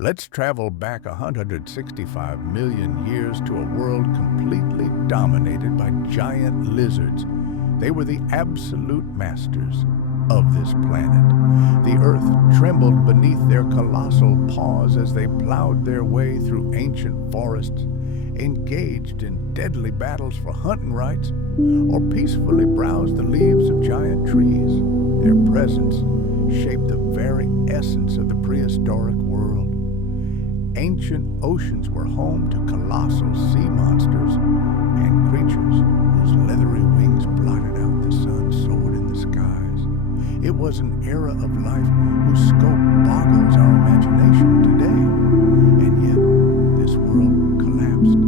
Let's travel back 165 million years to a world completely dominated by giant lizards. They were the absolute masters of this planet. The Earth trembled beneath their colossal paws as they plowed their way through ancient forests, engaged in deadly battles for hunting rights, or peacefully browsed the leaves of giant trees. Their presence shaped the very essence of the prehistoric world. Ancient oceans were home to colossal sea monsters and creatures whose leathery wings blotted out the sun soared in the skies. It was an era of life whose scope boggles our imagination today. And yet, this world collapsed.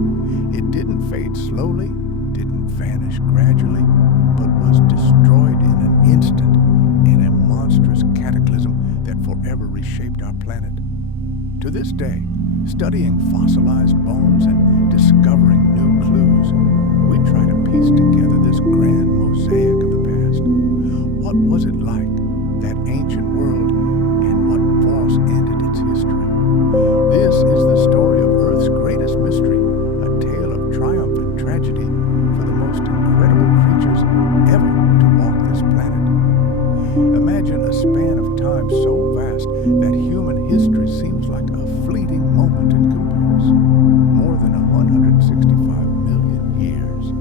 It didn't fade slowly, didn't vanish gradually, but was destroyed in an instant in a monstrous cataclysm that forever reshaped our planet. To this day, studying fossilized bones and discovering new clues, we try to piece together this grand mosaic of the past. What was it like, that ancient world, and what force ended its history? This is the story of Earth's greatest mystery, a tale of triumph and tragedy for the most incredible creatures ever to walk this planet. Imagine a span of time so vast that human history seems like a fleeting moment in comparison. More than 165 million years.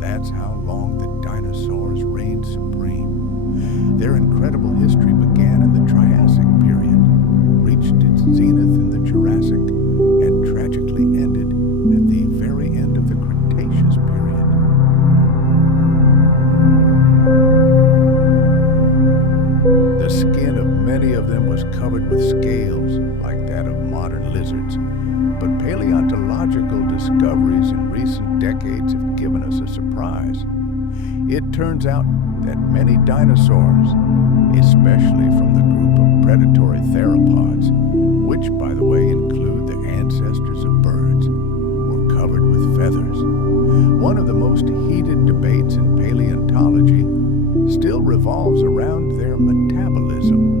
That's how long the dinosaurs reigned supreme. Their incredible history began in the Triassic Period, reached its zenith in the Jurassic, and tragically ended at the very end of the Cretaceous Period. The skin of many of them was covered with scales, like that of modern lizards. But paleontological discoveries in recent decades have given us a surprise. It turns out that many dinosaurs, especially from the group of predatory theropods, which, by the way, include the ancestors of birds, were covered with feathers. One of the most heated debates in paleontology still revolves around their metabolism.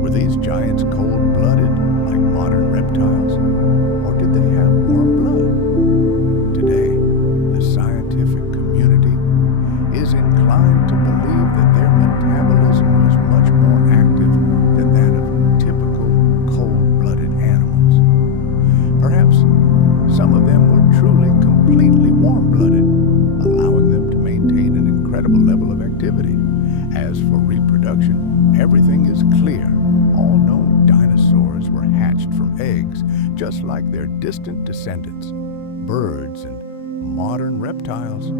Were these giants cold-blooded, like modern reptiles, or did they have warm blood? Today, the scientific community is inclined to believe that their metabolism was much more active than that of typical cold-blooded animals. Perhaps some of them were truly completely warm-blooded, allowing them to maintain an incredible level of activity. As for reproduction, everything is clear. All known dinosaurs were hatched from eggs, just like their distant descendants, birds and modern reptiles.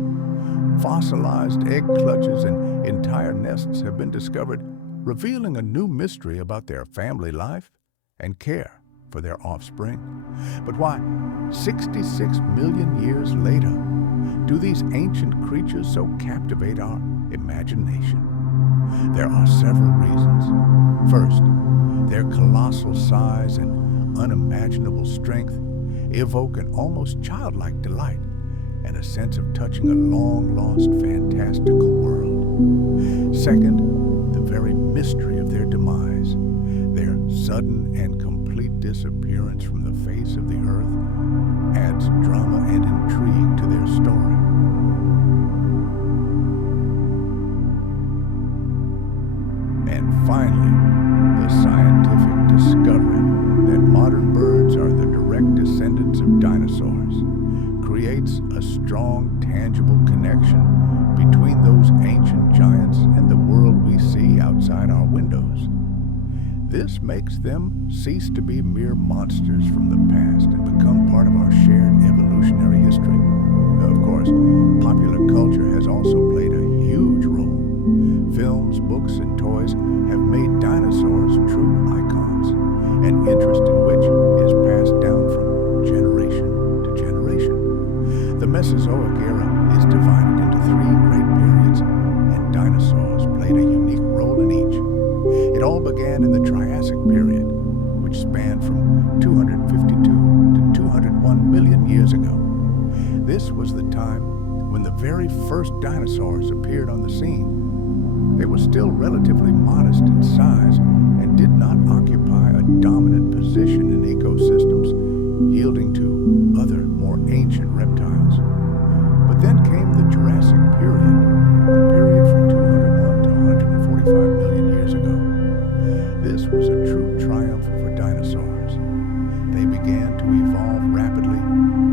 Fossilized egg clutches and entire nests have been discovered, revealing a new mystery about their family life and care for their offspring. But why, 66 million years later, do these ancient creatures so captivate our imagination? There are several reasons. First, their colossal size and unimaginable strength evoke an almost childlike delight and a sense of touching a long-lost fantastical world. Second, the very mystery of their demise, their sudden and complete disappearance from the face of the earth, adds drama and intrigue to their story. And finally, the scientific discovery that modern birds are the direct descendants of dinosaurs creates a strong, tangible connection between those ancient giants and the world we see outside our windows. This makes them cease to be mere monsters from the past and become part of our shared evolutionary history. Of course, popular culture has also played a huge role. Films, books, and toys have made dinosaurs true icons, an interest in which is passed down from generation to generation. The Mesozoic era is divided into three great periods, and dinosaurs played a unique role in each. It all began in the Triassic Period, which spanned from 252 to 201 million years ago. This was the time when the very first dinosaurs appeared on the scene. They were still relatively modest in size and did not occupy a dominant position in yielding to other, more ancient reptiles. But then came the Jurassic Period, the period from 201 to 145 million years ago. This was a true triumph for dinosaurs. They began to evolve rapidly,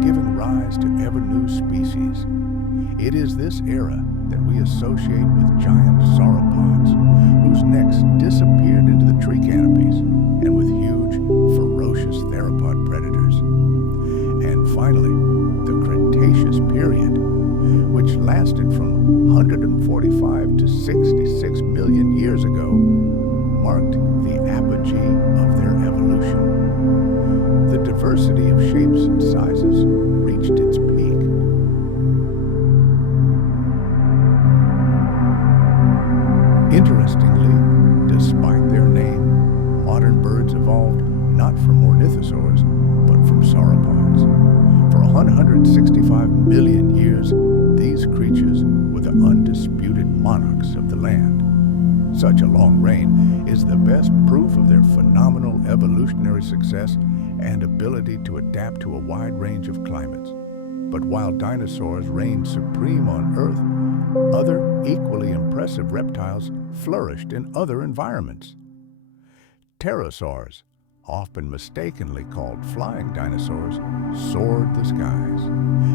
giving rise to ever new species. It is this era that we associate with giant sauropods, whose necks disappeared into the tree canopies, and with huge, ferocious theropod predators. And finally, the Cretaceous Period, which lasted from 145 to 66 million years ago, marked the apogee of their evolution. The diversity of shapes and sizes reached its peak. Interestingly, despite their name, modern birds evolved not from ornithosaurs, but from sauropods. For 165 million years, these creatures were the undisputed monarchs of the land. Such a long reign is the best proof of their phenomenal evolutionary success and ability to adapt to a wide range of climates. But while dinosaurs reigned supreme on Earth, other equally impressive reptiles flourished in other environments. Pterosaurs, often mistakenly called flying dinosaurs, soared the skies.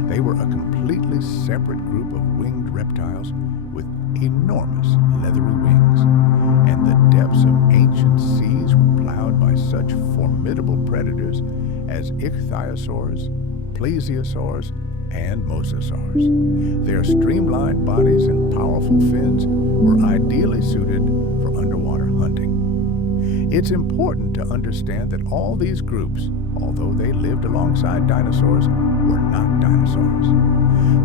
They were a completely separate group of winged reptiles with enormous leathery wings, and the depths of ancient seas were plowed by such formidable predators as ichthyosaurs, plesiosaurs, and mosasaurs. Their streamlined bodies and powerful fins were ideally suited for underwater hunting. It's important to understand that all these groups, although they lived alongside dinosaurs, were not dinosaurs.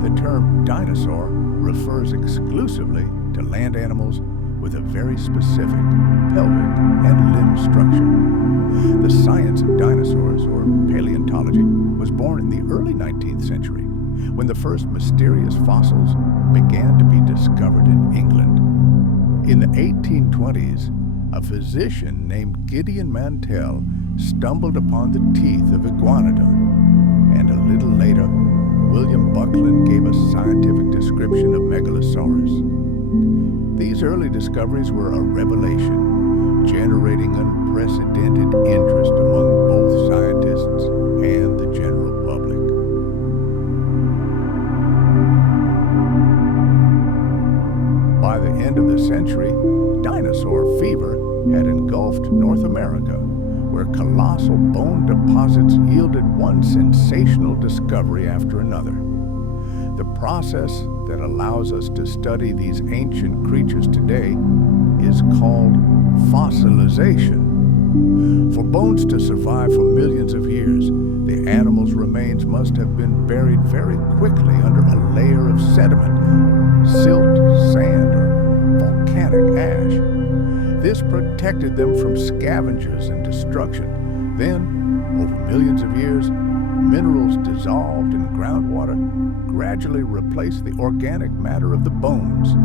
The term dinosaur refers exclusively to land animals with a very specific pelvic and limb structure. The science of dinosaurs, or paleontology, was born in the early 19th century, when the first mysterious fossils began to be discovered in England. In the 1820s, a physician named Gideon Mantell stumbled upon the teeth of iguanodon, and a little later, William Buckland gave a scientific description of Megalosaurus. These early discoveries were a revelation, generating unprecedented interest among both scientists and the general public. By the end of the century, dinosaur fever had engulfed North America, where colossal bone deposits yielded one sensational discovery after another. The process that allows us to study these ancient creatures today is called fossilization. For bones to survive for millions of years, the animal's remains must have been buried very quickly under a layer of sediment, silt, sand, or volcanic ash. This protected them from scavengers and destruction. Then, over millions of years, minerals dissolved in groundwater gradually replaced the organic matter of the bones,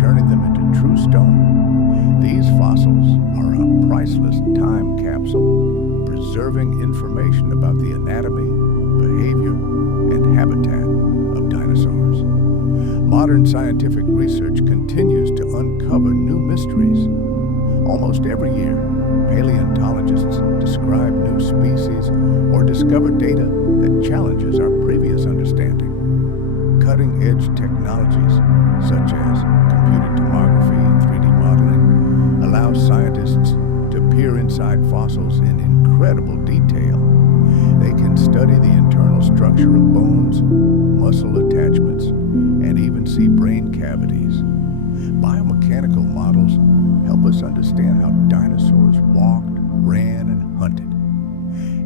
turning them into true stone. These fossils are a priceless time capsule, preserving information about the anatomy, behavior, and habitat of dinosaurs. Modern scientific research continues to uncover new mysteries. Almost every year, paleontologists describe new species or discover data that challenges our previous understanding. Cutting-edge technologies, such as computed tomography and 3D modeling, allow scientists to peer inside fossils in incredible detail. They can study the internal structure of bones, muscle attachments, and even see brain cavities. Biomechanical models help us understand how dinosaurs walked, ran, and hunted.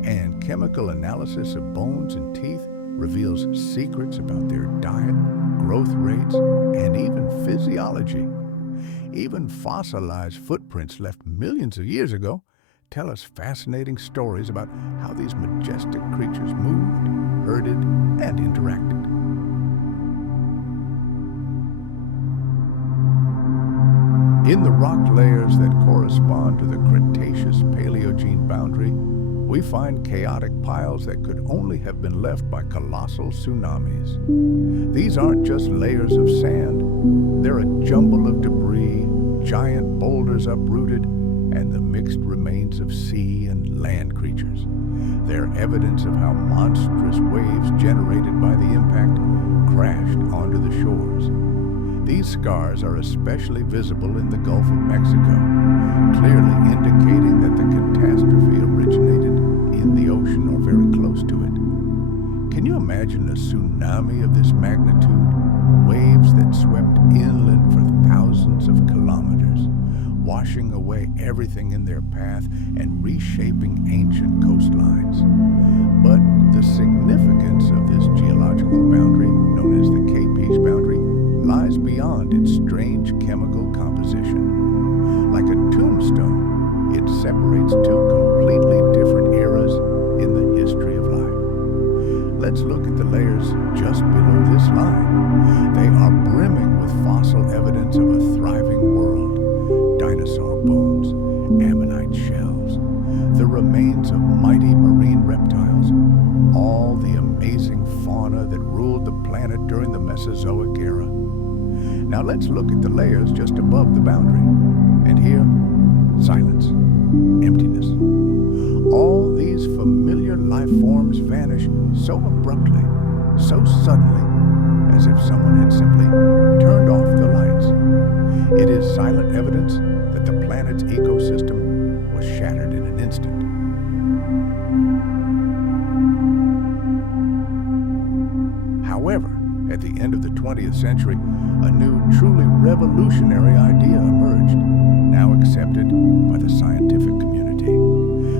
And chemical analysis of bones and teeth reveals secrets about their diet, growth rates, and even physiology. Even fossilized footprints left millions of years ago tell us fascinating stories about how these majestic creatures moved, herded, and interacted. In the rock layers that correspond to the Cretaceous-Paleogene boundary, we find chaotic piles that could only have been left by colossal tsunamis. These aren't just layers of sand. They're a jumble of debris, giant boulders uprooted, and the mixed remains of sea and land creatures. They're evidence of how monstrous waves generated by the impact crashed onto the shores. These scars are especially visible in the Gulf of Mexico, clearly indicating that the catastrophe originated in the ocean or very close to it. Can you imagine a tsunami of this magnitude? Waves that swept inland for thousands of kilometers, washing away everything in their path and reshaping ancient coastlines. But the significance of this geological boundary, known as the Cape boundary, lies beyond its strange chemical composition. Like a tombstone, it separates two completely different eras in the history of life. Let's look at the layers just below this line. They are brimming with fossil evidence of a thriving world. Dinosaur bones, ammonite shells, the remains of mighty marine reptiles, all the amazing fauna that ruled the planet during the Mesozoic era. Now let's look at the layers just above the boundary. And here, silence, emptiness. All these familiar life forms vanish so abruptly, so suddenly, as if someone had simply turned off the lights. It is silent evidence that the planet's ecosystem was shattered in an instant. However, at the end of the 20th century, a new, truly revolutionary idea emerged, now accepted by the scientific community.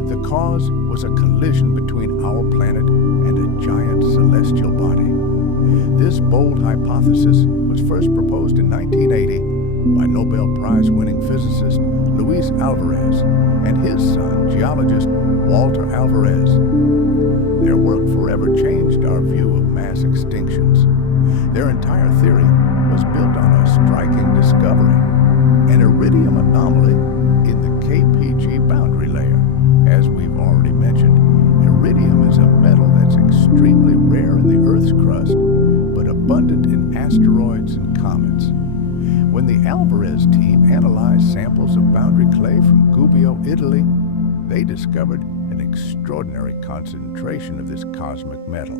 The cause was a collision between our planet and a giant celestial body. This bold hypothesis was first proposed in 1980 by Nobel Prize-winning physicist Luis Alvarez and his son, geologist Walter Alvarez. Their work forever changed our view of mass extinctions. Their entire theory was built on a striking discovery, an iridium anomaly in the KPG boundary layer. As we've already mentioned, iridium is a metal that's extremely rare in the Earth's crust, but abundant in asteroids and comets. When the Alvarez team analyzed samples of boundary clay from Gubbio, Italy, they discovered an extraordinary concentration of this cosmic metal.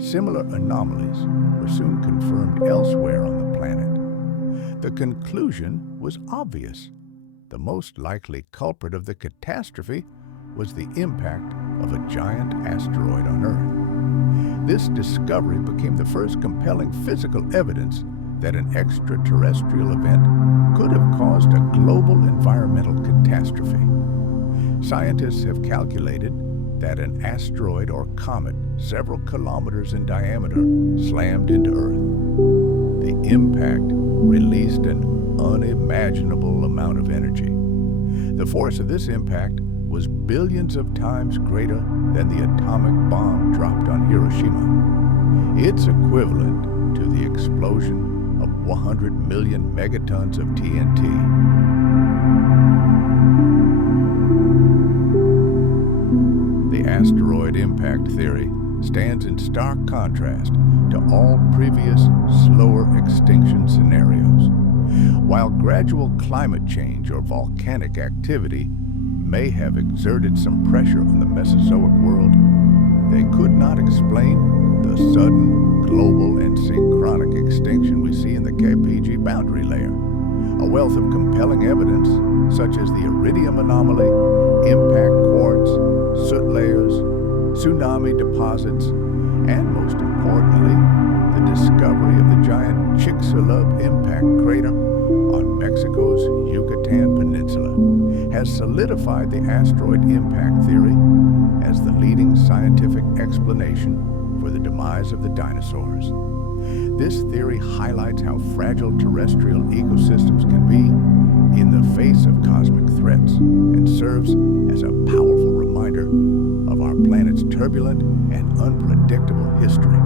Similar anomalies were soon confirmed elsewhere on the planet. The conclusion was obvious. The most likely culprit of the catastrophe was the impact of a giant asteroid on Earth. This discovery became the first compelling physical evidence that an extraterrestrial event could have caused a global environmental catastrophe. Scientists have calculated that an asteroid or comet several kilometers in diameter slammed into Earth. The impact released an unimaginable amount of energy. The force of this impact was billions of times greater than the atomic bomb dropped on Hiroshima. It's equivalent to the explosion of 100 million megatons of TNT. The asteroid impact theory stands in stark contrast to all previous, slower extinction scenarios. While gradual climate change or volcanic activity may have exerted some pressure on the Mesozoic world, they could not explain the sudden, global, and synchronic extinction we see in the KPG boundary layer. A wealth of compelling evidence, such as the iridium anomaly, impact quartz, soot layers, tsunami deposits, and most importantly, the discovery of the giant Chicxulub impact crater on Mexico's Yucatan Peninsula, has solidified the asteroid impact theory as the leading scientific explanation for the demise of the dinosaurs. This theory highlights how fragile terrestrial ecosystems can be in the face of cosmic threats and serves as a powerful reminder of our planet's turbulent and unpredictable history.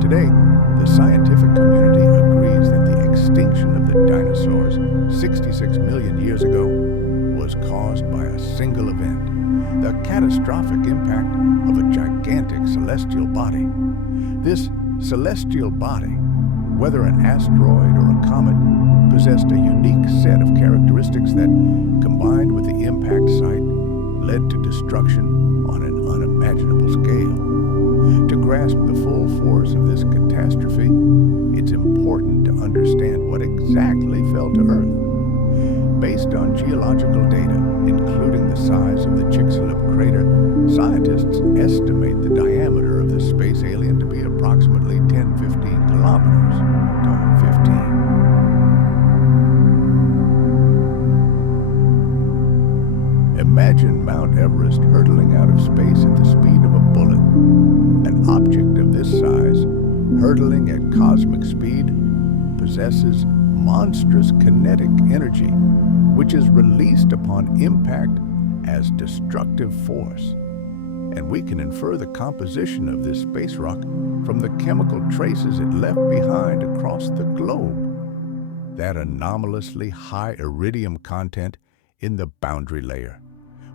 Today, the scientific community agrees that the extinction of the dinosaurs 66 million years ago was caused by a single event, the catastrophic impact of a gigantic celestial body. This celestial body, whether an asteroid or a comet, possessed a unique set of characteristics that, combined with the impact site, led to destruction on an unimaginable scale. To grasp the full force of this catastrophe, it's important to understand what exactly fell to Earth. Based on geological data, including the size of the Chicxulub crater, scientists estimate the diameter of this space alien to be approximately 10-15 kilometers. Don't 15. Imagine Mount Everest hurtling out of space at the speed of a bullet. An object of this size, hurtling at cosmic speed, possesses monstrous kinetic energy, which is released upon impact as destructive force. And we can infer the composition of this space rock from the chemical traces it left behind across the globe. That anomalously high iridium content in the boundary layer,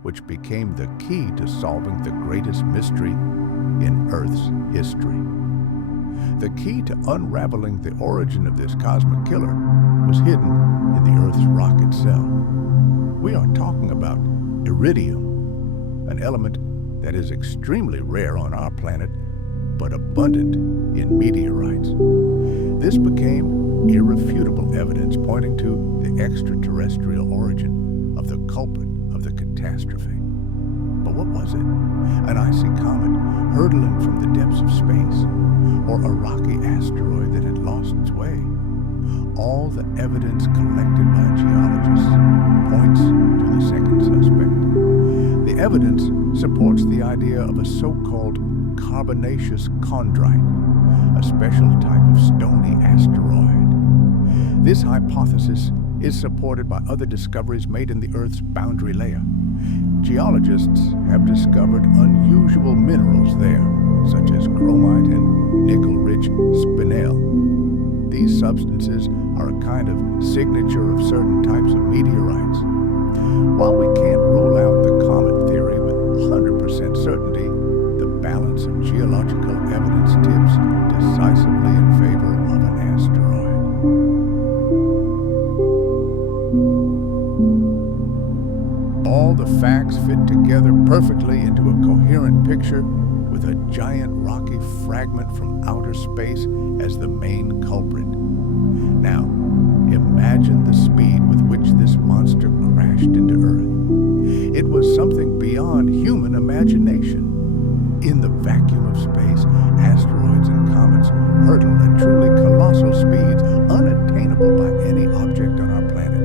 which became the key to solving the greatest mystery in Earth's history. The key to unraveling the origin of this cosmic killer was hidden in the Earth's rock itself. We are talking about iridium, an element that is extremely rare on our planet, but abundant in meteorites. This became irrefutable evidence pointing to the extraterrestrial origin of the culprit of the catastrophe. But what was it? An icy comet hurtling from the depths of space, or a rocky asteroid that had lost its way? All the evidence collected by geologists points to the second suspect. The evidence supports the idea of a so-called carbonaceous chondrite, a special type of stony asteroid. This hypothesis is supported by other discoveries made in the Earth's boundary layer. Geologists have discovered unusual minerals there, such as chromite and nickel-rich spinel. These substances are a kind of signature of certain types of meteorites. While we can't rule out the comet theory with 100% certainty, the balance of geological evidence tips decisively in favor of an asteroid. All the facts fit together perfectly into a coherent picture, with a giant rocky fragment from outer space as the main culprit. Now, imagine the speed with which this monster crashed into Earth. It was something beyond human imagination. In the vacuum of space, asteroids and comets hurtle at truly colossal speeds unattainable by any object on our planet.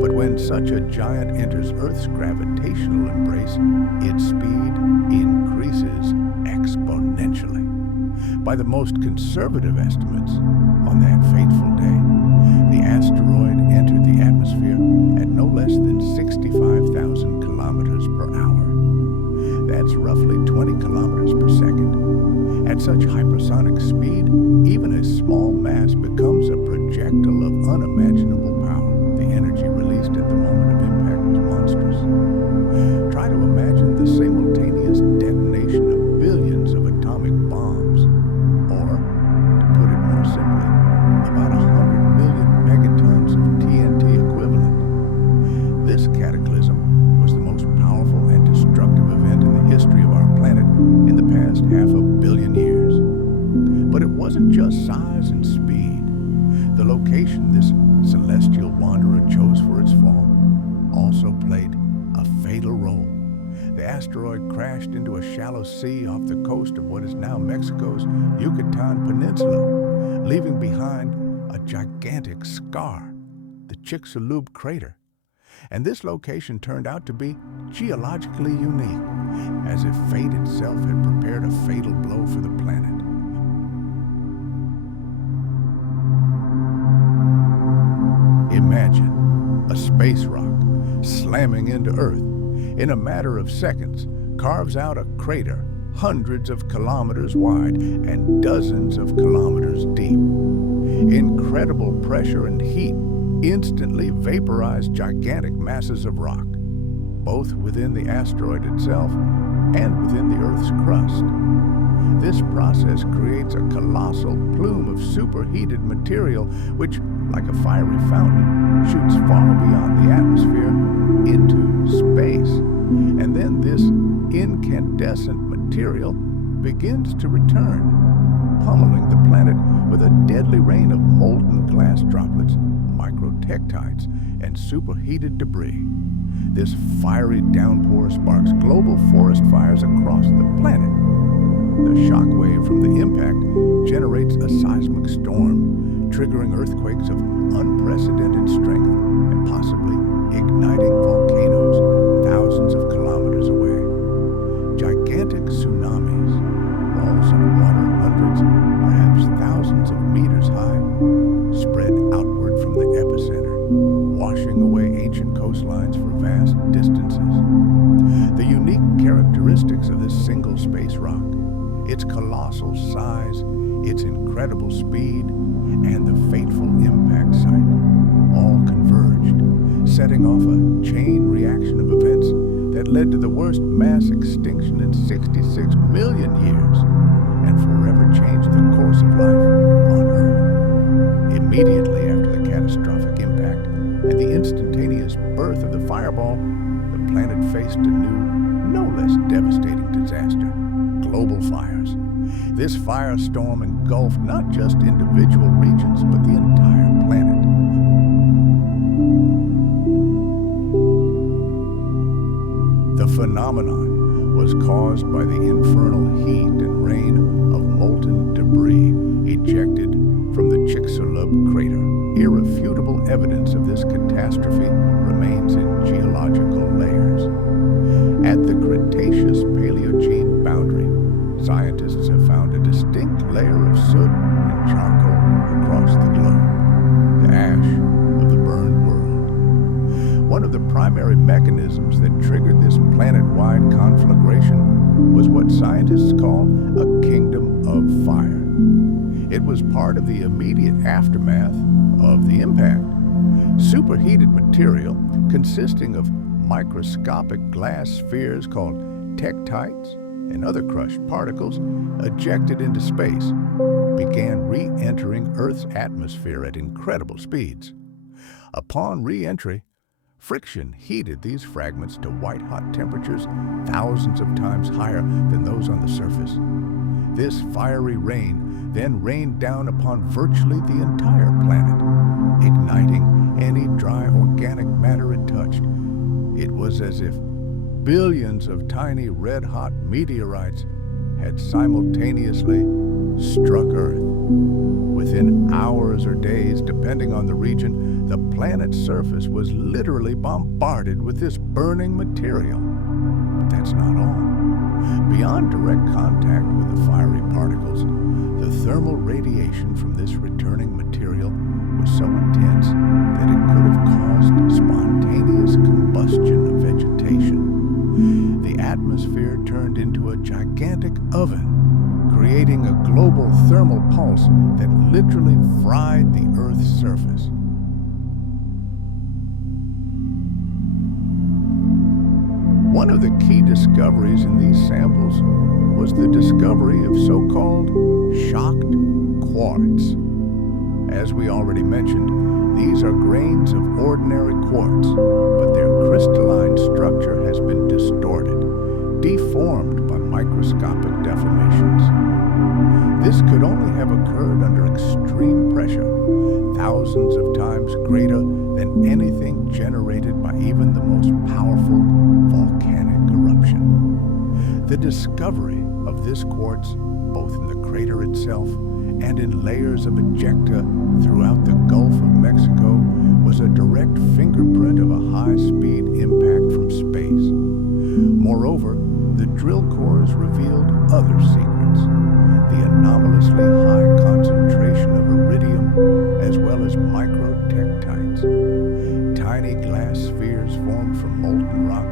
But when such a giant enters Earth's gravitational embrace, its speed increases exponentially. By the most conservative estimates, on that fateful day, the asteroid entered the atmosphere at no less than 65,000 kilometers per hour. That's roughly 20 kilometers per second. At such hypersonic speed, even a small mass becomes a projectile of unimaginable power. The energy released at the moment of impact was monstrous. Try to imagine the simultaneous detonation of billions of atomic bombs, or, to put it more simply, about 100 million megatons of TNT equivalent. This cataclysm was the most powerful and destructive event in the history of our planet in the past 500 million years. But it wasn't just size and speed. The location this celestial wanderer chose for its fall also played a fatal role. The asteroid crashed into a shallow sea off the coast of what is now Mexico's Yucatan Peninsula, leaving behind a gigantic scar, the Chicxulub crater. And this location turned out to be geologically unique, as if fate itself had prepared a fatal blow for the planet. Imagine a space rock slamming into Earth in a matter of seconds, carves out a crater hundreds of kilometers wide and dozens of kilometers deep. Incredible pressure and heat instantly vaporized gigantic masses of rock. both within the asteroid itself and within the Earth's crust. This process creates a colossal plume of superheated material which, like a fiery fountain, shoots far beyond the atmosphere into space. And then this incandescent material begins to return, pummeling the planet with a deadly rain of molten glass droplets, microtectites, and superheated debris. This fiery downpour sparks global forest fires across the planet. The shock wave from the impact generates a seismic storm, triggering earthquakes of unprecedented strength and possibly igniting volcanoes thousands of kilometers away. Gigantic tsunamis, walls of water hundreds, perhaps thousands of meters high, spread outward from the epicenter, washing away ancient coastlines for vast distances. The unique characteristics of this single space rock, its colossal size, its incredible speed, and the fateful impact site, all converged, setting off a chain reaction of events that led to the worst mass extinction in 66 million years and forever changed the course of life on Earth. Immediately after the catastrophic impact and the instantaneous birth of the fireball, the planet faced a new, no less devastating disaster: global fires. This firestorm engulfed not just individual regions, but the entire planet. The phenomenon was caused by the infernal heat and rain of molten debris ejected from the Chicxulub crater. Irrefutable evidence of this catastrophe remains in geological layers. At the Cretaceous-Paleogene boundary, scientists have found a distinct layer of soot and charcoal across the globe, the ash of the burned world. One of the primary mechanisms that triggered this planet-wide conflagration was what scientists call a kingdom of fire. It was part of the immediate aftermath of the impact. Superheated material consisting of microscopic glass spheres called tektites and other crushed particles ejected into space began re-entering Earth's atmosphere at incredible speeds. Upon re-entry, friction heated these fragments to white-hot temperatures thousands of times higher than those on the surface. This fiery rain then rained down upon virtually the entire planet, igniting any dry organic matter it touched. It was as if billions of tiny red-hot meteorites had simultaneously struck Earth. Within hours or days, depending on the region, the planet's surface was literally bombarded with this burning material. But that's not all. Beyond direct contact with the fiery particles, the thermal radiation from this returning material was so intense that it could have caused spontaneous combustion of vegetation. The atmosphere turned into a gigantic oven, creating a global thermal pulse that literally fried the Earth's surface. One of the key discoveries in these samples was the discovery of so-called shocked quartz. As we already mentioned, these are grains of ordinary quartz, but their crystalline structure has been distorted, deformed by microscopic deformations. This could only have occurred under extreme pressure, thousands of times greater than anything generated by even the most powerful volcanic eruption. The discovery of this quartz, both in the crater itself and in layers of ejecta throughout the Gulf of Mexico, was a direct fingerprint of a high-speed impact from space. Moreover, the drill cores revealed other secrets: the anomalously high concentration of iridium, as well as microtectites, tiny glass spheres formed from molten rock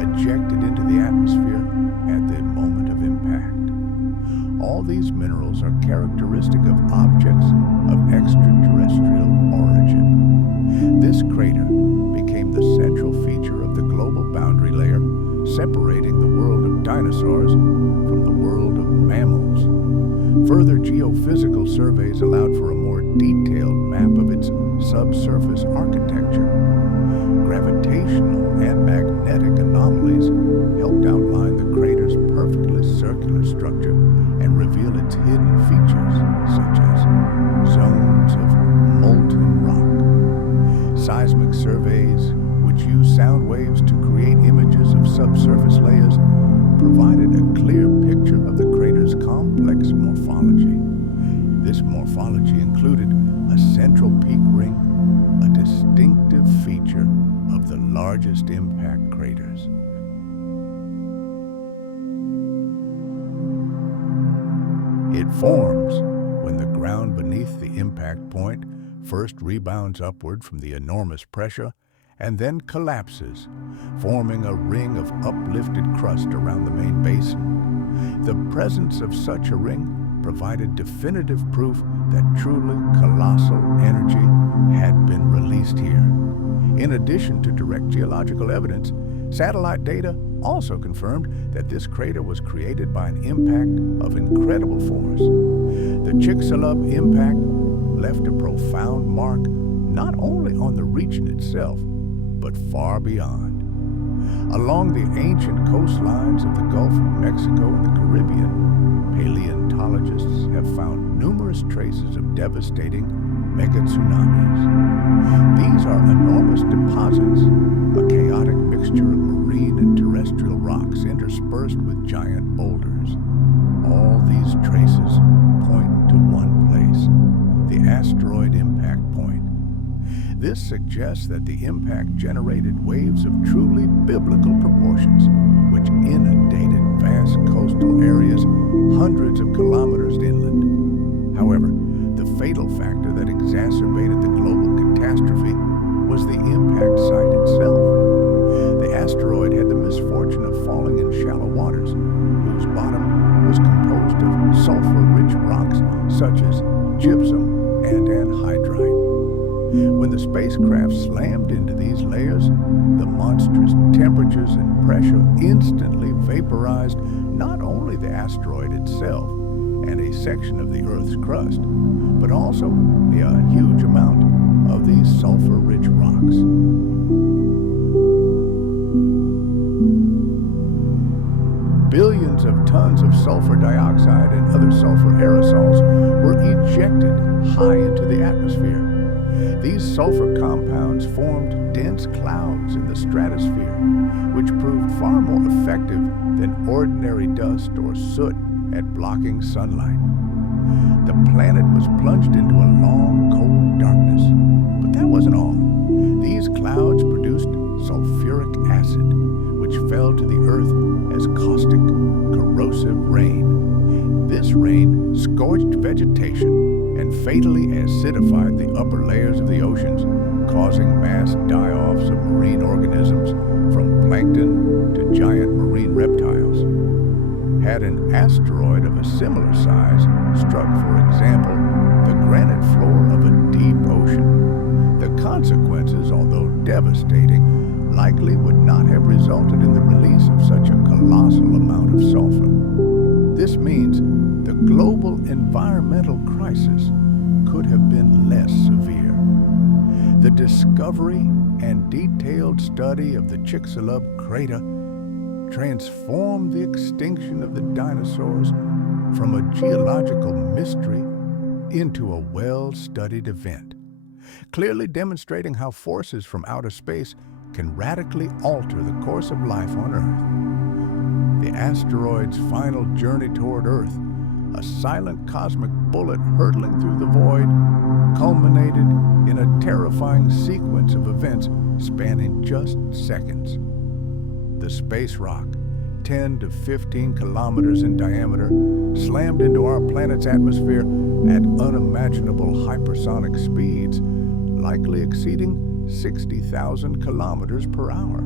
ejected into the atmosphere at the moment of impact. All these minerals are characteristic of objects of extraterrestrial origin. This crater became the central feature of the globe global boundary layer separating the world of dinosaurs from the world of mammals. Further geophysical surveys allowed for a more detailed map of its subsurface architecture. Gravitational and magnetic anomalies helped outline the crater's perfectly circular structure and reveal its hidden features, such as zones of molten rock. Seismic surveys, which use sound waves to create images of subsurface layers, provided a clear picture of the crater's complex morphology. This morphology included a central peak ring, a distinctive feature of the largest impact craters. It forms when the ground beneath the impact point first rebounds upward from the enormous pressure and then collapses, forming a ring of uplifted crust around the main basin. The presence of such a ring provided definitive proof that truly colossal energy had been released here. In addition to direct geological evidence, satellite data also confirmed that this crater was created by an impact of incredible force. The Chicxulub impact left a profound mark not only on the region itself, but far beyond. Along the ancient coastlines of the Gulf of Mexico and the Caribbean, paleontologists have found numerous traces of devastating megatsunamis. These are enormous deposits, a chaotic mixture of marine and terrestrial rocks interspersed with giant boulders. All these traces point to one place, the asteroid impact point. This suggests that the impact generated waves of truly biblical proportions, which inundated vast coastal areas hundreds of kilometers inland. However, the fatal factor that exacerbated the global catastrophe was the impact site itself. The asteroid had the misfortune of falling in shallow waters, whose bottom was composed of sulfur-rich rocks such as gypsum and anhydrite. When the spacecraft slammed into these layers, the monstrous temperatures and pressure instantly vaporized not only the asteroid itself and a section of the Earth's crust, but also a huge amount of these sulfur-rich rocks. Billions of tons of sulfur dioxide and other sulfur aerosols were ejected high into the atmosphere. These sulfur compounds formed dense clouds in the stratosphere, which proved far more effective than ordinary dust or soot at blocking sunlight. The planet was plunged into a long, cold darkness. But that wasn't all. These clouds produced sulfuric acid, which fell to the earth as caustic, corrosive rain. This rain scorched vegetation and fatally acidified the upper layers of the oceans, causing mass die-offs of marine organisms, from plankton to giant marine reptiles. Had an asteroid of a similar size struck, for example, the granite floor of a deep ocean, the consequences, although devastating, likely would not have resulted in the release of such a colossal amount of sulfur. This means the global environmental crisis could have been less severe. The discovery and detailed study of the Chicxulub crater transformed the extinction of the dinosaurs from a geological mystery into a well-studied event, clearly demonstrating how forces from outer space can radically alter the course of life on Earth. The asteroid's final journey toward Earth, a silent cosmic bullet hurtling through the void, culminated in a terrifying sequence of events spanning just seconds. The space rock, 10 to 15 kilometers in diameter, slammed into our planet's atmosphere at unimaginable hypersonic speeds, likely exceeding 60,000 kilometers per hour.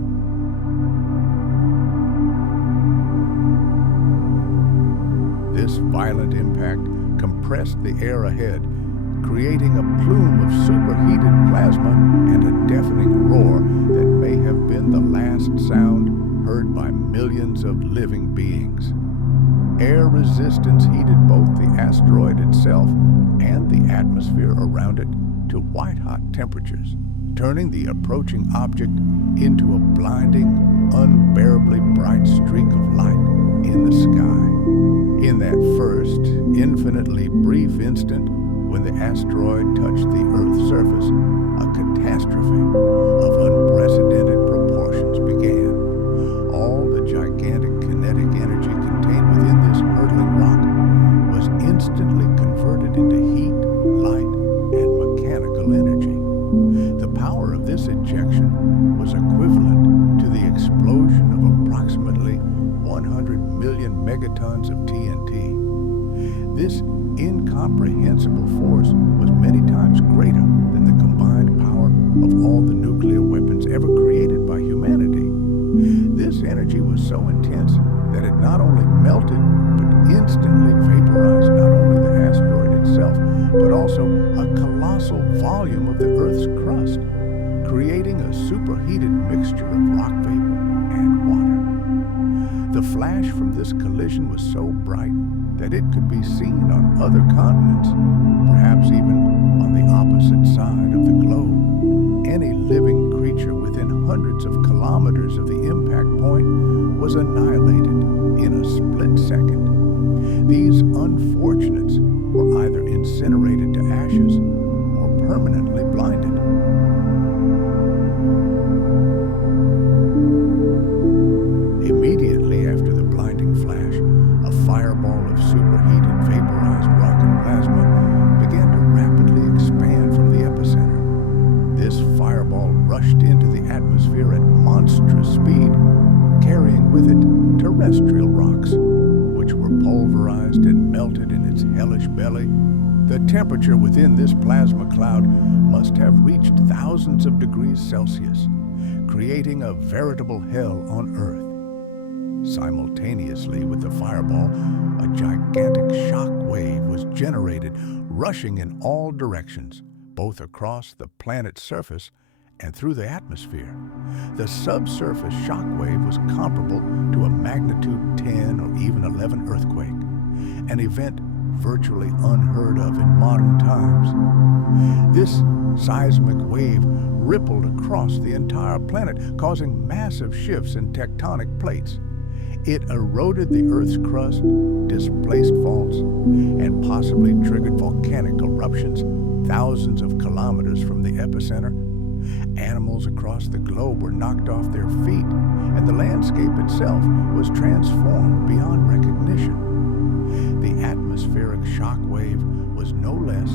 This violent impact compressed the air ahead, creating a plume of superheated plasma and a deafening roar that may have been the last sound heard by millions of living beings. Air resistance heated both the asteroid itself and the atmosphere around it to white-hot temperatures, turning the approaching object into a blinding, unbearably bright streak of light in the sky. In that first, infinitely brief instant when the asteroid touched the Earth's surface, a catastrophe of unprecedented proportions began. All the gigantic kinetic energy contained within this hurtling rock was instantly converted into heat, light, and mechanical energy. The power of this ejection was equivalent to the explosion of approximately 100 million megatons of TNT. This incomprehensible force was many times greater than the combined power of all the nuclear weapons ever created by humanity. This energy was so intense that it not only melted, but instantly vaporized not only the asteroid itself, but also a colossal volume of the Earth's crust, creating a superheated mixture of rock vapor and water. The flash from this collision was so bright that it could be seen on other continents, perhaps even on the opposite side of the globe. Any living creature within hundreds of kilometers of the impact point was annihilated in a split second. These unfortunates were either incinerated to ashes or permanently blinded. Immediately after the blinding flash, a fireball of superheated vaporized rock and plasma began to rapidly expand from the epicenter. This fireball rushed into the atmosphere at monstrous speed, carrying with it terrestrial rocks, which were pulverized and melted in its hellish belly. The temperature within this plasma cloud must have reached thousands of degrees Celsius, creating a veritable hell on Earth. Simultaneously with the fireball, a gigantic shock wave was generated, rushing in all directions, both across the planet's surface and through the atmosphere. The subsurface shock wave was comparable to a magnitude 10 or even 11 earthquake, an event virtually unheard of in modern times. This seismic wave rippled across the entire planet, causing massive shifts in tectonic plates. It eroded the Earth's crust, displaced faults, and possibly triggered volcanic eruptions thousands of kilometers from the epicenter. Animals across the globe were knocked off their feet, and the landscape itself was transformed beyond recognition. The atmospheric shock wave was no less,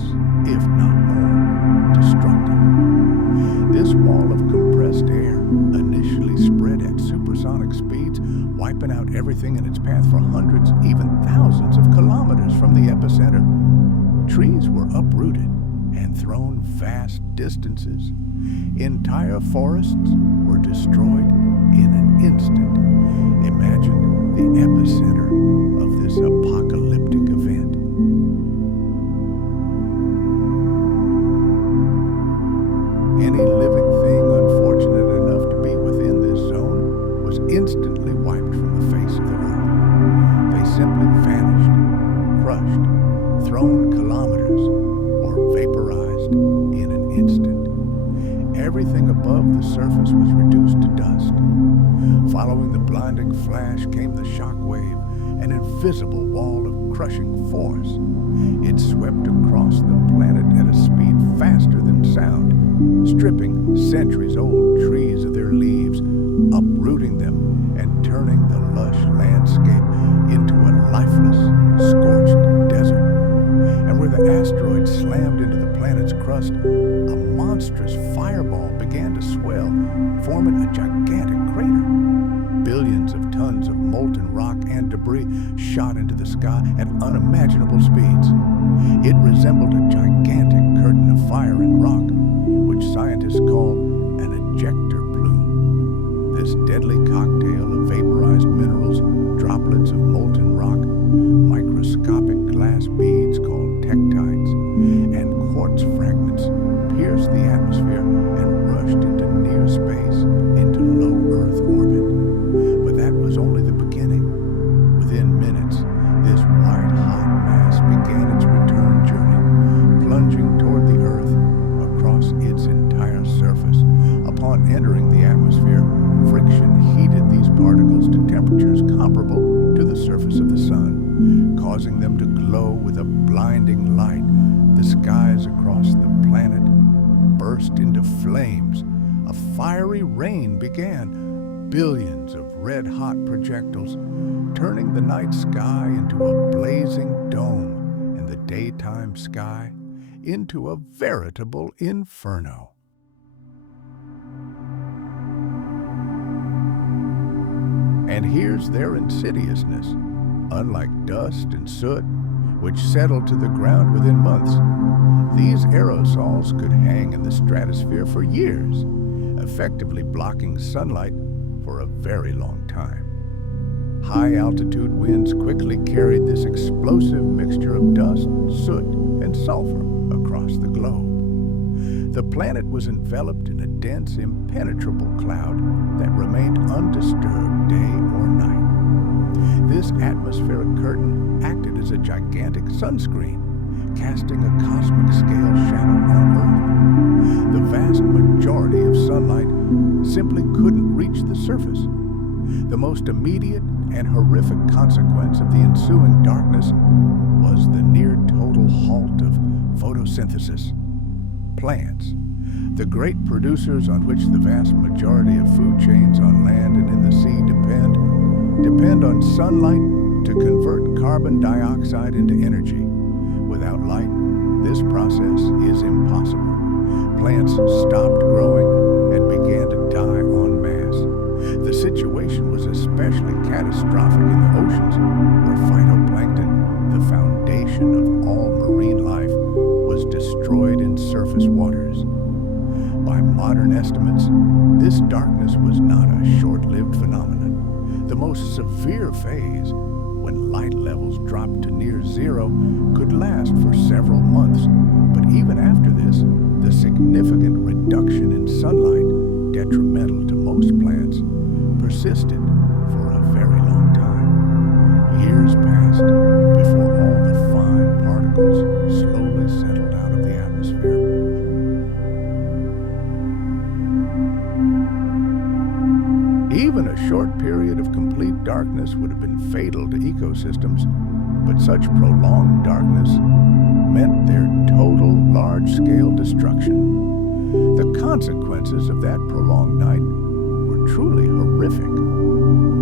if not more, destructive. This wall of compressed air initially spread at supersonic speeds, wiping out everything in its path for hundreds, even thousands of kilometers from the epicenter. Trees were uprooted and thrown vast distances. Entire forests were destroyed in an instant. Imagine the epicenter of this apocalyptic event. Any living thing unfortunate enough to be within this zone was instantly wiped from the face of the earth. They simply vanished, crushed, thrown kilometers, or vaporized in an instant. Everything above the surface was reduced to dust. Following the blinding flash came the shock wave, an invisible wall of crushing force. It swept across the planet at a speed faster than sound, stripping centuries-old trees of their leaves, uprooting them, and turning the lush landscape into a lifeless, scorched desert. And where the asteroid slammed into the planet's crust, a monstrous fireball began to swell, forming a gigantic crater. Billions of tons of molten rock and debris shot into the sky at unimaginable speeds. It resembled a gigantic curtain of fire and rock, which scientists call an ejector plume. This deadly cocktail of vaporized minerals, droplets of molten rock, microscopic glass beads called tektites, and causing them to glow with a blinding light. The skies across the planet burst into flames. A fiery rain began, billions of red-hot projectiles, turning the night sky into a blazing dome and the daytime sky into a veritable inferno. And here's their insidiousness. Unlike dust and soot, which settled to the ground within months, these aerosols could hang in the stratosphere for years, effectively blocking sunlight for a very long time. High-altitude winds quickly carried this explosive mixture of dust, soot, and sulfur across the globe. The planet was enveloped in a dense, impenetrable cloud that remained undisturbed day or night. This atmospheric curtain acted as a gigantic sunscreen, casting a cosmic-scale shadow on Earth. The vast majority of sunlight simply couldn't reach the surface. The most immediate and horrific consequence of the ensuing darkness was the near-total halt of photosynthesis. Plants, the great producers on which the vast majority of food chains on land and in the sea depend on sunlight to convert carbon dioxide into energy. Without light, this process is impossible. Plants stopped growing and began to die en masse. The situation was especially catastrophic in the oceans, where phytoplankton, the foundation of all marine life, was destroyed in surface waters. By modern estimates, this darkness was not a short-lived phenomenon. The most severe phase, when light levels dropped to near zero, could last for several months. But even after this, the significant reduction in sunlight, detrimental to most plants, persisted for a very long time. Years passed before all the fine particles slowly settled out of the atmosphere. Even a short period of complete darkness would have been fatal to ecosystems, but such prolonged darkness meant their total large-scale destruction. The consequences of that prolonged night were truly horrific.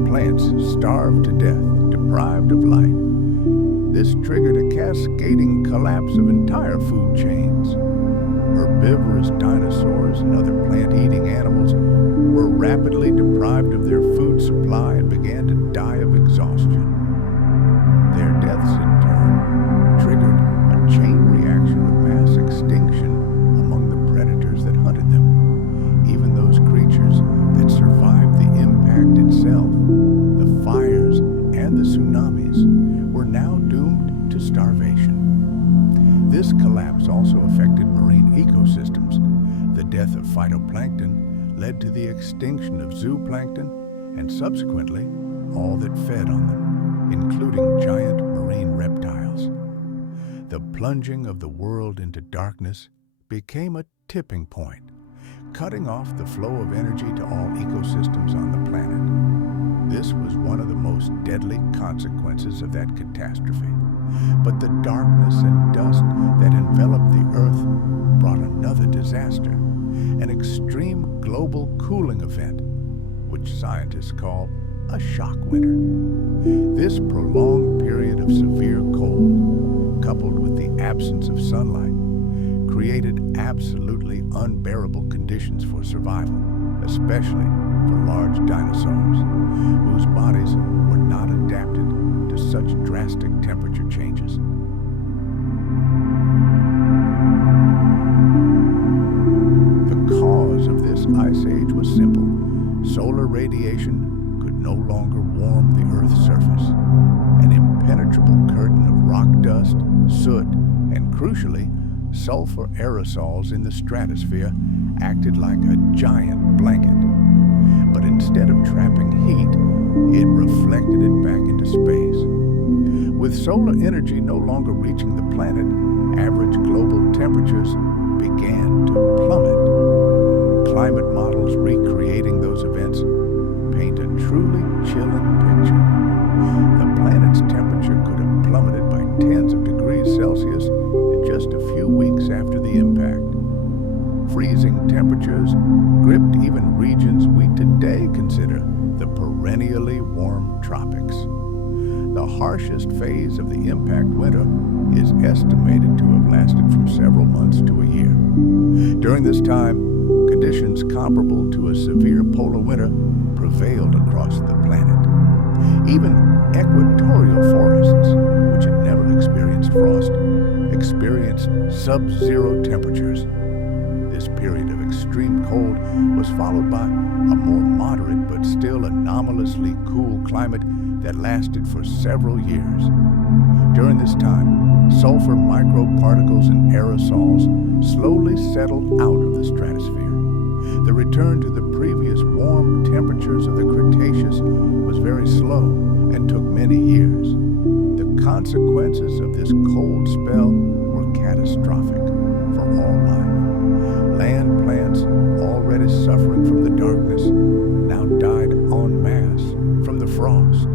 Plants starved to death, deprived of light. This triggered a cascading collapse of entire food chains. Herbivorous dinosaurs and other plant-eating animals were rapidly deprived of their food supply and began to die of exhaustion. Their deaths, in turn, triggered a chain reaction of mass extinction among the predators that hunted them. Even those creatures that survived the impact itself, the fires and the tsunamis, were now doomed to starvation. This collapse also affected marine ecosystems. The death of phytoplankton led to the extinction of zooplankton and subsequently all that fed on them, including giant marine reptiles. The plunging of the world into darkness became a tipping point, cutting off the flow of energy to all ecosystems on the planet. This was one of the most deadly consequences of that catastrophe. But the darkness and dust that enveloped the Earth brought another disaster, an extreme global cooling event, which scientists call a shock winter. This prolonged period of severe cold, coupled with the absence of sunlight, created absolutely unbearable conditions for survival, especially for large dinosaurs, whose bodies were not adapted to such drastic temperature changes. The cause of this ice age was simple. Solar radiation could no longer warm the Earth's surface. An impenetrable curtain of rock dust, soot, and crucially, sulfur aerosols in the stratosphere acted like a giant blanket. But instead of trapping heat, it reflected it back into space. With solar energy no longer reaching the planet, average global temperatures began to plummet. Climate models recreating those events paint a truly chilling picture. The planet's temperature could have plummeted by harshest phase of the impact winter is estimated to have lasted from several months to a year. During this time, conditions comparable to a severe polar winter prevailed across the planet. Even equatorial forests, which had never experienced frost, experienced sub-zero temperatures. This period of extreme cold was followed by a more moderate but still anomalously cool climate that lasted for several years. During this time, sulfur microparticles and aerosols slowly settled out of the stratosphere. The return to the previous warm temperatures of the Cretaceous was very slow and took many years. The consequences of this cold spell were catastrophic for all life. Land plants, already suffering from the darkness, now died en masse from the frost.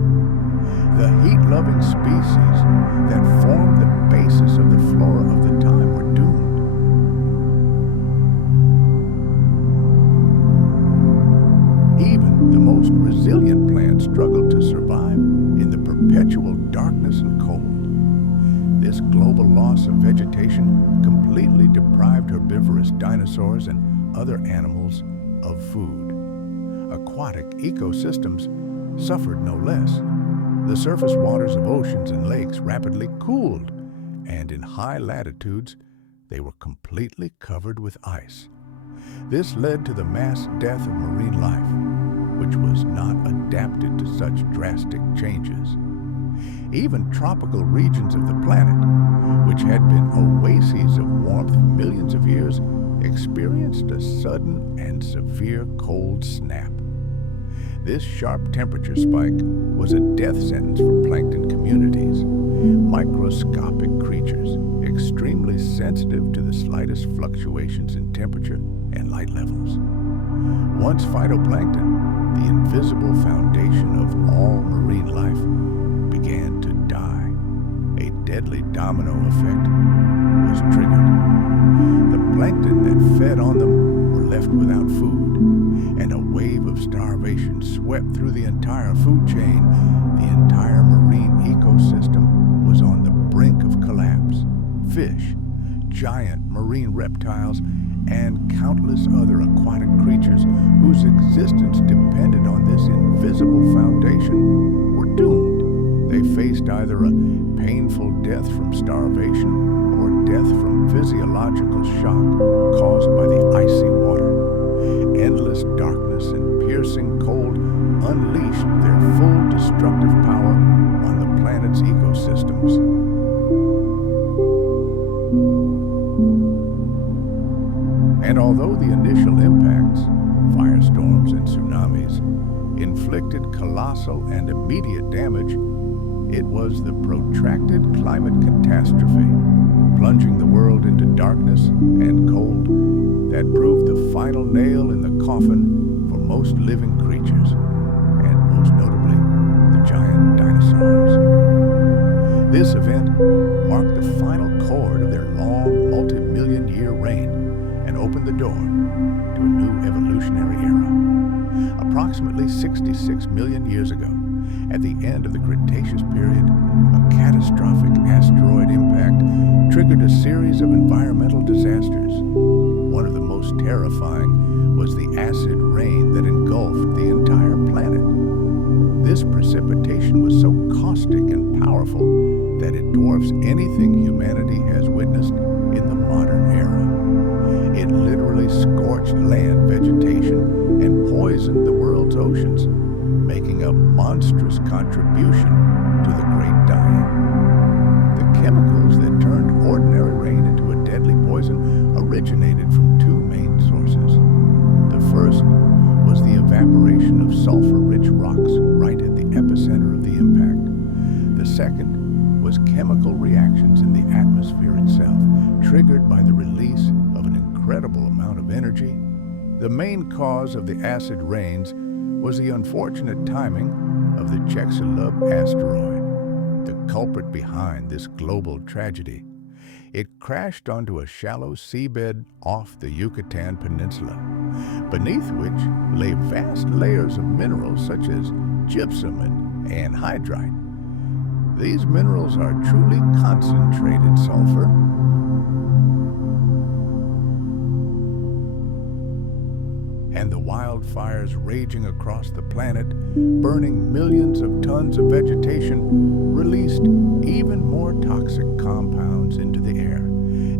The heat-loving species that formed the basis of the flora of the time were doomed. Even the most resilient plants struggled to survive in the perpetual darkness and cold. This global loss of vegetation completely deprived herbivorous dinosaurs and other animals of food. Aquatic ecosystems suffered no less. The surface waters of oceans and lakes rapidly cooled, and in high latitudes, they were completely covered with ice. This led to the mass death of marine life, which was not adapted to such drastic changes. Even tropical regions of the planet, which had been oases of warmth for millions of years, experienced a sudden and severe cold snap. This sharp temperature spike was a death sentence for plankton communities, microscopic creatures extremely sensitive to the slightest fluctuations in temperature and light levels. Once phytoplankton, the invisible foundation of all marine life, began to die, a deadly domino effect was triggered. The plankton that fed on them were left without food, and a wave of starvation swept through the entire food chain. The entire marine ecosystem was on the brink of collapse. Fish, giant marine reptiles, and countless other aquatic creatures whose existence depended on this invisible foundation were doomed. They faced either a painful death from starvation or death from physiological shock caused by the icy water. Endless darkness and piercing cold unleashed their full destructive power on the planet's ecosystems. And although the initial impacts, firestorms and tsunamis, inflicted colossal and immediate damage, it was the protracted climate catastrophe, plunging the world into darkness and cold, that proved the final nail in the coffin for most living creatures, and most notably, the giant dinosaurs. This event marked the final chord of their long, multi-million-year reign and opened the door to a new evolutionary era. Approximately 66 million years ago, at the end of the Cretaceous period, a catastrophic asteroid impact triggered a series of environmental disasters. One of the most terrifying was the acid rain that engulfed the entire planet. This precipitation was so caustic and powerful that it dwarfs anything humanity has witnessed in the modern era. It literally scorched land vegetation and poisoned the world's oceans, making a monstrous contribution to the Great Dying. The chemicals that turned ordinary rain into a deadly poison originated from two main sources. The first was the evaporation of sulfur-rich rocks right at the epicenter of the impact. The second was chemical reactions in the atmosphere itself, triggered by the release of an incredible amount of energy. The main cause of the acid rains was the unfortunate timing of the Chicxulub asteroid, the culprit behind this global tragedy. It crashed onto a shallow seabed off the Yucatan Peninsula, beneath which lay vast layers of minerals such as gypsum and anhydrite. These minerals are truly concentrated sulfur. And the wildfires raging across the planet, burning millions of tons of vegetation, released even more toxic compounds into the air,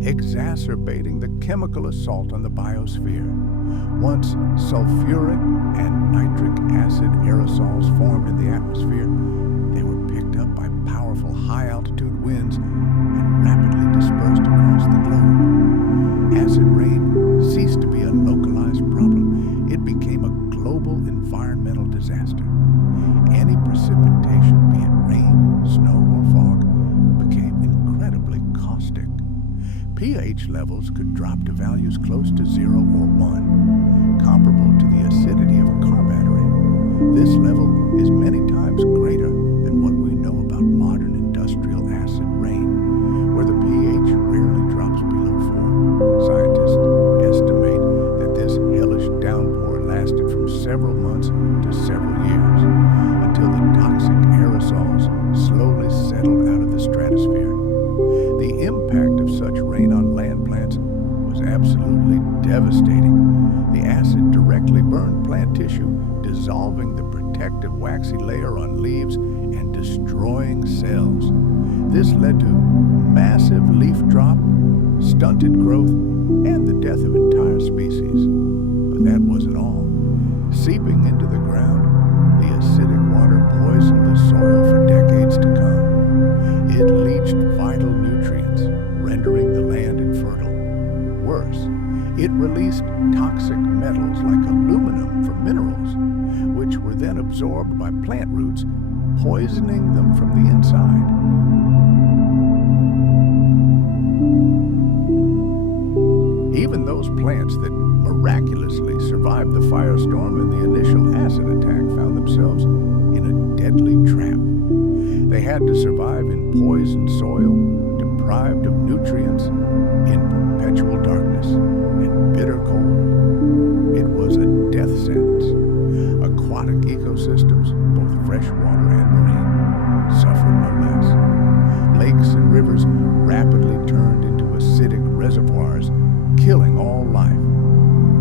exacerbating the chemical assault on the biosphere. Once sulfuric and nitric acid aerosols formed in the atmosphere, they were picked up by powerful high-altitude winds and rapidly dispersed across the globe. Acid rain ceased to be a localized problem. It became a global environmental disaster. Any precipitation, be it rain, snow, or fog, became incredibly caustic. pH levels could drop to values close to 0 or 1, comparable to the acidity of a car battery. This level is many times greater than what we know about modern industrial acid rain, where the pH rarely drops below 4. Scientists estimate that this hellish downpour lasted from several months to several years, until the toxic aerosols slowly settled out of the stratosphere. The impact of such rain on land plants was absolutely devastating. The acid directly burned plant tissue, dissolving the protective waxy layer on leaves and destroying cells. This led to massive leaf drop, stunted growth, and the death of entire species. But that wasn't all. Seeping into the ground, the acidic water poisoned the soil for decades to come. It leached vital nutrients, rendering the land infertile. Worse, it released toxic metals like aluminum from minerals, which were then absorbed by plant roots, poisoning them from the inside. Even those plants that miraculously survived the firestorm and the initial acid attack found themselves in a deadly trap. They had to survive in poisoned soil, deprived of nutrients, in perpetual darkness and bitter cold. It was a death sentence. Aquatic ecosystems, both freshwater and marine, suffered no less. Lakes and rivers rapidly turned into acidic reservoirs, killing all life.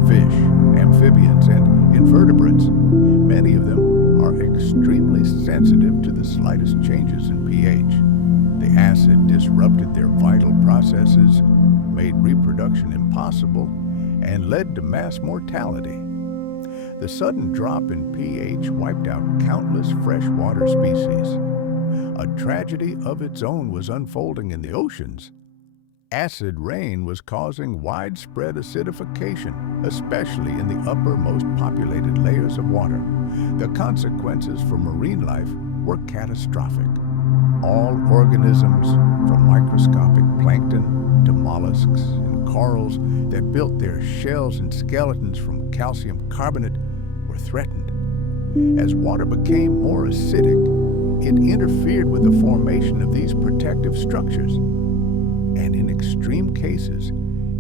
Fish, amphibians, and invertebrates, many of them are extremely sensitive to the slightest changes in pH. The acid disrupted their vital processes, made reproduction impossible, and led to mass mortality. The sudden drop in pH wiped out countless freshwater species. A tragedy of its own was unfolding in the oceans. Acid rain was causing widespread acidification, especially in the upper, most populated layers of water. The consequences for marine life were catastrophic. All organisms, from microscopic plankton to mollusks and corals that built their shells and skeletons from calcium carbonate, were threatened. As water became more acidic, it interfered with the formation of these protective structures. And in extreme cases,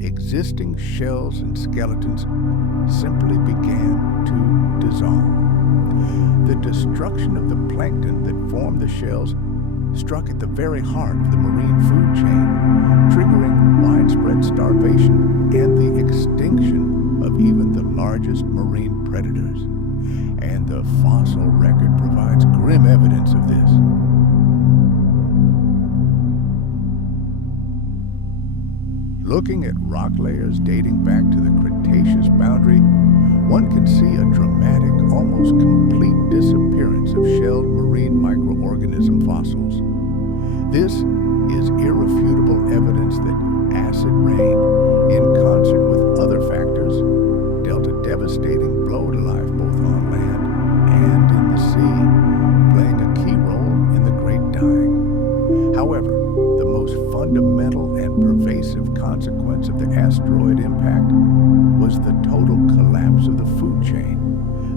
existing shells and skeletons simply began to dissolve. The destruction of the plankton that formed the shells struck at the very heart of the marine food chain, triggering widespread starvation and the extinction of even the largest marine predators. And the fossil record provides grim evidence of this. Looking at rock layers dating back to the Cretaceous boundary, one can see a dramatic, almost complete disappearance of shelled marine microorganism fossils. This is irrefutable evidence that acid rain, in concert with other factors, dealt a devastating blow to life both on land and in the sea, playing a key role in the Great Dying. However, the most fundamental and pervasive consequence of the asteroid impact was the total collapse of the food chain,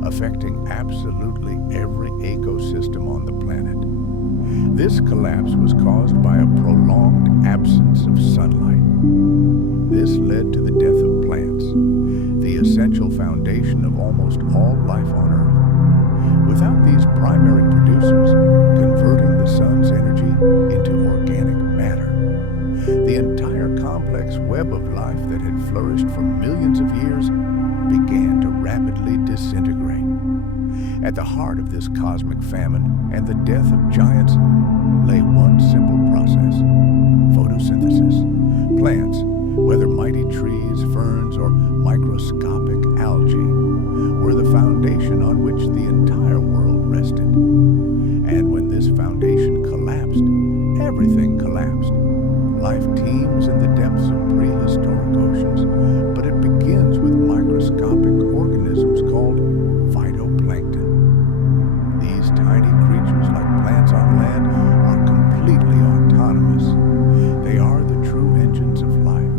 affecting absolutely every ecosystem on the planet. This collapse was caused by a prolonged absence of sunlight. This led to the death of plants, the essential foundation of almost all life on Earth. Without these primary producers, converting the sun's energy into organic matter. The entire complex web of life that had flourished for millions of years began to rapidly disintegrate. At the heart of this cosmic famine and the death of giants lay one simple process: photosynthesis. Plants, whether mighty trees, ferns, or microscopic algae, were the foundation on which the entire world rested. And when this foundation collapsed, everything collapsed. Life teems in the depths of prehistoric oceans, but it begins with microscopic organisms called phytoplankton. These tiny creatures, like plants on land, are completely autonomous. They are the true engines of life,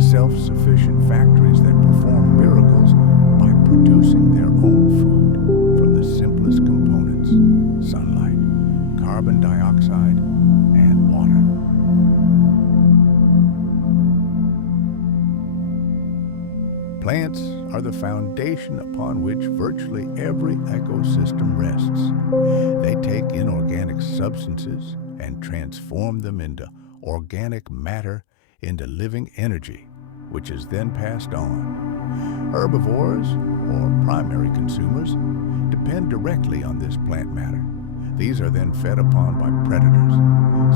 self-sufficient factories that perform miracles by producing their own food from the simplest components: sunlight, carbon dioxide, and water. Plants are the foundation upon which virtually every ecosystem rests. They take inorganic substances and transform them into organic matter, into living energy, which is then passed on. Herbivores, or primary consumers, depend directly on this plant matter. These are then fed upon by predators,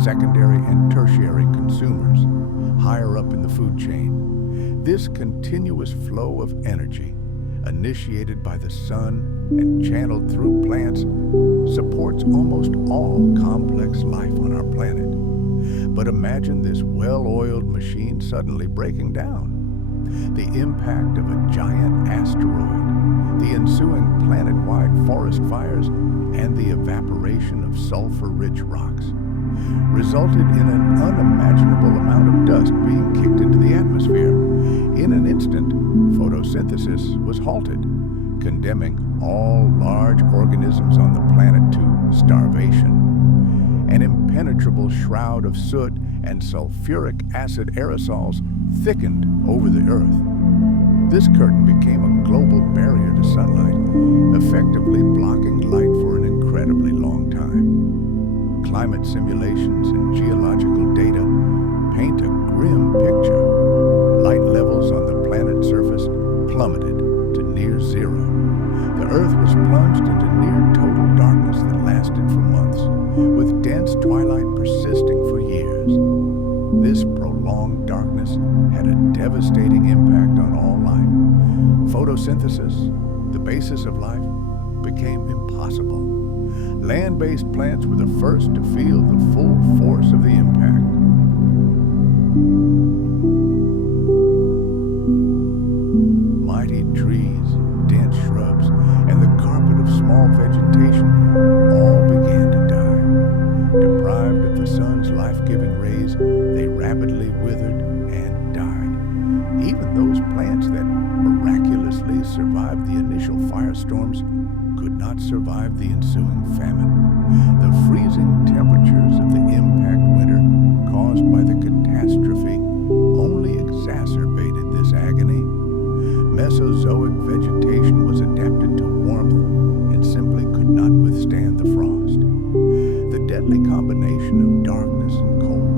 secondary and tertiary consumers, higher up in the food chain. This continuous flow of energy, initiated by the sun and channeled through plants, supports almost all complex life on our planet. But imagine this well-oiled machine suddenly breaking down. The impact of a giant asteroid, the ensuing planet-wide forest fires, and the evaporation of sulfur-rich rocks resulted in an unimaginable amount of dust being kicked into the atmosphere. In an instant, photosynthesis was halted, condemning all large organisms on the planet to starvation. An impenetrable shroud of soot and sulfuric acid aerosols thickened over the Earth. This curtain became a global barrier to sunlight, effectively blocking light for an incredibly long time. Climate simulations and geological data paint a grim picture. Light levels on the planet's surface plummeted to near zero. The Earth was plunged into near total darkness that lasted for months, with dense twilight persisting for years. This prolonged darkness had a devastating impact on all life. Photosynthesis, the basis of life, became impossible. Land-based plants were the first to feel the full force of the impact. Mighty trees, dense shrubs, and the carpet of small vegetation all began to die. Deprived of the sun's life-giving rays, they rapidly withered and died. Even those plants that miraculously survived the initial firestorms could not survive the ensuing famine. The freezing temperatures of the impact winter caused by the catastrophe only exacerbated this agony. Mesozoic vegetation was adapted to warmth and simply could not withstand the frost. The deadly combination of darkness and cold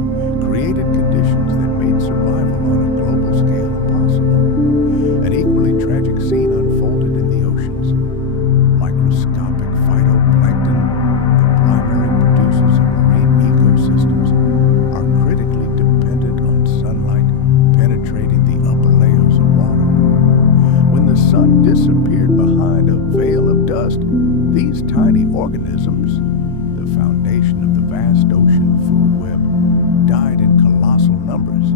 created conditions that made survival on a global scale impossible. An equally tragic scene unfolded in the oceans. Microscopic phytoplankton, the primary producers of marine ecosystems, are critically dependent on sunlight penetrating the upper layers of water. When the sun disappeared behind a veil of dust, these tiny organisms, the foundation of the vast ocean food web, died in colossal numbers.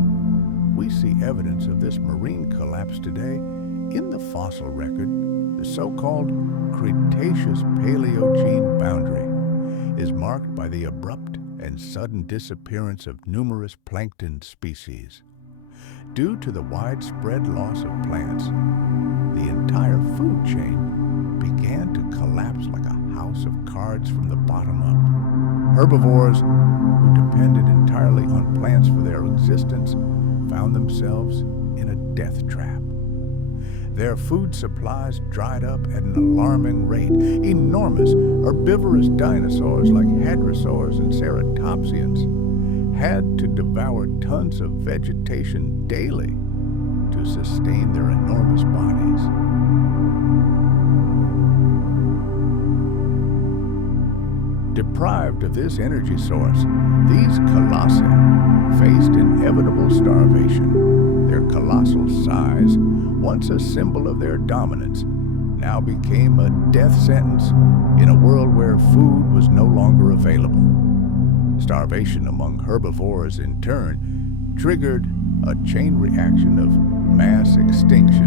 We see evidence of this marine collapse today in the fossil record. The so-called Cretaceous-Paleogene boundary is marked by the abrupt and sudden disappearance of numerous plankton species. Due to the widespread loss of plants, the entire food chain began to collapse like a house of cards from the bottom up. Herbivores, who depended entirely on plants for their existence, found themselves in a death trap. Their food supplies dried up at an alarming rate. Enormous herbivorous dinosaurs like hadrosaurs and ceratopsians had to devour tons of vegetation daily to sustain their enormous bodies. Deprived of this energy source, these colossi faced inevitable starvation. Their colossal size, once a symbol of their dominance, now became a death sentence in a world where food was no longer available. Starvation among herbivores, in turn, triggered a chain reaction of mass extinction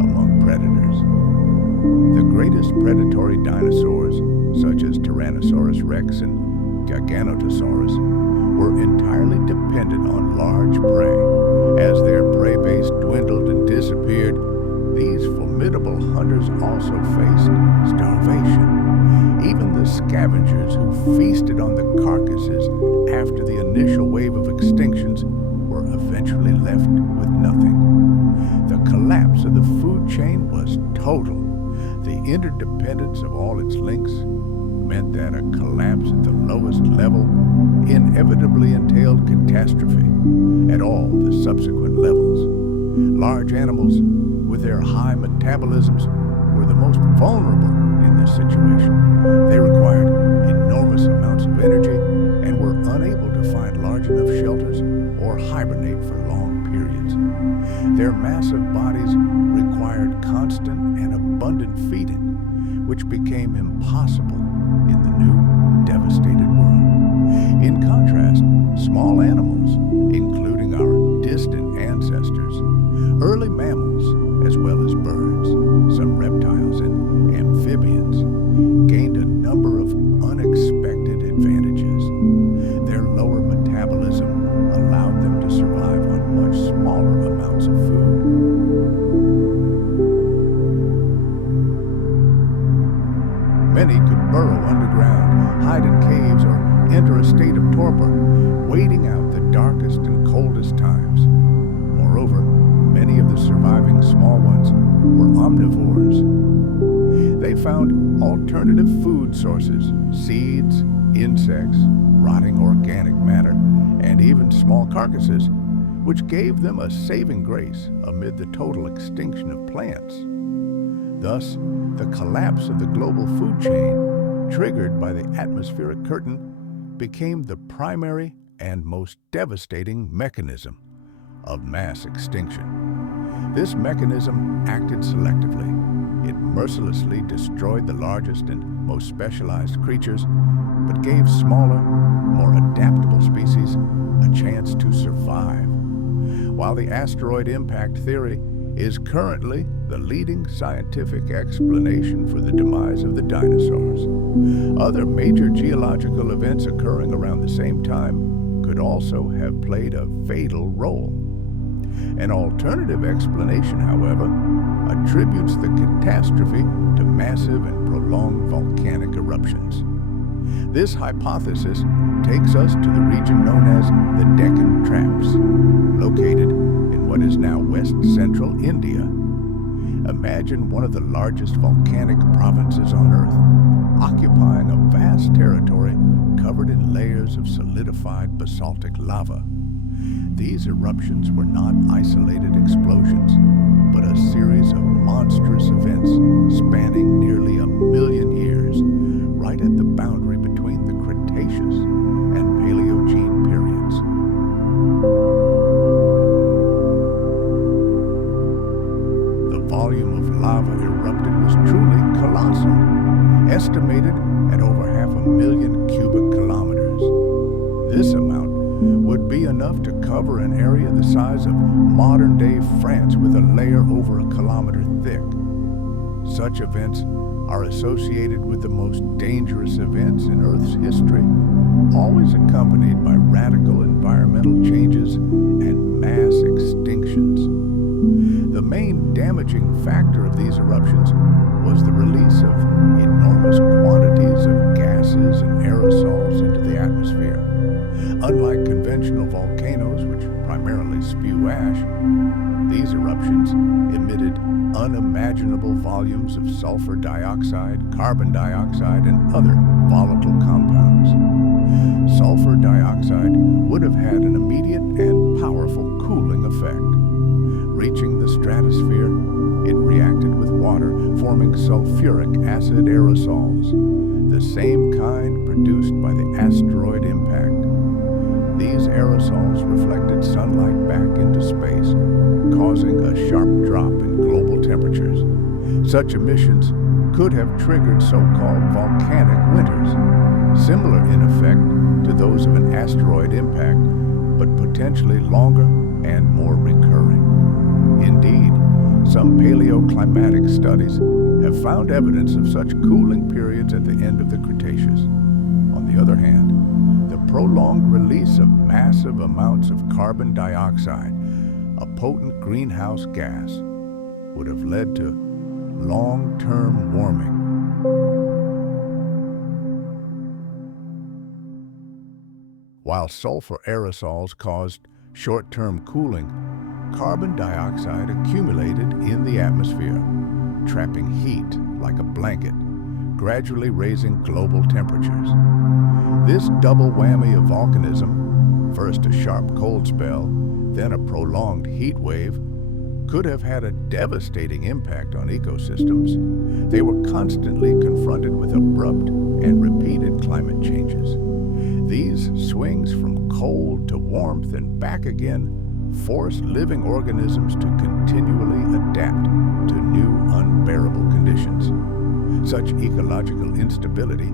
among predators. The greatest predatory dinosaurs, such as Tyrannosaurus rex and Giganotosaurus, were entirely dependent on large prey. As their prey base dwindled and disappeared, these formidable hunters also faced starvation. Even the scavengers who feasted on the carcasses after the initial wave of extinctions were eventually left with nothing. The collapse of the food chain was total. The interdependence of all its links meant that a collapse at the lowest level inevitably entailed catastrophe at all the subsequent levels. Large animals, with their high metabolisms, were the most vulnerable in this situation. They required enormous amounts of energy and were unable to find large enough shelters or hibernate for long periods. Their massive bodies required constant and abundant feeding, which became impossible in the new, devastated world. In contrast, small animals, including our distant ancestors, early mammals, as well as birds, some reptiles and amphibians, gained a number of unexpected advantages. Their lower metabolism allowed them to survive on much smaller amounts of food. Many could burrow underground, hide in caves, or enter a state of torpor, waiting out the darkest and coldest times. Moreover, many of the surviving small ones were omnivores. They found alternative food sources, seeds, insects, rotting organic matter, and even small carcasses, which gave them a saving grace amid the total extinction of plants. Thus, the collapse of the global food chain, triggered by the atmospheric curtain, became the primary and most devastating mechanism of mass extinction. This mechanism acted selectively. It mercilessly destroyed the largest and most specialized creatures, but gave smaller, more adaptable species a chance to survive. While the asteroid impact theory is currently the leading scientific explanation for the demise of the dinosaurs, other major geological events occurring around the same time could also have played a fatal role. An alternative explanation, however, attributes the catastrophe to massive and prolonged volcanic eruptions. This hypothesis takes us to the region known as the Deccan Traps, located in what is now west-central India. Imagine one of the largest volcanic provinces on Earth, occupying a vast territory covered in layers of solidified basaltic lava. These eruptions were not isolated explosions, but a series of monstrous events spanning nearly 1 million years, right at the boundary between the Cretaceous and Paleogene periods. The volume of lava erupted was truly colossal, estimated at over 500,000 cubic kilometers. This amount would be enough to cover an area the size of modern-day France with a layer over a kilometer thick. Such events are associated with the most dangerous events in Earth's history, always accompanied by radical environmental changes and mass extinctions. The main damaging factor of these eruptions was the release of enormous quantities of gases and aerosols into the atmosphere. Unlike conventional volcanoes, which primarily spew ash, these eruptions emitted unimaginable volumes of sulfur dioxide, carbon dioxide, and other volatile compounds. Sulfur dioxide would have had an immediate and powerful cooling effect. Reaching the stratosphere, it reacted with water, forming sulfuric acid aerosols, the same kind produced by the asteroid impact. These aerosols reflected sunlight back into space, causing a sharp drop in global temperatures. Such emissions could have triggered so-called volcanic winters, similar in effect to those of an asteroid impact, but potentially longer and more recurring. Indeed, some paleoclimatic studies have found evidence of such cooling periods at the end of the Cretaceous. On the other hand, the prolonged release of massive amounts of carbon dioxide, a potent greenhouse gas, would have led to long-term warming. While sulfur aerosols caused short-term cooling, carbon dioxide accumulated in the atmosphere, trapping heat like a blanket, gradually raising global temperatures. This double whammy of volcanism, first a sharp cold spell, then a prolonged heat wave, could have had a devastating impact on ecosystems. They were constantly confronted with abrupt and repeated climate changes. These swings from cold to warmth and back again force living organisms to continually adapt to new unbearable conditions. Such ecological instability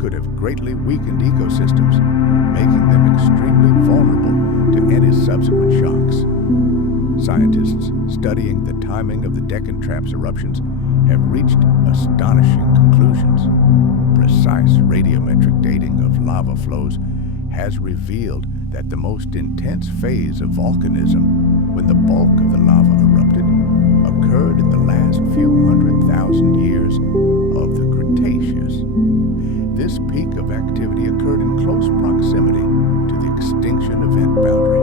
could have greatly weakened ecosystems, making them extremely vulnerable to any subsequent shocks. Scientists studying the timing of the Deccan Traps eruptions have reached astonishing conclusions. Precise radiometric dating of lava flows has revealed that the most intense phase of volcanism, when the bulk of the lava erupted, occurred in the last few 100,000 years of the Cretaceous. This peak of activity occurred in close proximity to the extinction event boundary.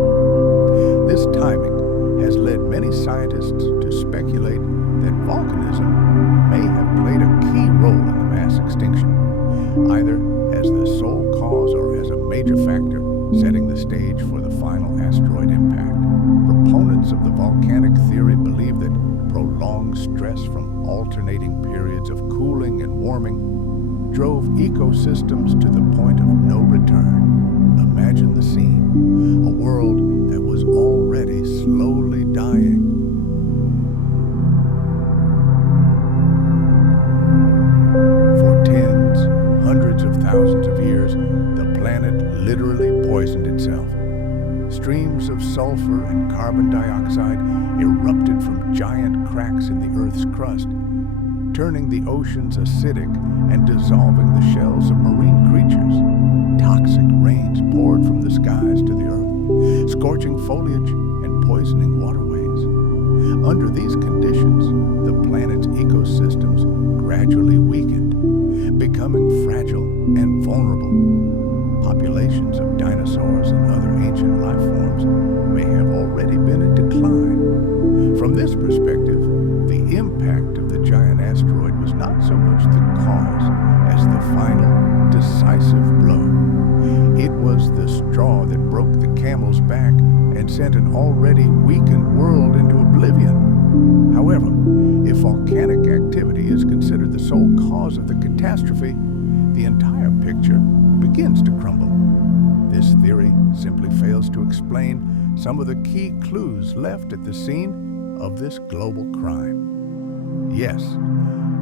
This timing has led many scientists to speculate that volcanism may have played a key role in the mass extinction, either as the sole cause or as a major factor setting the stage for the final asteroid impact. Proponents of the volcanic theory believe that prolonged stress from alternating periods of cooling and warming drove ecosystems to the point of no return. Imagine the scene, a world that was already slowly dying. For tens, hundreds of thousands of years, the planet literally poisoned itself. Streams of sulfur and carbon dioxide erupted from giant cracks in the Earth's crust, turning the oceans acidic and dissolving the shells of marine creatures. Toxic rains poured from the skies to the earth, scorching foliage and poisoning waterways. Under these conditions, the planet's ecosystems gradually weakened, becoming fragile and vulnerable. Populations of dinosaurs and other ancient life forms may have already been in decline. From this perspective, the impact of the giant asteroid was not so much the cause as the final, decisive blow. It was the straw that broke the camel's back and sent an already weakened world into oblivion. However, if volcanic activity is considered the sole cause of the catastrophe, the entire picture begins to crumble. This theory simply fails to explain some of the key clues left at the scene of this global crime. Yes,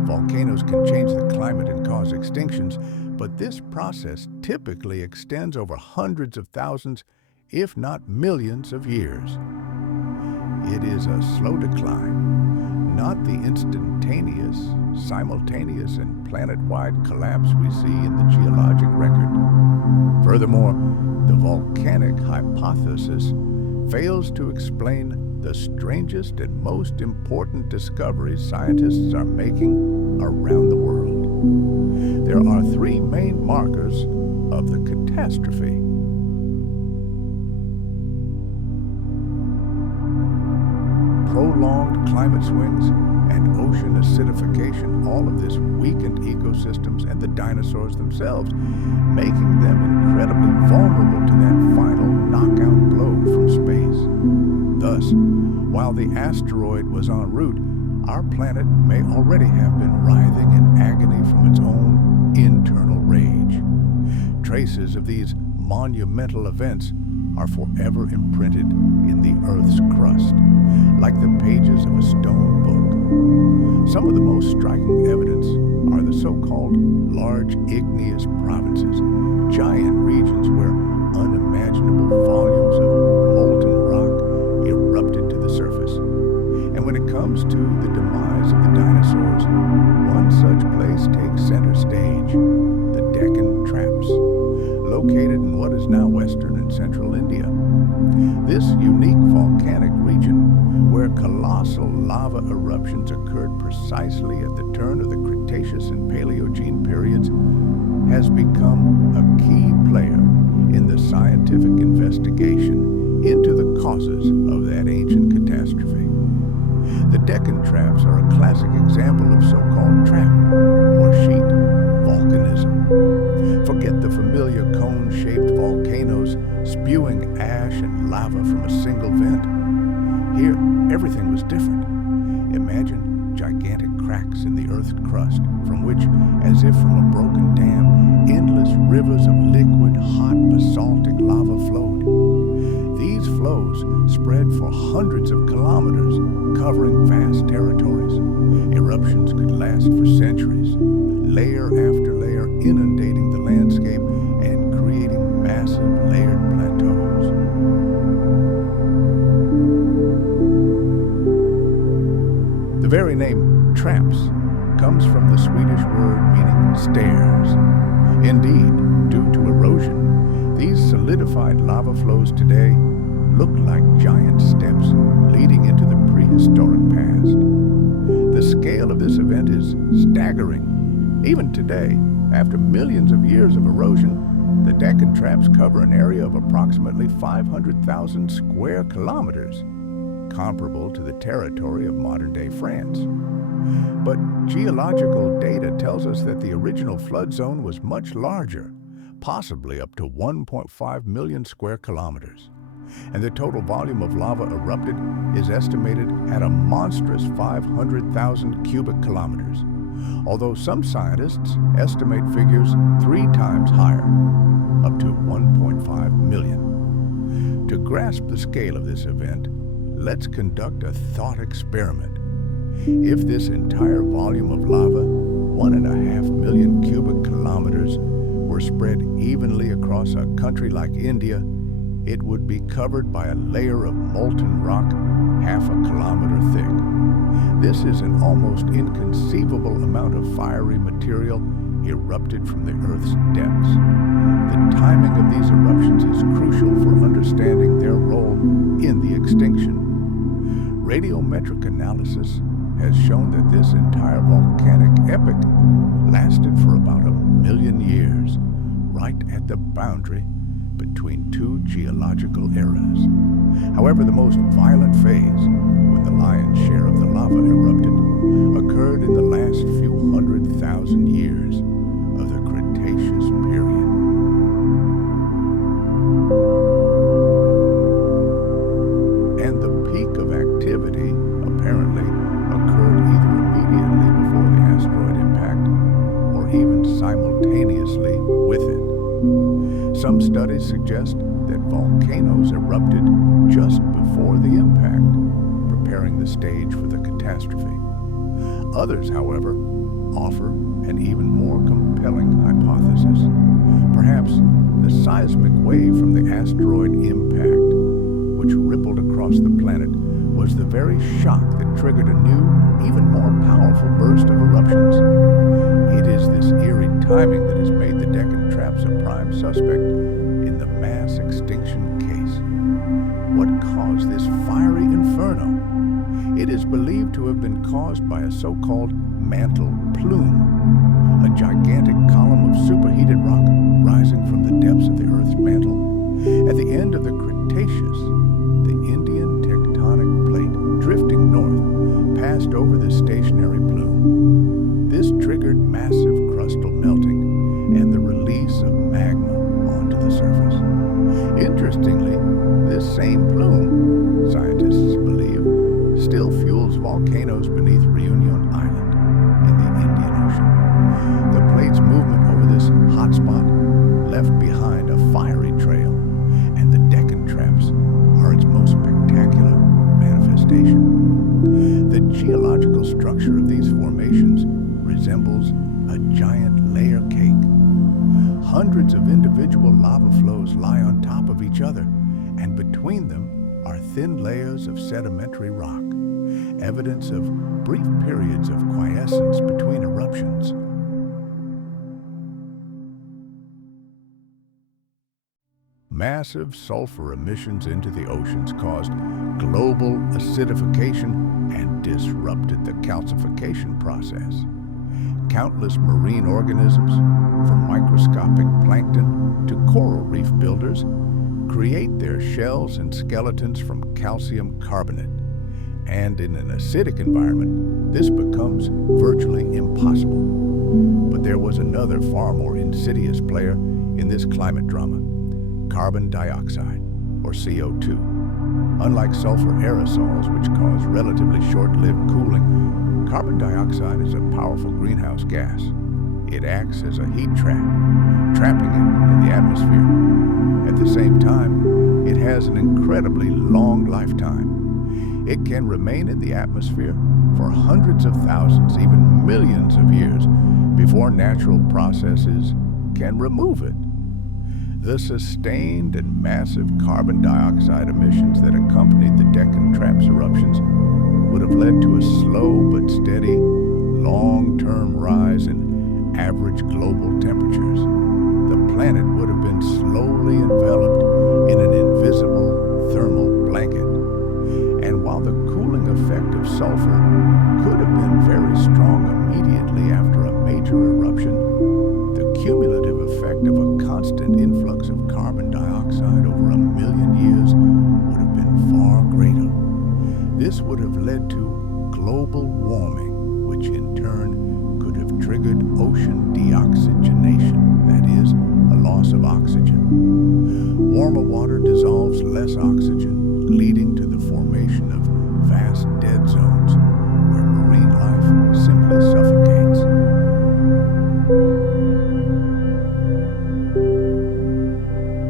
volcanoes can change the climate and cause extinctions, but this process typically extends over hundreds of thousands, if not millions of years. It is a slow decline, not the instantaneous, simultaneous, and planet-wide collapse we see in the geologic record. Furthermore, the volcanic hypothesis fails to explain the strangest and most important discoveries scientists are making around the world. There are three main markers of the catastrophe. prolonged climate swings and ocean acidification, all of this weakened ecosystems and the dinosaurs themselves, making them incredibly vulnerable to that final knockout blow from space. Thus, while the asteroid was en route, our planet may already have been writhing in agony from its own internal rage. Traces of these monumental events are forever imprinted in the Earth's crust, like the pages of a stone book. Some of the most striking evidence are the so-called large igneous provinces, giant regions where unimaginable volumes of molten rock erupted to the surface. And when it comes to the demise of the dinosaurs, one such place takes center stage: the Deccan Traps, located in what is now western and central India. This unique volcanic region, where colossal lava eruptions occurred precisely at the turn of the Cretaceous and Paleogene periods, has become a key player in the scientific investigation into the causes of that ancient catastrophe. The Deccan Traps are a classic example of so-called trap or sheet volcanism. Forget the familiar cone-shaped volcanoes spewing ash and lava from a single vent. Here, everything was different. Imagine gigantic cracks in the Earth's crust, from which, as if from a broken dam, endless rivers of liquid, hot, basaltic lava flowed. These flows spread for hundreds of kilometers, covering vast territories. Eruptions could last for centuries, layer after layer inundating the landscape and creating massive layered plateaus. The very name traps comes from the Swedish word meaning stairs. Indeed, due to erosion, these solidified lava flows today look like giant steps leading into the prehistoric past. The scale of this event is staggering. Even today, after millions of years of erosion, the Deccan Traps cover an area of approximately 500,000 square kilometers, comparable to the territory of modern-day France. But geological data tells us that the original flood zone was much larger, possibly up to 1.5 million square kilometers. And the total volume of lava erupted is estimated at a monstrous 500,000 cubic kilometers, although some scientists estimate figures 3 times higher, up to 1.5 million. To grasp the scale of this event, let's conduct a thought experiment. If this entire volume of lava, 1.5 million cubic kilometers, were spread evenly across a country like India, it would be covered by a layer of molten rock half a kilometer thick. This is an almost inconceivable amount of fiery material erupted from the Earth's depths. The timing of these eruptions is crucial for understanding their role in the extinction. Radiometric analysis has shown that this entire volcanic epoch lasted for about 1 million years, right at the boundary between 2 geological eras. However, the most violent phase, when the lion's share of the lava erupted, occurred in the last few 100,000 years of the Cretaceous period. And the peak of activity apparently occurred either immediately before the asteroid impact or even simultaneously with it. Some studies suggest that volcanoes erupted just before the impact, preparing the stage for the catastrophe. Others, however, offer an even more compelling hypothesis. Perhaps the seismic wave from the asteroid impact, which rippled across the planet, was the very shock that triggered a new, even more powerful burst of eruptions. It is this eerie timing that has made the Deccan Traps a prime suspect in the mass extinction case. What caused this fiery inferno? It is believed to have been caused by a so-called mantle plume, a gigantic column of superheated rock rising from the depths of the Earth's mantle. At the end of the Cretaceous, the Indian tectonic plate drifting same plume, scientists believe, still fuels volcanoes beneath Reunion Island in the Indian Ocean. The plate's movement over this hotspot left behind a fiery trail, and the Deccan Traps are its most spectacular manifestation. The geological structure of these formations resembles a giant layer cake. Hundreds of individual lava flows lie on top of each other, and between them are thin layers of sedimentary rock, evidence of brief periods of quiescence between eruptions. Massive sulfur emissions into the oceans caused global acidification and disrupted the calcification process. Countless marine organisms, from microscopic plankton to coral reef builders, create their shells and skeletons from calcium carbonate. And in an acidic environment, this becomes virtually impossible. But there was another far more insidious player in this climate drama: carbon dioxide, or CO2. Unlike sulfur aerosols, which cause relatively short-lived cooling, carbon dioxide is a powerful greenhouse gas. It acts as a heat trap, trapping it in the atmosphere. At the same time, it has an incredibly long lifetime. It can remain in the atmosphere for hundreds of thousands, even millions of years, before natural processes can remove it. The sustained and massive carbon dioxide emissions that accompanied the Deccan Traps eruptions would have led to a slow but steady, long-term rise in average global temperatures. The planet would have been slowly enveloped in an invisible thermal blanket. And while the cooling effect of sulfur could have been very strong immediately after a major eruption, the cumulative effect of a constant influx of carbon dioxide over 1 million years would have been far greater. This would have led to global warming, which in turn could have triggered ocean deoxygenation, that is, a loss of oxygen. Warmer water dissolves less oxygen, leading to the formation of vast dead zones where marine life simply suffocates.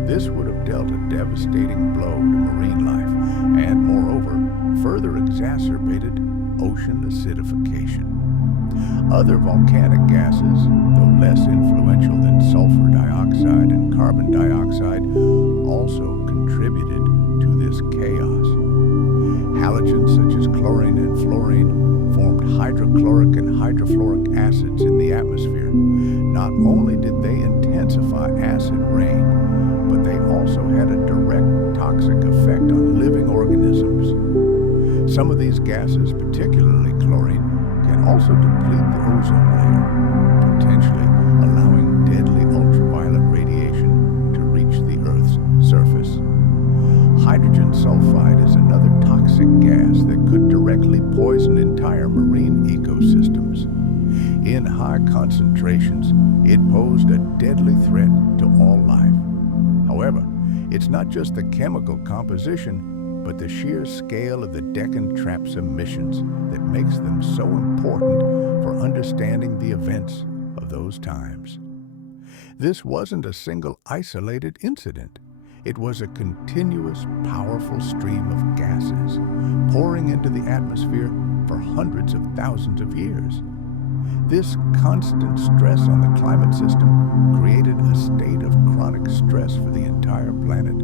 This would have dealt a devastating blow to marine life and, moreover, further exacerbated ocean acidification. Other volcanic gases, though less influential than sulfur dioxide and carbon dioxide, also contributed to this chaos. Halogens such as chlorine and fluorine formed hydrochloric and hydrofluoric acids in the atmosphere. Not only did they intensify acid rain, but they also had a direct toxic effect on living organisms. Some of these gases, particularly chlorine, can also deplete the ozone layer, potentially allowing deadly ultraviolet radiation to reach the Earth's surface. Hydrogen sulfide is another toxic gas that could directly poison entire marine ecosystems. In high concentrations, it posed a deadly threat to all life. However, it's not just the chemical composition, but the sheer scale of the Deccan Traps emissions that makes them so important for understanding the events of those times. This wasn't a single isolated incident. It was a continuous, powerful stream of gases pouring into the atmosphere for hundreds of thousands of years. This constant stress on the climate system created a state of chronic stress for the entire planet,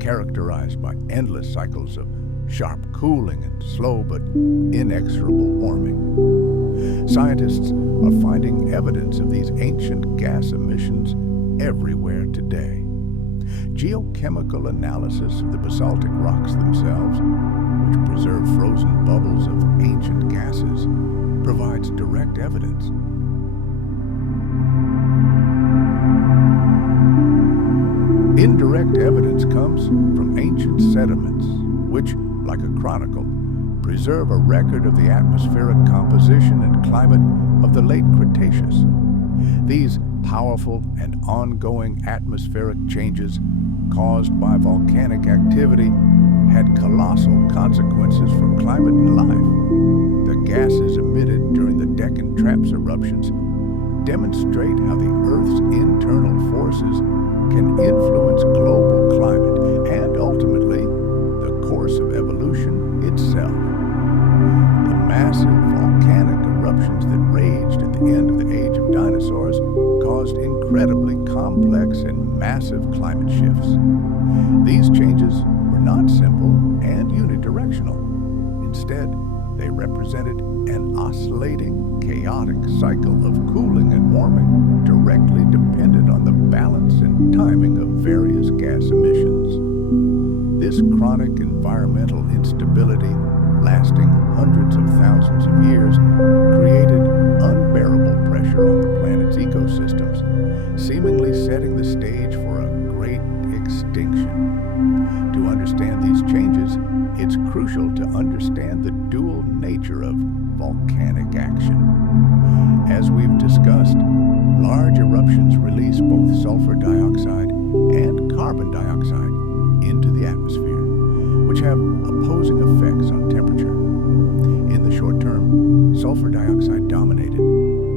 characterized by endless cycles of sharp cooling and slow but inexorable warming. Scientists are finding evidence of these ancient gas emissions everywhere today. Geochemical analysis of the basaltic rocks themselves, which preserve frozen bubbles of ancient gases, provides direct evidence. Indirect evidence comes from ancient sediments, which, like a chronicle, preserve a record of the atmospheric composition and climate of the late Cretaceous. These powerful and ongoing atmospheric changes caused by volcanic activity had colossal consequences for climate and life. The gases emitted during the Deccan Traps eruptions demonstrate how the Earth's internal forces can influence global climate and ultimately the course of evolution itself. The massive volcanic eruptions that raged at the end of the Age of Dinosaurs caused incredibly complex and massive climate shifts. These changes were not simple and unidirectional. Instead, they represented an oscillating, chaotic cycle of cooling and warming directly dependent on the balance and timing of various gas emissions. This chronic environmental instability, lasting hundreds of thousands of years, created unbearable pressure on the planet's ecosystems, seemingly setting the stage for a great extinction. To understand these changes, it's crucial to understand the dual nature of volcanic action. As we've discussed, large eruptions release both sulfur dioxide and carbon dioxide into the atmosphere, which have opposing effects on temperature. In the short term, sulfur dioxide dominated,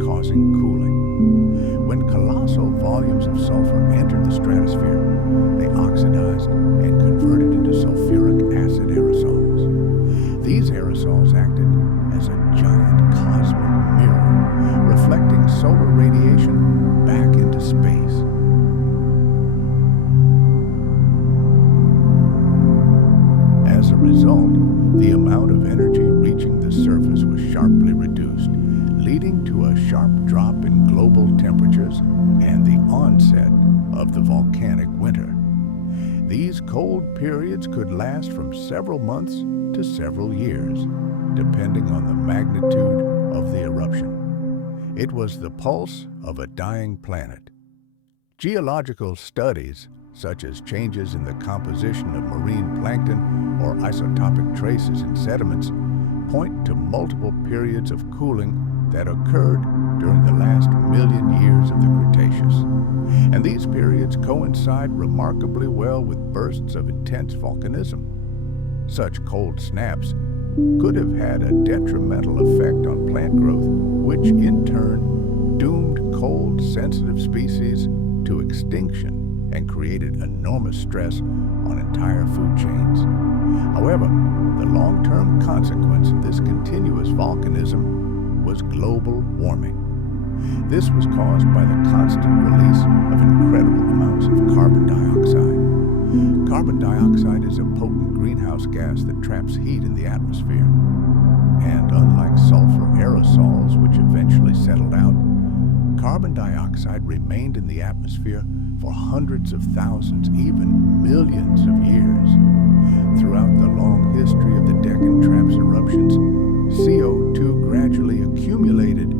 causing cooling. When colossal volumes of sulfur entered the stratosphere, they oxidized and converted into sulfuric acid aerosols. These aerosols acted as a giant cosmic mirror, reflecting solar radiation back into space. As a result, the amount of energy reaching the surface was sharply reduced, leading to a sharp drop in global temperatures and the onset of the volcanic winter. These cold periods could last from several months to several years, depending on the magnitude of the eruption. It was the pulse of a dying planet. Geological studies, such as changes in the composition of marine plankton or isotopic traces in sediments, point to multiple periods of cooling that occurred during the last million years of the Cretaceous. And these periods coincide remarkably well with bursts of intense volcanism. Such cold snaps could have had a detrimental effect on plant growth, which in turn doomed cold-sensitive species to extinction and created enormous stress on entire food chains. However, the long-term consequence of this continuous volcanism was global warming. This was caused by the constant release of incredible amounts of carbon dioxide. Carbon dioxide is a potent greenhouse gas that traps heat in the atmosphere. And unlike sulfur aerosols, which eventually settled out, carbon dioxide remained in the atmosphere for hundreds of thousands, even millions of years. Throughout the long history of the Deccan Traps eruptions, CO2 gradually accumulated,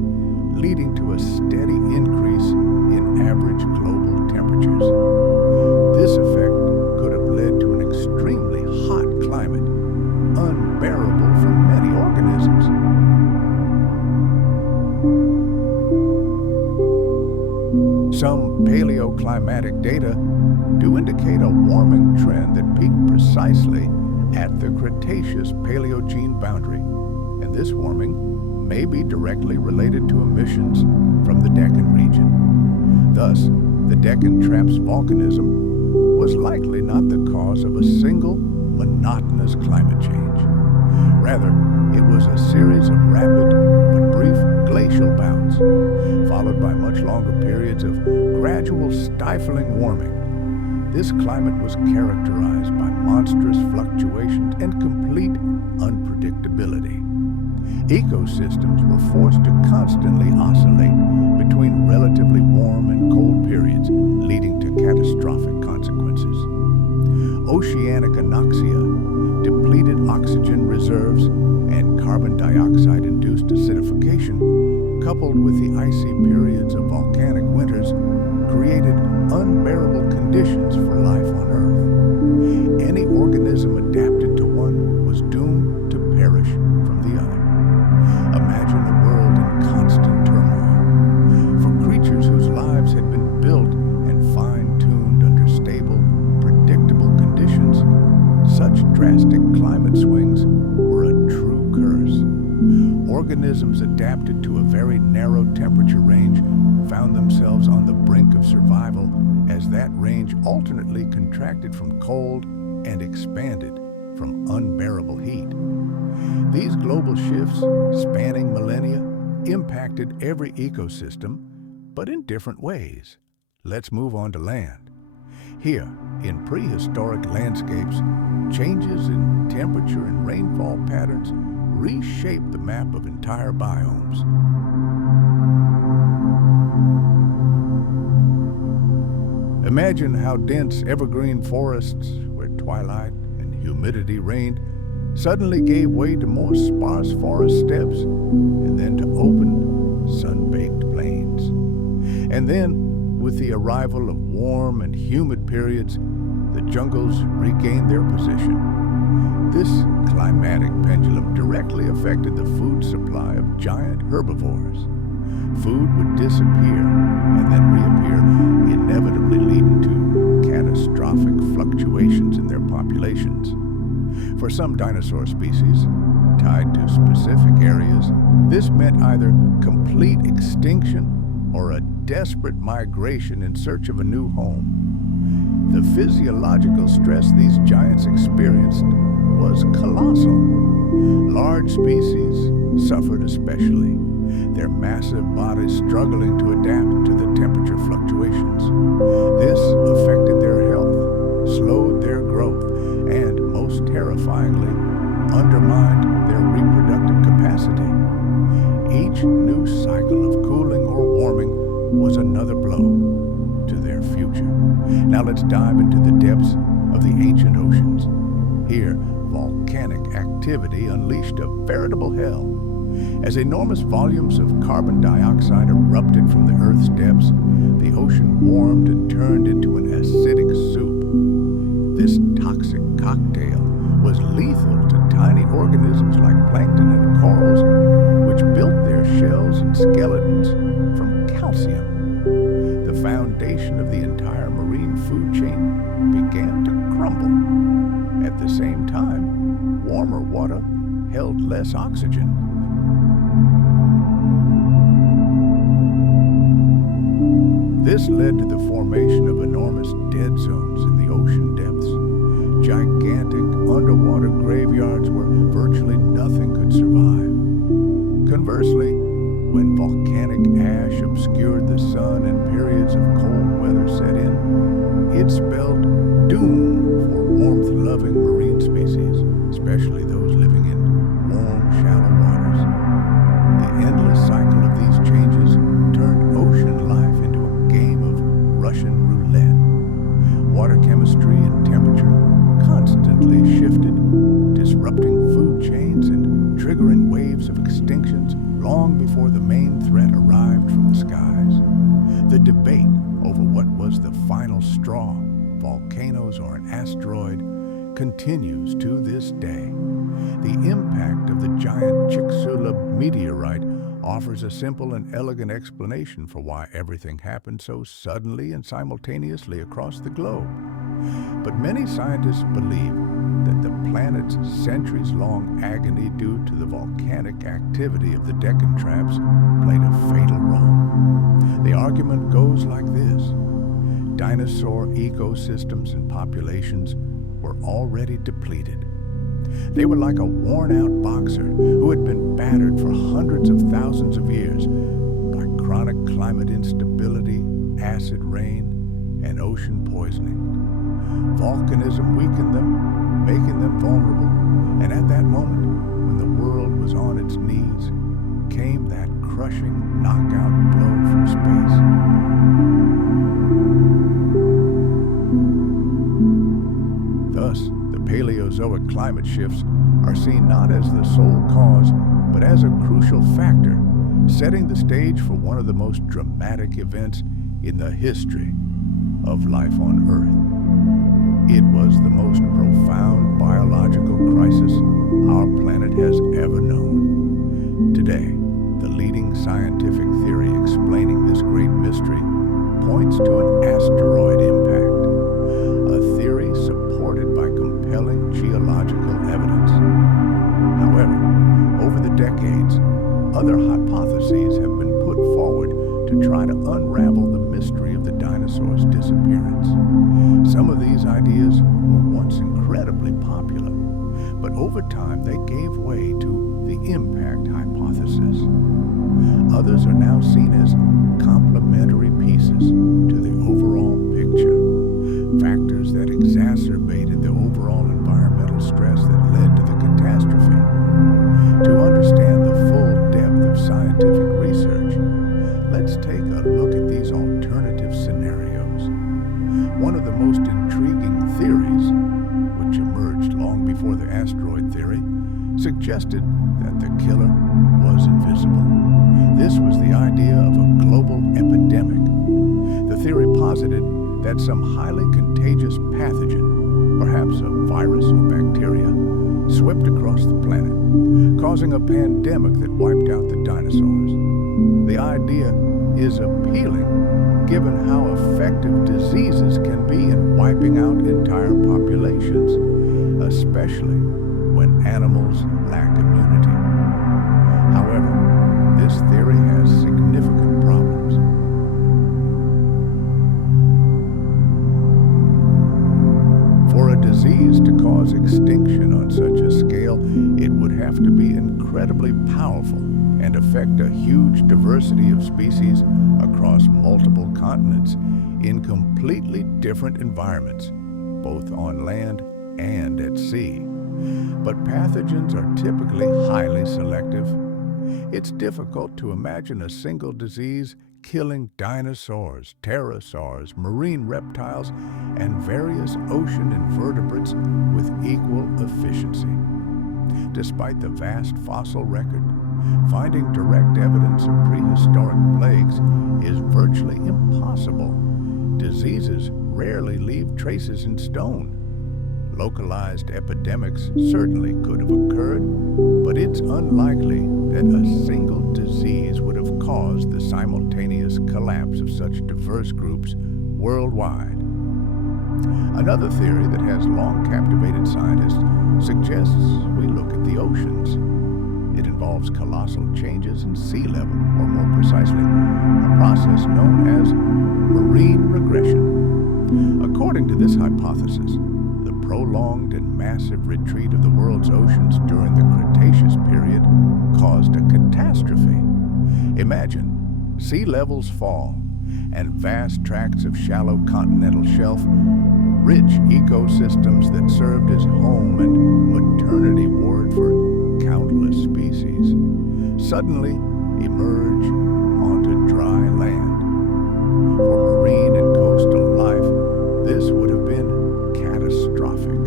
leading to a steady increase in average global temperatures. This effect could have led to an extremely hot climate, unbearable for many organisms. Some paleoclimatic data do indicate a warming trend that peaked precisely at the Cretaceous-Paleogene boundary, and this warming may be directly related to emissions from the Deccan region. Thus, the Deccan Traps volcanism was likely not the cause of a single, monotonous climate change. Rather, it was a series of rapid but brief glacial bouts, followed by much longer periods of gradual stifling warming. This climate was characterized by monstrous fluctuations and complete unpredictability. Ecosystems were forced to constantly oscillate between relatively warm and cold periods, leading to catastrophic consequences. Oceanic anoxia, depleted oxygen reserves, and carbon dioxide-induced acidification, coupled with the icy periods of volcanic winters, created unbearable conditions for life on Earth. Any organism adapted to one was doomed to perish from the other. Imagine a world in constant turmoil. For creatures whose lives had been built and fine-tuned under stable, predictable drastic climate swings were a true curse. Organisms adapted to a very narrow temperature range found themselves on the brink of survival as that range alternately contracted from cold and expanded from unbearable heat. These global shifts, spanning millennia, impacted every ecosystem, but in different ways. Let's move on to land. Here, in prehistoric landscapes, changes in temperature and rainfall patterns reshaped the map of entire biomes. Imagine how dense evergreen forests, where twilight and humidity reigned, suddenly gave way to more sparse forest steppes, and then to open, sun-baked plains. And then, with the arrival of warm and humid periods, the jungles regained their position. This climatic pendulum directly affected the food supply of giant herbivores. Food would disappear and then reappear, inevitably leading to catastrophic fluctuations in their populations. For some dinosaur species, tied to specific areas, this meant either complete extinction or a desperate migration in search of a new home. The physiological stress these giants experienced was colossal. Large species suffered especially, their massive bodies struggling to adapt to the temperature fluctuations. This affected their health, slowed their growth, and, most terrifyingly, undermined their reproductive capacity. Each new cycle of cooling or warming was another blow to their future. Now let's dive into the depths of the ancient oceans. Here, volcanic activity unleashed a veritable hell. As enormous volumes of carbon dioxide erupted from the Earth's depths, the ocean warmed and turned into an acidic soup. This toxic cocktail was lethal to tiny organisms like plankton and corals, which built their shells and skeletons from calcium. The foundation of the entire marine food chain began to crumble. At the same time, warmer water held less oxygen. This led to the formation of enormous dead zones in the ocean depths, gigantic underwater graveyards where virtually nothing could survive. Conversely, when volcanic ash obscured the sun and periods of cold weather set in, it spelled doom for warmth-loving marine species, especially those living in warm, shallow waters. The endless cycle of these changes turned ocean life into a game of Russian roulette. Water chemistry and temperature constantly shifted, disrupting food chains and triggering waves of extinctions long before the main threat arrived from the skies. The debate over what was the final straw, volcanoes or an asteroid, continues to this day. The impact of the giant Chicxulub meteorite offers a simple and elegant explanation for why everything happened so suddenly and simultaneously across the globe. But many scientists believe that the planet's centuries-long agony due to the volcanic activity of the Deccan Traps played a fatal role. The argument goes like this: dinosaur ecosystems and populations were already depleted. They were like a worn-out boxer who had been battered for hundreds of thousands of years by chronic climate instability, acid rain, and ocean poisoning. Volcanism weakened them, making them vulnerable, and at that moment, when the world was on its knees, came that crushing knockout blow from space. Thus, the Paleozoic climate shifts are seen not as the sole cause, but as a crucial factor, setting the stage for one of the most dramatic events in the history of life on Earth. It was the most profound biological crisis our planet has ever known. Today, the leading scientific theory explaining this great mystery points to an asteroid impact, a theory supported by compelling geological geological evidence. However, over the decades, other hypotheses have been put forward to try to unravel the mystery of the dinosaurs' disappearance. Some of these ideas were once incredibly popular, but over time they gave way to the impact hypothesis. Others are now seen as complementary pieces to the overall picture, factors that exacerbated the overall environmental stress that led to the catastrophe. To understand the full depth of scientific research, let's take a look at these alternative scenarios. One of the most intriguing theories, which emerged long before the asteroid theory, suggested that the killer was invisible. This was the idea of a global epidemic. The theory posited that some highly contagious pathogen, perhaps a virus or bacteria, swept across the planet, causing a pandemic that wiped out the dinosaurs. The idea is appealing, given how effective diseases can be in wiping out entire populations, especially when animals lack immunity. However, this theory has significant problems. For a disease to cause extinction on such a scale, it would have to be incredibly powerful and affect a huge diversity of species across multiple continents in completely different environments, both on land and at sea. But pathogens are typically highly selective. It's difficult to imagine a single disease killing dinosaurs, pterosaurs, marine reptiles, and various ocean invertebrates with equal efficiency. Despite the vast fossil record, finding direct evidence of prehistoric plagues is virtually impossible. Diseases rarely leave traces in stone. Localized epidemics certainly could have occurred, but it's unlikely that a single disease would have caused the simultaneous collapse of such diverse groups worldwide. Another theory that has long captivated scientists suggests we look at the oceans. It involves colossal changes in sea level, or more precisely, a process known as marine regression. According to this hypothesis, the prolonged and massive retreat of the world's oceans during the Cretaceous period caused a catastrophe. Imagine, sea levels fall, and vast tracts of shallow continental shelf, rich ecosystems that served as home and maternity ward for countless species, suddenly emerge onto dry land. For marine and coastal life, this would have been catastrophic.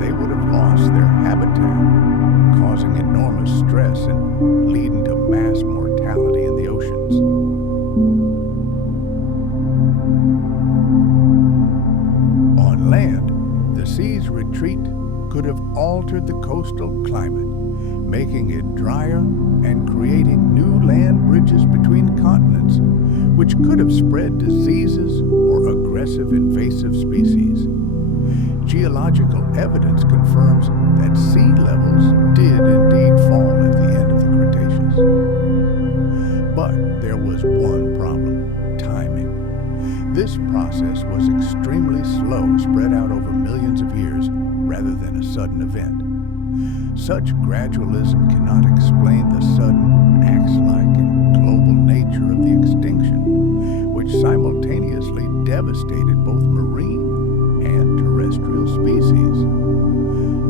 They would have lost their habitat, causing enormous stress and leading to mass mortality in the oceans. On land, the sea's retreat could have altered the coastal climate, making it drier and creating new land bridges between continents, which could have spread diseases or aggressive invasive species. Geological evidence confirms that sea levels did indeed fall at the end of the Cretaceous. But there was one problem: timing. This process was extremely slow, spread out over millions of years rather than a sudden event. Such gradualism cannot explain the sudden, axe-like, and global nature of the extinction, which simultaneously devastated both marine and terrestrial species.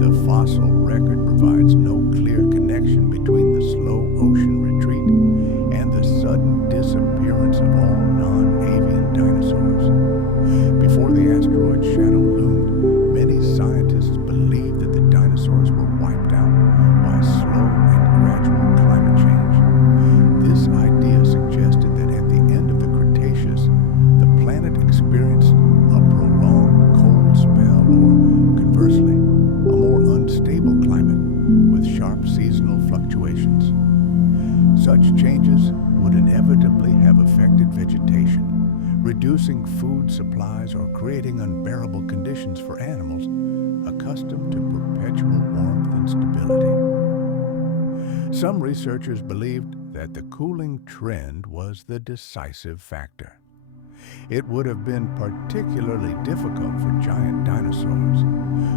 The fossil record provides no clear connection between the slow ocean retreat and the sudden disappearance of all non-avian dinosaurs. Before the asteroid shadow loomed, many scientists believed that the dinosaurs were wiped out by slow and gradual climate change. This idea suggested that at the end of the Cretaceous, the planet experienced a prolonged cold spell, or conversely, a more unstable climate with sharp seasonal fluctuations. Such changes would inevitably have affected vegetation, reducing food supplies or creating unbearable conditions for animals, accustomed to perpetual warmth and stability. Some researchers believed that the cooling trend was the decisive factor. It would have been particularly difficult for giant dinosaurs,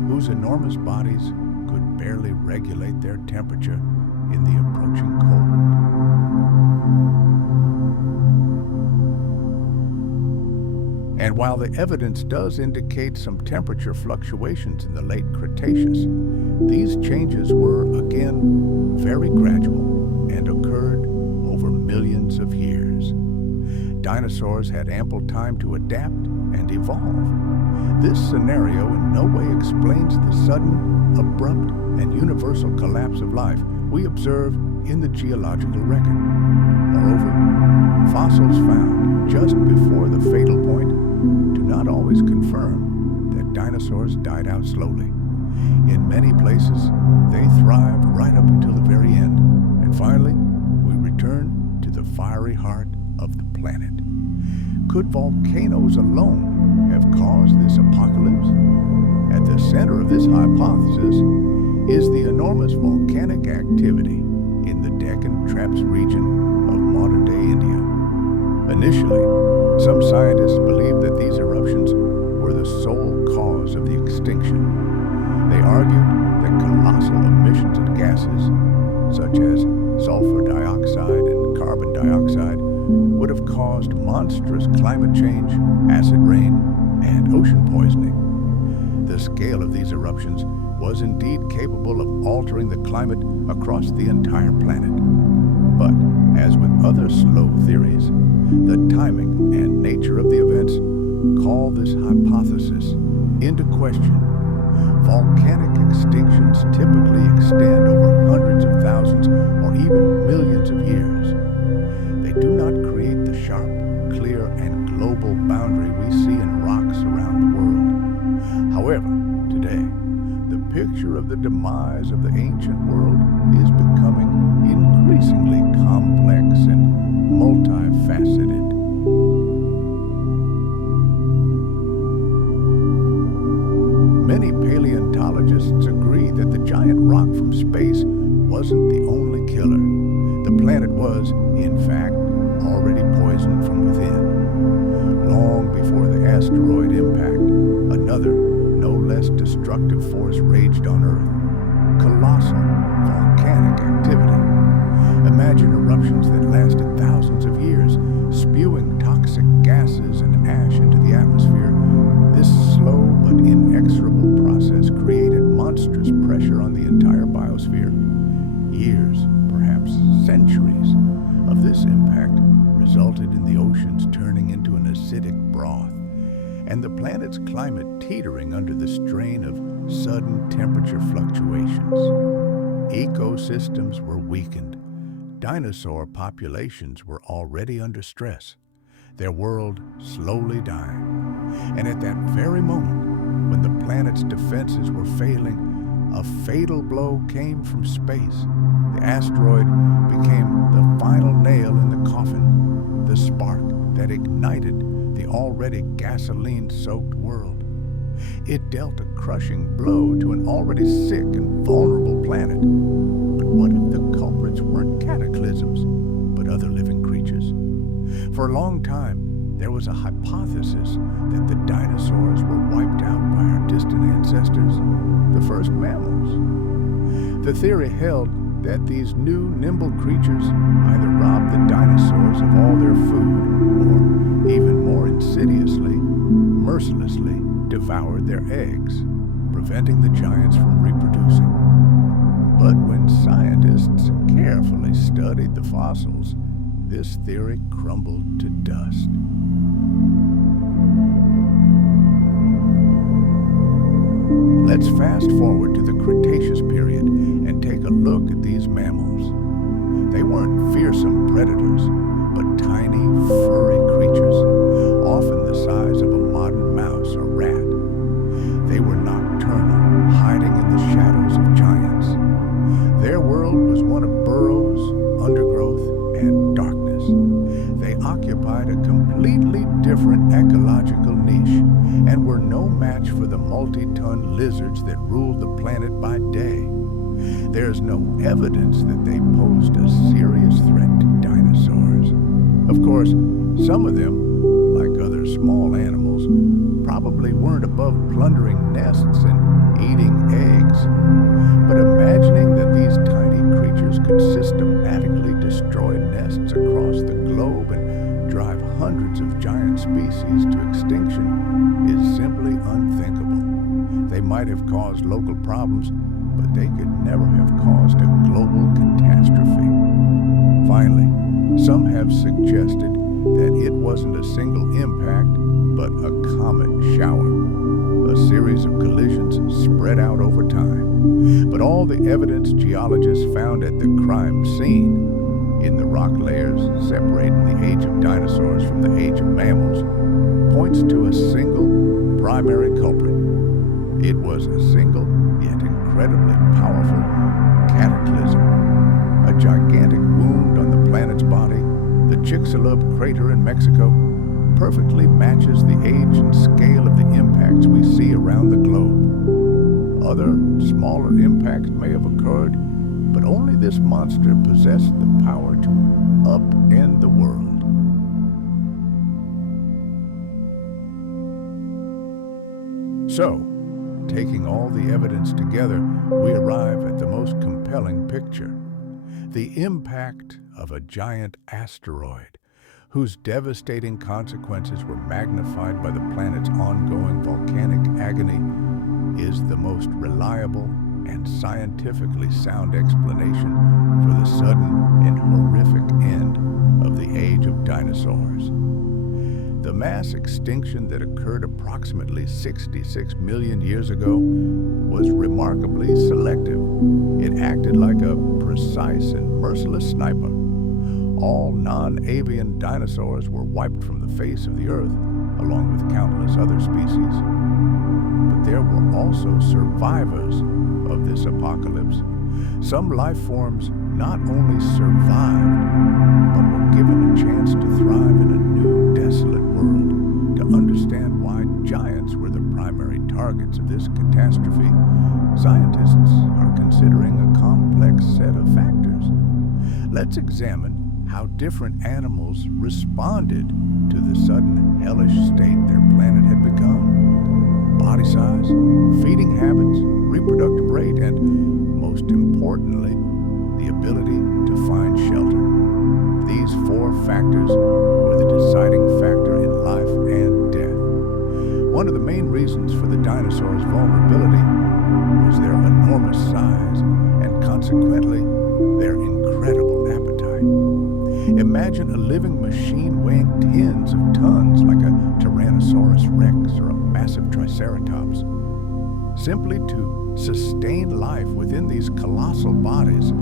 whose enormous bodies could barely regulate their temperature in the approaching cold. And while the evidence does indicate some temperature fluctuations in the late Cretaceous, these changes were, again, very gradual and occurred over millions of years. Dinosaurs had ample time to adapt and evolve. This scenario in no way explains the sudden, abrupt, and universal collapse of life we observe in the geological record. Moreover, fossils found just before the fatal point do not always confirm that dinosaurs died out slowly. In many places, they thrived right up until the very end, and finally, we return to the fiery heart of the planet. Could volcanoes alone have caused this apocalypse? At the center of this hypothesis is the enormous volcanic activity in the Deccan Traps region of modern-day India. Initially, some scientists believed that these eruptions were the sole cause of the extinction. They argued that colossal emissions of gases, such as sulfur dioxide and carbon dioxide, would have caused monstrous climate change, acid rain, and ocean poisoning. The scale of these eruptions was indeed capable of altering the climate across the entire planet. But, as with other slow theories, the timing and nature of the events call this hypothesis into question. Volcanic extinctions typically extend over hundreds of thousands or even millions of years. They do not create the sharp, clear, and global boundary we see in rocks around the world. However, today, the picture of the demise of the ancient world is becoming increasingly complex and multifaceted. Many paleontologists agree that the giant rock from space wasn't the only killer. The planet was, in fact, already poisoned from within. Long before the asteroid impact, another, no less destructive force raged on Earth: colossal volcanic activity. Imagine eruptions that lasted thousands of years, spewing toxic gases and ash into the atmosphere. This slow but inexorable process created monstrous pressure on the entire biosphere. Years, perhaps centuries, of this impact resulted in the oceans turning into an acidic broth, and the planet's climate teetering under the strain of sudden temperature fluctuations. Ecosystems were weakened. Dinosaur populations were already under stress, their world slowly dying. And at that very moment, when the planet's defenses were failing, a fatal blow came from space. The asteroid became the final nail in the coffin, the spark that ignited the already gasoline-soaked world. It dealt a crushing blow to an already sick and vulnerable planet. But what if the culprits weren't cataclysms, but other living creatures? For a long time, there was a hypothesis that the dinosaurs were wiped out by our distant ancestors, the first mammals. The theory held that these new nimble creatures either robbed the dinosaurs of all their food, or, even more insidiously, mercilessly devoured their eggs, preventing the giants from reproducing. But when scientists carefully studied the fossils, this theory crumbled to dust. Let's fast forward to the Cretaceous period and take a look at these mammals. They weren't fearsome predators, but tiny, furry creatures, often the size of a modern mouse or rat. They were nocturnal, hiding in the shadows of giants. Their world was one of burrows, undergrowth, and darkness. They occupied a completely different ecological niche and were no match for the multi-ton lizards lizards that ruled the planet by day. There's no evidence that they posed a serious threat to dinosaurs. Of course, some of them, like other small animals, probably weren't above plundering nests and eating eggs. But imagining that these tiny creatures could systematically destroy nests across the globe and drive hundreds of giant species to extinction is simply unthinkable. They might have caused local problems, but they could never have caused a global catastrophe. Finally, some have suggested that it wasn't a single impact, but a comet shower, a series of collisions spread out over time. But all the evidence geologists found at the crime scene, in the rock layers separating the Age of Dinosaurs from the Age of Mammals, points to a single primary culprit. It was a single, yet incredibly powerful cataclysm. A gigantic wound on the planet's body, the Chicxulub crater in Mexico, perfectly matches the age and scale of the impacts we see around the globe. Other, smaller impacts may have occurred, but only this monster possessed the power to upend the world. So, taking all the evidence together, we arrive at the most compelling picture: the impact of a giant asteroid, whose devastating consequences were magnified by the planet's ongoing volcanic agony, is the most reliable and scientifically sound explanation for the sudden and horrific end of the Age of Dinosaurs. The mass extinction that occurred approximately 66 million years ago was remarkably selective. It acted like a precise and merciless sniper. All non-avian dinosaurs were wiped from the face of the Earth, along with countless other species. But there were also survivors of this apocalypse. Some life forms not only survived, but were given a chance to thrive in a new, desolate world. To understand why giants were the primary targets of this catastrophe, scientists are considering a complex set of factors. Let's examine how different animals responded to the sudden hellish state their planet had become. Body size, feeding habits, reproductive rate, and, most importantly, the ability to find shelter. These four factors were the deciding factor in life and death. One of the main reasons for the dinosaurs' vulnerability was their enormous size and, consequently, their incredible appetite. Imagine a living machine weighing tens of tons like a Tyrannosaurus rex or a massive Triceratops. Simply to sustain life within these colossal bodies,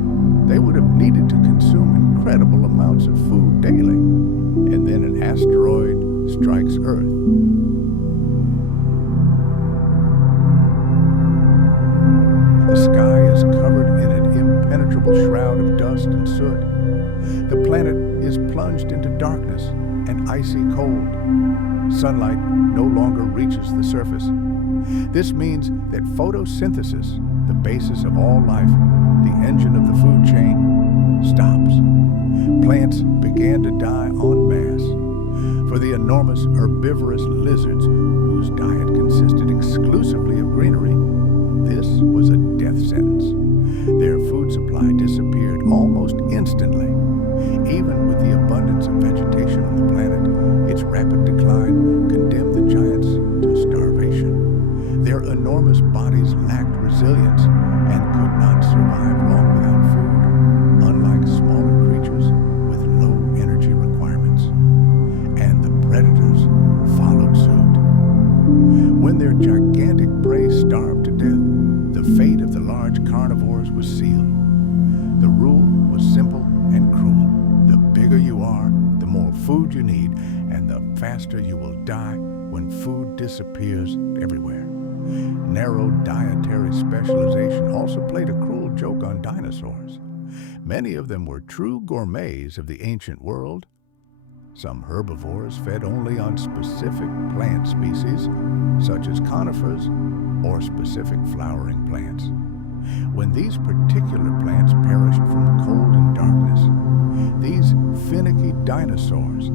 they would have needed to consume incredible amounts of food daily. And then an asteroid strikes Earth. The sky is covered in an impenetrable shroud of dust and soot. The planet is plunged into darkness and icy cold. Sunlight no longer reaches the surface. This means that photosynthesis, the basis of all life, the engine of the food chain, stops. Plants began to die en masse. For the enormous herbivorous lizards, whose diet consisted exclusively of greenery, this was a death sentence. Their food supply disappeared almost instantly. Even with the abundance of vegetation on the planet, its rapid decline condemned the giants to starvation. Their enormous bodies lacked resilience and could not survive long without food, unlike smaller creatures with low energy requirements. And the predators followed suit. When their gigantic prey starved to death, the fate of the large carnivores was sealed. The rule was simple and cruel. The bigger you are, the more food you need, and the faster you will die when food disappears everywhere. Narrow dietary specialization also played a cruel joke on dinosaurs. Many of them were true gourmets of the ancient world. Some herbivores fed only on specific plant species, such as conifers, or specific flowering plants. When these particular plants perished from cold and darkness, these finicky dinosaurs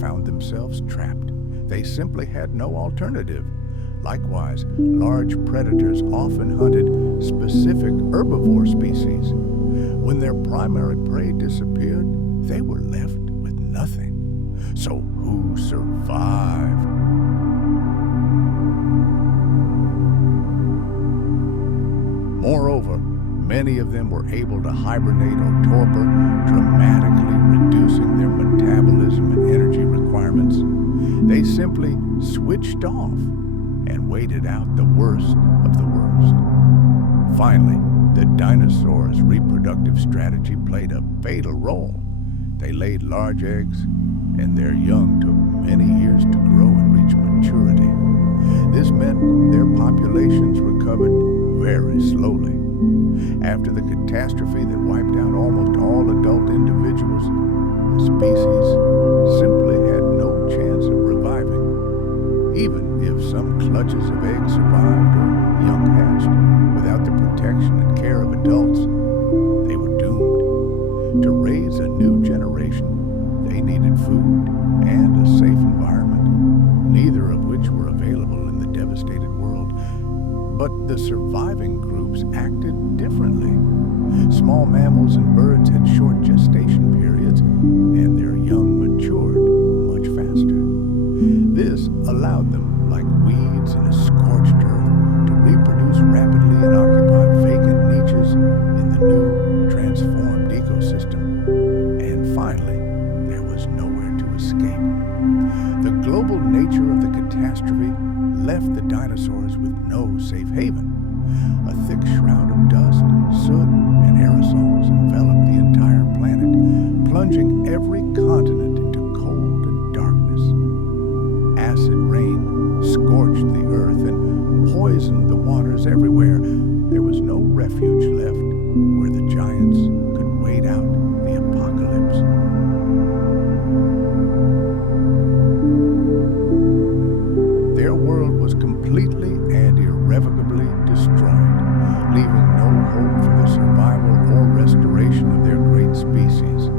found themselves trapped. They simply had no alternative. Likewise, large predators often hunted specific herbivore species. When their primary prey disappeared, they were left with nothing. So who survived? Moreover, many of them were able to hibernate or torpor, dramatically reducing their metabolism and energy requirements. They simply switched off and waited out the worst of the worst. Finally, the dinosaurs' reproductive strategy played a fatal role. They laid large eggs, and their young took many years to grow and reach maturity. This meant their populations recovered very slowly. After the catastrophe that wiped out almost all adult individuals, the species simply had no chance of reviving. Even if some clutches of eggs survived or young hatched, without the protection and care of adults, they were doomed. To raise a new generation, they needed food and a safe environment, neither of which were available in the devastated world. But the surviving groups acted differently. Small mammals and birds had short gestation periods, and their young matured much faster. This allowed them, like weeds in a scorched earth, to reproduce rapidly and occupy vacant niches in the new, transformed ecosystem. And finally, there was nowhere to escape. The global nature of the catastrophe left the dinosaurs with no safe haven. A thick shroud of dust, soot, and aerosols enveloped the entire planet, plunging every continent into cold and darkness. Acid rain scorched the earth and poisoned the waters everywhere. There was no refuge left where the giants could wait out the apocalypse. Their world was completely and irrevocably destroyed, leaving no hope for the survival or restoration of their great species.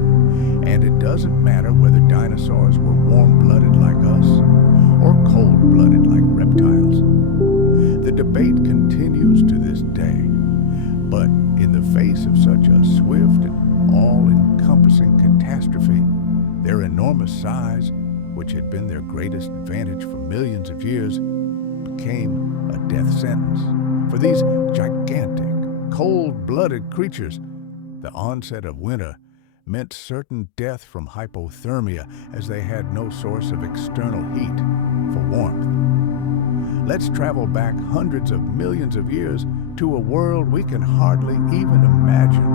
And it doesn't matter whether dinosaurs were warm-blooded like us or cold-blooded like reptiles. The debate continues to this day, but in the face of such a swift and all-encompassing catastrophe, their enormous size, which had been their greatest advantage for millions of years, became a death sentence. For these gigantic, cold-blooded creatures, the onset of winter meant certain death from hypothermia, as they had no source of external heat for warmth. Let's travel back hundreds of millions of years to a world we can hardly even imagine.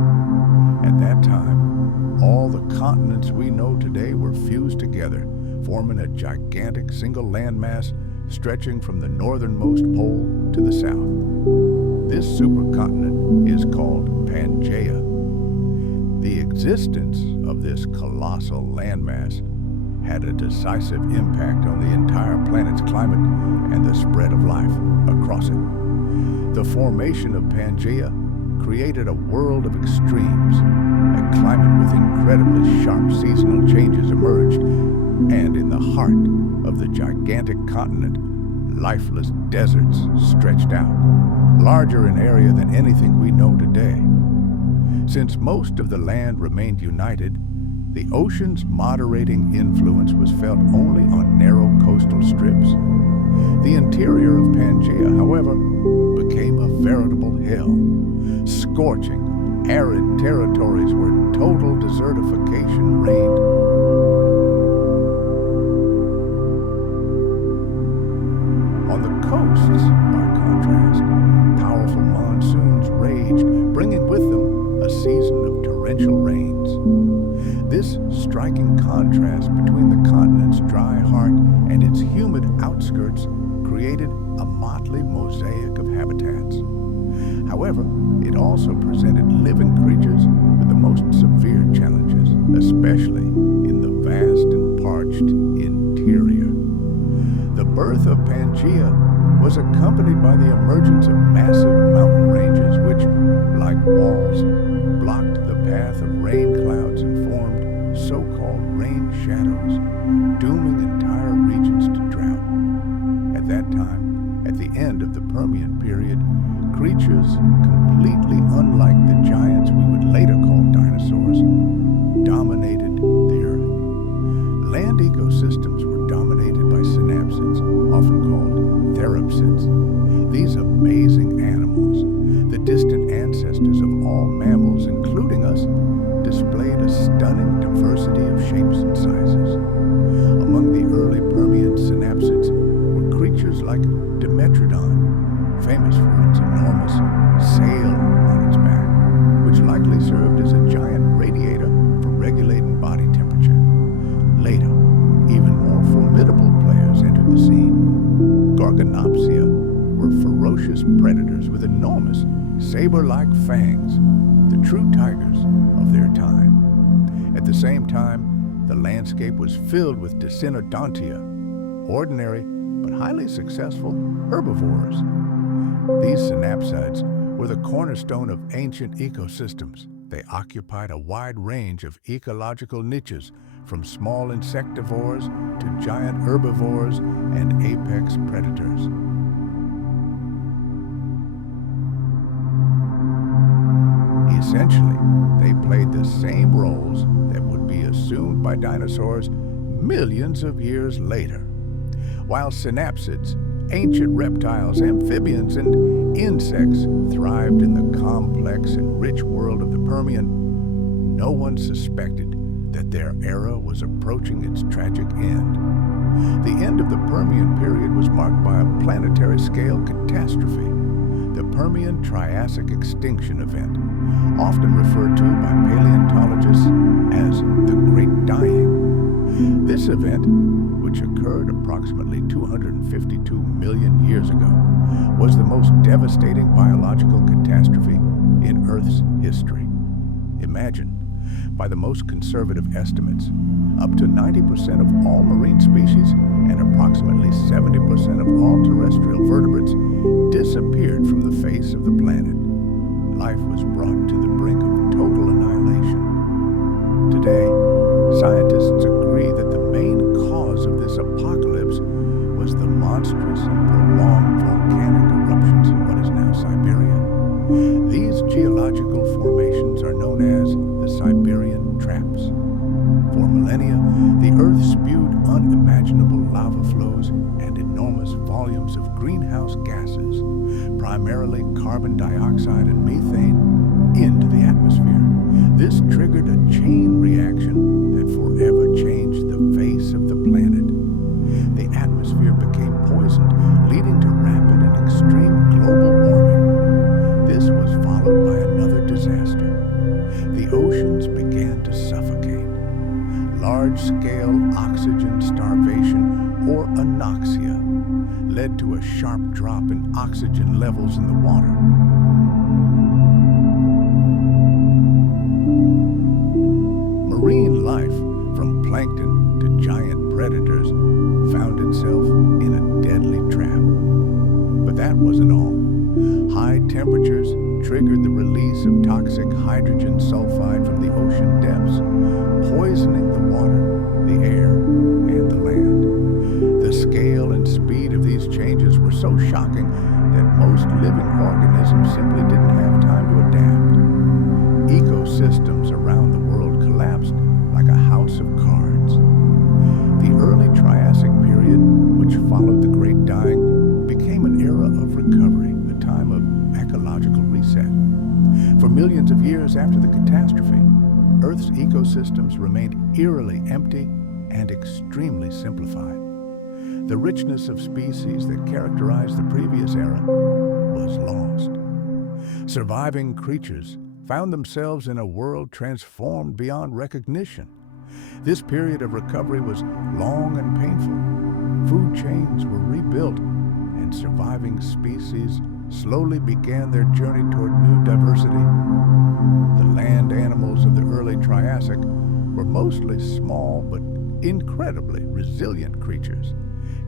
At that time, all the continents we know today were fused together, forming a gigantic single landmass stretching from the northernmost pole to the south. This supercontinent is called Pangaea. The existence of this colossal landmass had a decisive impact on the entire planet's climate and the spread of life across it. The formation of Pangaea created a world of extremes. A climate with incredibly sharp seasonal changes emerged, and in the heart of the gigantic continent, lifeless deserts stretched out, larger in area than anything we know today. Since most of the land remained united, the ocean's moderating influence was felt only on narrow coastal strips. The interior of Pangaea, however, became a veritable hell. Scorching, arid territories where total desertification reigned. On the coasts, by contrast, powerful monsoons raged, bringing with them a season of torrential rains. This striking contrast between the continent's dry heart and its humid outskirts created a motley mosaic of habitats. However, it also presented living creatures with the most severe challenges, especially in the vast and parched interior. The birth of Pangaea was accompanied by the emergence of massive mountain ranges which, like walls, blocked the path of rain clouds and formed so-called rain shadows, dooming entire regions to drought. At that time, at the end of the Permian period, creatures completely unlike the giants we would later call dinosaurs dominated the Earth. Land ecosystems were dominated by synapsids, often called therapsids. These amazing animals, the distant ancestors of all mammals, including us, displayed a stunning diversity of shapes and sizes. Among the early Permian synapsids were creatures like Dimetrodon, famous for its enormous sail on its back, which likely served as a giant radiator for regulating body temperature. Later, even more formidable players entered the scene. Gorgonopsia were ferocious predators with enormous saber-like fangs, the true tigers of their time. At the same time, the landscape was filled with Dicynodontia, ordinary but highly successful herbivores. These synapsids were the cornerstone of ancient ecosystems. They occupied a wide range of ecological niches, from small insectivores to giant herbivores and apex predators. Essentially, they played the same roles that would be assumed by dinosaurs millions of years later. While synapsids, ancient reptiles, amphibians, and insects thrived in the complex and rich world of the Permian, no one suspected that their era was approaching its tragic end. The end of the Permian period was marked by a planetary-scale catastrophe, the Permian Triassic extinction event, often referred to by paleontologists as the Great Dying. This event, which occurred approximately 252 million years ago, was the most devastating biological catastrophe in Earth's history. Imagine, by the most conservative estimates, up to 90% of all marine species and approximately 70% of all terrestrial vertebrates disappeared from the face of the planet. Life was brought to the brink of total annihilation. Today, scientists agree that the main cause of this apocalypse was the monstrous and prolonged volcanic eruptions in what is now Siberia. These geological formations are known as the Siberian Traps. For millennia, the Earth spewed unimaginable lava flows and enormous volumes of greenhouse gases, primarily carbon dioxide and methane, into the atmosphere. This triggered a chain reaction that forever changed the face of the planet. The atmosphere became poisoned, leading to rapid and extreme global warming. This was followed by another disaster. The oceans began to suffocate. Large-scale oxygen starvation, or anoxia, led to a sharp drop in oxygen levels in the water. Marine life, from plankton to giant predators, found itself in a deadly trap. But that wasn't all. High temperatures triggered the release of toxic hydrogen sulfide from the ocean depths, poisoning the water, the air, and the land. The scale and speed of these changes were so shocking that most living organisms simply didn't have time to adapt. Ecosystems around the world collapsed like a house of cards. The early Triassic period, which followed the Great Dying, became an era of recovery, a time of ecological reset. For millions of years after the catastrophe, Earth's ecosystems remained eerily empty and extremely simplified. The richness of species that characterized the previous era was lost. Surviving creatures found themselves in a world transformed beyond recognition. This period of recovery was long and painful. Food chains were rebuilt, and surviving species slowly began their journey toward new diversity. The land animals of the early Triassic were mostly small but incredibly resilient creatures,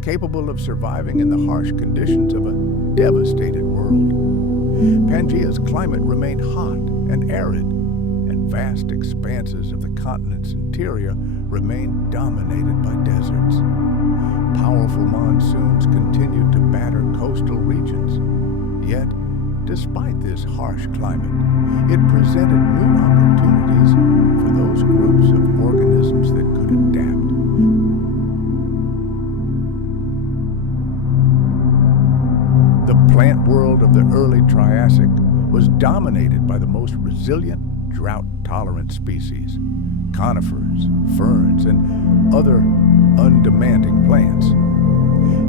capable of surviving in the harsh conditions of a devastated world. Pangaea's climate remained hot and arid, and vast expanses of the continent's interior remained dominated by deserts. Powerful monsoons continued to batter coastal regions. Yet, despite this harsh climate, it presented new opportunities for those groups of organisms that could adapt. The plant world of the early Triassic was dominated by the most resilient, drought-tolerant species: conifers, ferns, and other undemanding plants.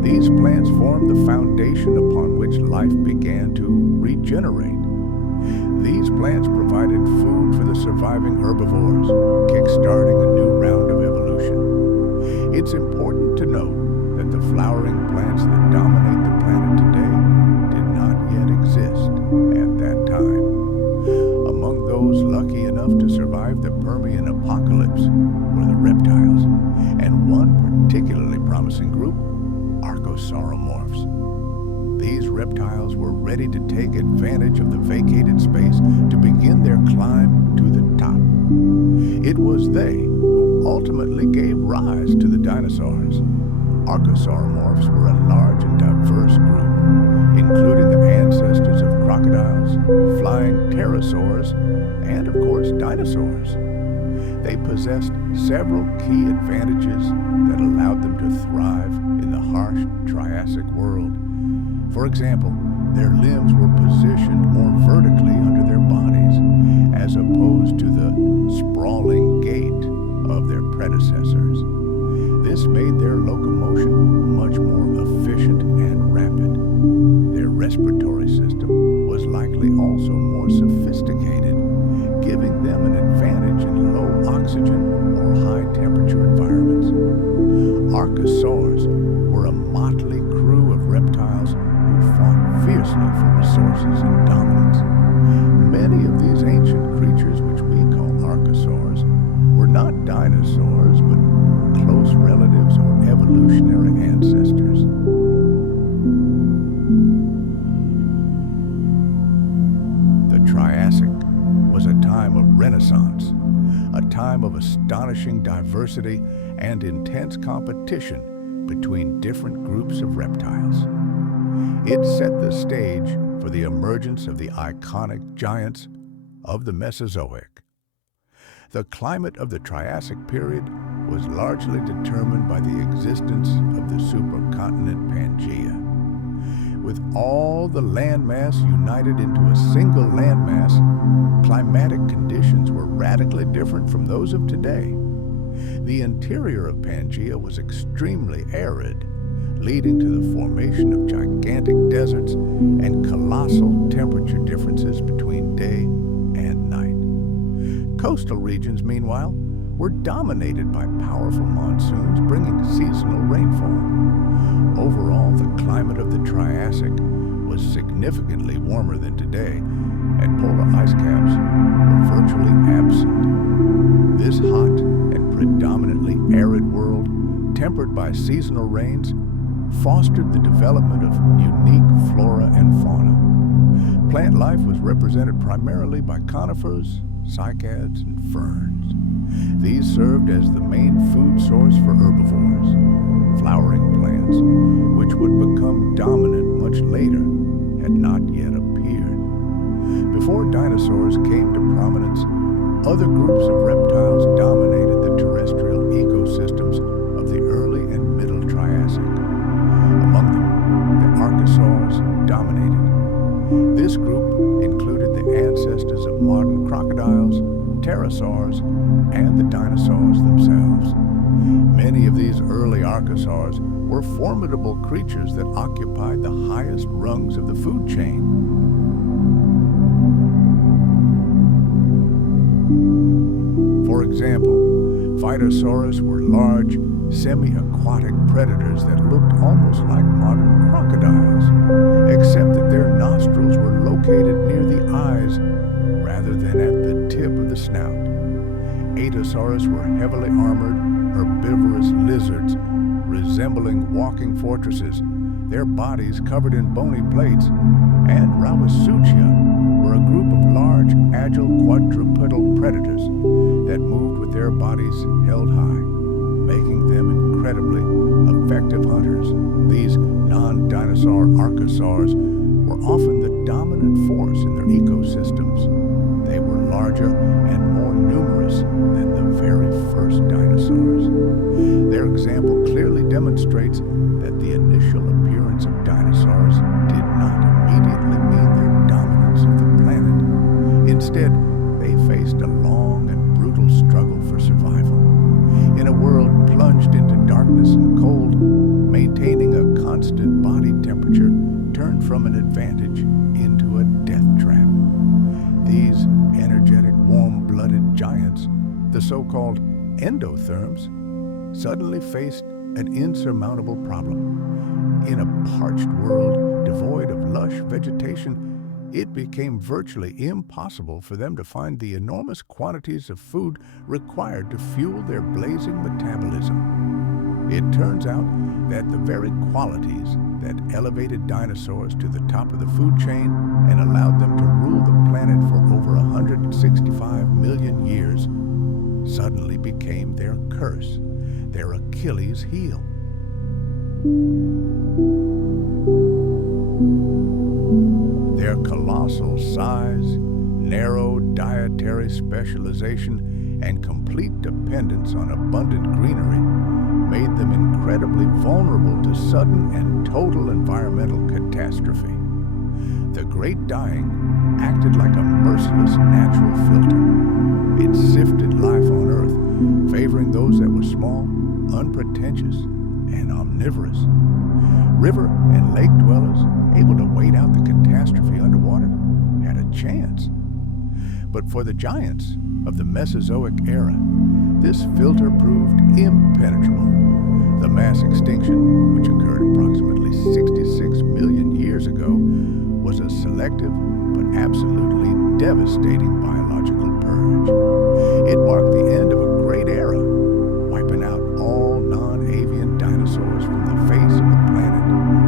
These plants formed the foundation upon which life began to regenerate. These plants provided food for the surviving herbivores, kickstarting a new round of evolution. It's important to note that the flowering plants that dominate the planet today did not yet exist at that time. Among those lucky enough to survive the Permian apocalypse were the reptiles, and one particularly promising group, archosauromorphs. These reptiles were ready to take advantage of the vacated space to begin their climb to the top. It was they who ultimately gave rise to the dinosaurs. Archosauromorphs were a large and diverse group, including the ancestors of crocodiles, flying pterosaurs, and of course dinosaurs. They possessed several key advantages that allowed them to thrive in the harsh Triassic world. For example, their limbs were positioned more vertically under their bodies, as opposed to the sprawling gait of their predecessors. This made their locomotion much more efficient and rapid. Their respiratory system was likely also more sophisticated, giving them an advantage in low oxygen or high temperature environments. Archosaurs were a motley crew of reptiles who fought fiercely for resources and dominance. Many of these ancient creatures, which we call archosaurs, were not dinosaurs, but close relatives or evolutionary ancestors. The Triassic was a time of renaissance, a time of astonishing diversity and intense competition between different groups of reptiles. It set the stage for the emergence of the iconic giants of the Mesozoic. The climate of the Triassic period was largely determined by the existence of the supercontinent Pangaea. With all the landmass united into a single landmass, climatic conditions were radically different from those of today. The interior of Pangaea was extremely arid, leading to the formation of gigantic deserts and colossal temperature differences between day and night. Coastal regions, meanwhile, were dominated by powerful monsoons bringing seasonal rainfall. Overall, the climate of the Triassic was significantly warmer than today, and polar ice caps were virtually absent. This hot and predominantly arid world, tempered by seasonal rains, fostered the development of unique flora and fauna. Plant life was represented primarily by conifers, cycads, and ferns. These served as the main food source for herbivores. Flowering plants, which would become dominant much later, had not yet appeared. Before dinosaurs came to prominence, other groups of reptiles dominated the terrestrial ecosystems of the early and middle Triassic. Among them, the archosaurs dominated. This group included the ancestors of modern crocodiles, pterosaurs, and the dinosaurs themselves. Many of these early archosaurs were formidable creatures that occupied the highest rungs of the food chain. For example, Phytosaurus were large, semi-aquatic predators that looked almost like modern crocodiles, except that their nostrils were located near the eyes rather than at the tip of the snout. Atosaurus were heavily armored, herbivorous lizards resembling walking fortresses, their bodies covered in bony plates, and Rawasuchia were a group of large, agile quadrupedal predators that moved with their bodies held high, making them incredibly effective hunters. These non-dinosaur archosaurs were often the dominant force in their ecosystems. They were larger and more numerous than the very first dinosaurs. Their example clearly demonstrates that the initial appearance of dinosaurs did not immediately mean their dominance of the planet. Instead, they faced a long and brutal struggle for survival. In a world plunged into darkness and cold, maintaining a constant body temperature turned from an advantage into a death trap. These energetic, warm-blooded giants, the so-called endotherms, suddenly faced an insurmountable problem. In a parched world devoid of lush vegetation, it became virtually impossible for them to find the enormous quantities of food required to fuel their blazing metabolism. It turns out that the very qualities that elevated dinosaurs to the top of the food chain and allowed them to rule the planet for over 165 million years suddenly became their curse, their Achilles heel. Their colossal size, narrow dietary specialization, and complete dependence on abundant greenery made them incredibly vulnerable to sudden and total environmental catastrophe. The Great Dying acted like a merciless natural filter. It sifted life on Earth, favoring those that were small, unpretentious, and omnivorous. River and lake dwellers, able to wait out the catastrophe underwater, had a chance. But for the giants of the Mesozoic era, this filter proved impenetrable. The mass extinction, which occurred approximately 66 million years ago, was a selective but absolutely devastating biological purge. It marked the end of a great era, wiping out all non-avian dinosaurs from the face of the planet.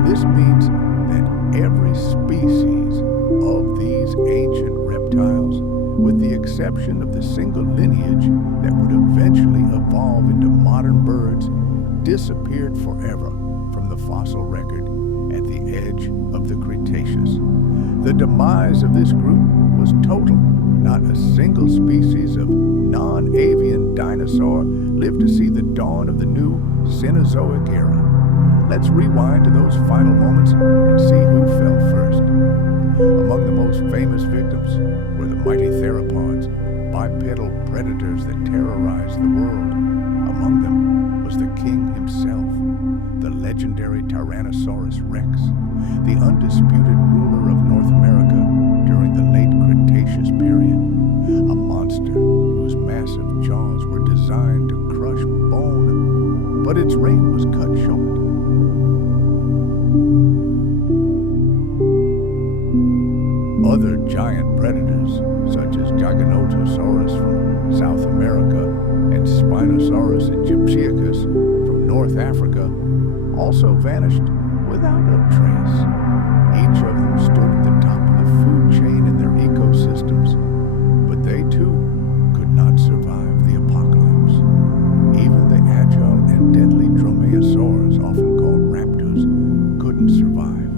This means that every species of these ancient reptiles, with the exception of the single lineage that would eventually evolve into modern birds, disappeared forever from the fossil record at the edge of the Cretaceous. The demise of this group was total. Not a single species of non-avian dinosaur lived to see the dawn of the new Cenozoic era. Let's rewind to those final moments and see who fell first. Among the most famous victims were the mighty theropods, bipedal predators that terrorized the world. Among them was the king himself, the legendary Tyrannosaurus Rex, the undisputed ruler of North America during the late Cretaceous period, a monster whose massive jaws were designed to crush bone, but its reign was cut short. Other giant predators, such as Giganotosaurus from South America and Spinosaurus egyptiacus from North Africa, also vanished without a trace. Each of them stood at the top of the food chain in their ecosystems, but they too could not survive the apocalypse. Even the agile and deadly dromaeosaurs, often called raptors, couldn't survive.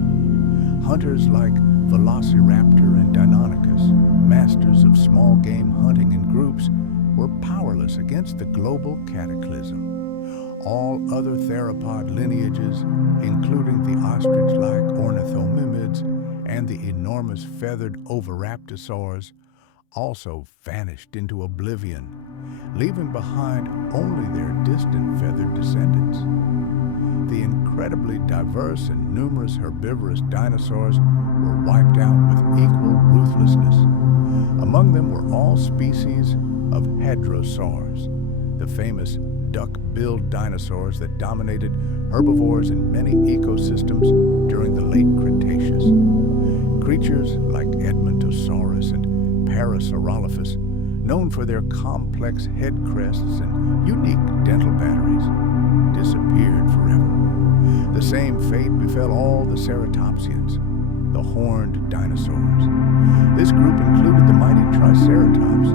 Hunters like Velociraptor and Deinonychus, masters of small game hunting in groups, were powerless against the global cataclysm. All other theropod lineages, including the ostrich-like ornithomimids and the enormous feathered oviraptorosaurs, also vanished into oblivion, leaving behind only their distant feathered descendants. The incredibly diverse and numerous herbivorous dinosaurs were wiped out with equal ruthlessness. Among them were all species of hadrosaurs, the famous duck-billed dinosaurs that dominated herbivores in many ecosystems during the late Cretaceous. Creatures like Edmontosaurus and Parasaurolophus, known for their complex head crests and unique dental batteries, disappeared forever. The same fate befell all the ceratopsians, the horned dinosaurs. This group included the mighty Triceratops,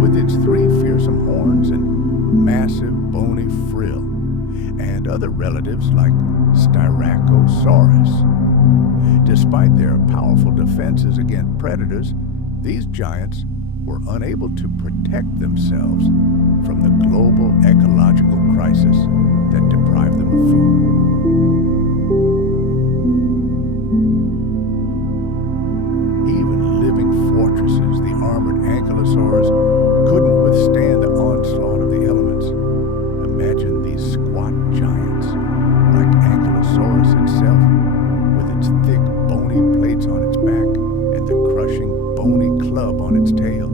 with its 3 fearsome horns and massive bony frill, and other relatives like Styracosaurus. Despite their powerful defenses against predators, these giants were unable to protect themselves from the global ecological crisis that deprived them of food. Even living fortresses, the armored ankylosaurs, couldn't withstand the onslaught of the elements. Imagine these squat giants, like Ankylosaurus itself, with its thick, bony plates on its back and the crushing, bony club on its tail.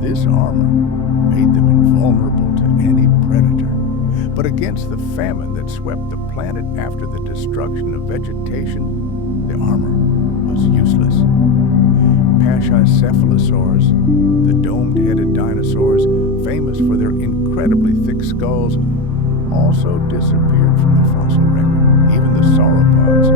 This armor made them invulnerable to any predator. But against the famine that swept the planet after the destruction of vegetation, the armor was useless. Pachycephalosaurs, the domed-headed dinosaurs famous for their incredibly thick skulls, also disappeared from the fossil record. Even the sauropods,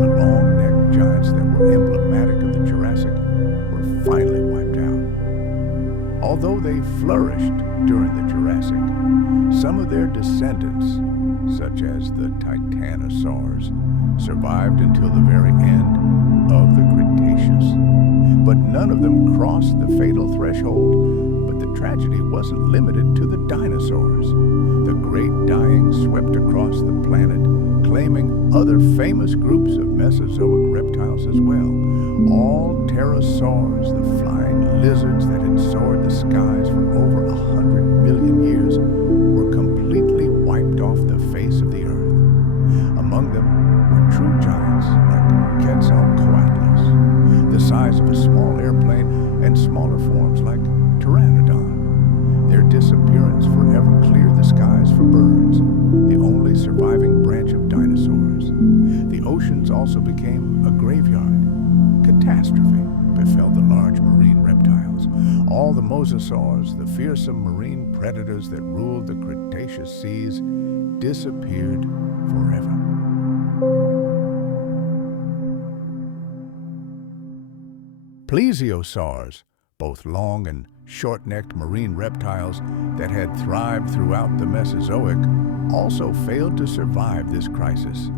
the long-necked giants that were emblematic of the Jurassic, were finally wiped out. Although they flourished during the Jurassic, some of their descendants, such as the titanosaurs, survived until the very end of the Cretaceous. But none of them crossed the fatal threshold. But the tragedy wasn't limited to the dinosaurs. The great dying swept across the planet, claiming other famous groups of Mesozoic reptiles as well. All pterosaurs, the flying lizards that had soared the skies for over 100 million years, were completely wiped off the face of the earth. Among them were true giants like Quetzalcoatlus, the size of a small airplane, and smaller forms like Pteranodon. Their disappearance forever cleared the skies for birds, the only surviving branch of dinosaurs. The oceans also became a graveyard. Catastrophe befell the large marine reptiles. All the mosasaurs, the fearsome marine predators that ruled the Cretaceous seas, disappeared forever. Plesiosaurs, both long and short-necked marine reptiles that had thrived throughout the Mesozoic, also failed to survive this crisis.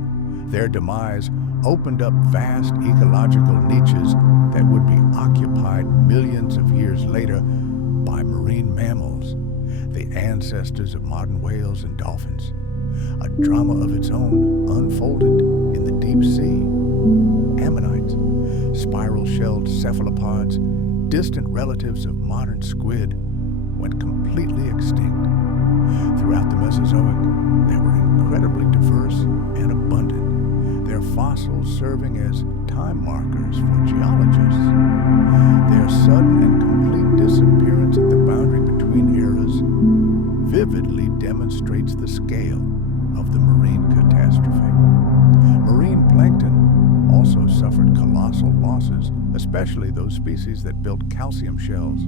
Their demise opened up vast ecological niches that would be occupied millions of years later by marine mammals, the ancestors of modern whales and dolphins. A drama of its own unfolded in the deep sea. Ammonites, spiral-shelled cephalopods, distant relatives of modern squid, went completely extinct. Throughout the Mesozoic, they were incredibly diverse and abundant, their fossils serving as time markers for geologists. Their sudden and complete disappearance at the boundary between eras vividly demonstrates the scale of the marine catastrophe. Marine plankton also suffered colossal losses, especially those species that built calcium shells.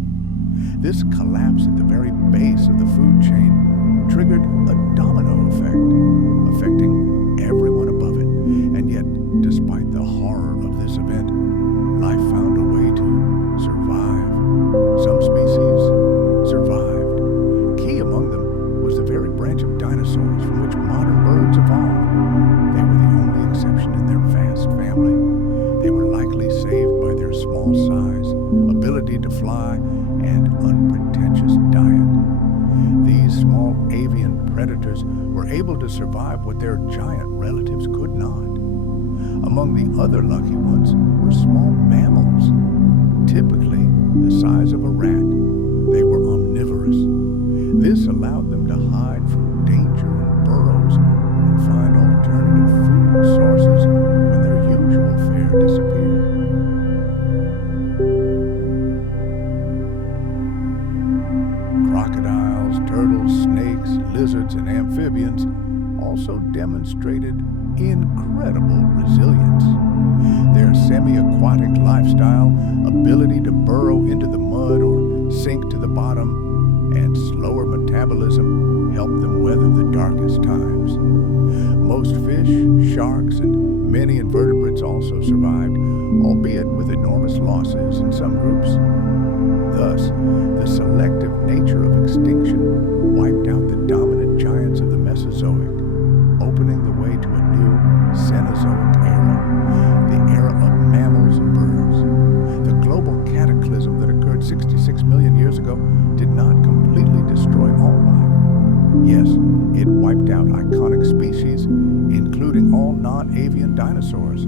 This collapse at the very base of the food chain triggered a domino effect, affecting everyone above it. And yet, despite the horror of this event, life found a way to survive. Some species survived. Key among them was the very branch of dinosaurs from which modern birds evolved. They were the only exception in their vast family. They were likely saved by their small size, ability to fly, and unpretentious diet. These small avian predators were able to survive what their giant relatives could not. Among the other lucky ones were small mammals, typically the size of a rat. They were omnivorous. This allowed them to hide from danger in burrows and find alternative food sources when their usual fare disappeared. Crocodiles, turtles, snakes, lizards, and amphibians also demonstrated incredible resilience. Their semi-aquatic lifestyle, ability to burrow into the mud or sink to the bottom, and slower metabolism helped them weather the darkest times. Most fish, sharks, and many invertebrates also survived, albeit with enormous losses in some groups. Thus, the selective nature of extinction wiped out the dominant giants of the Mesozoic, opening the way to a new Cenozoic era, the era of mammals and birds. The global cataclysm that occurred 66 million years ago did not completely destroy all life. Yes, it wiped out iconic species, including all non-avian dinosaurs.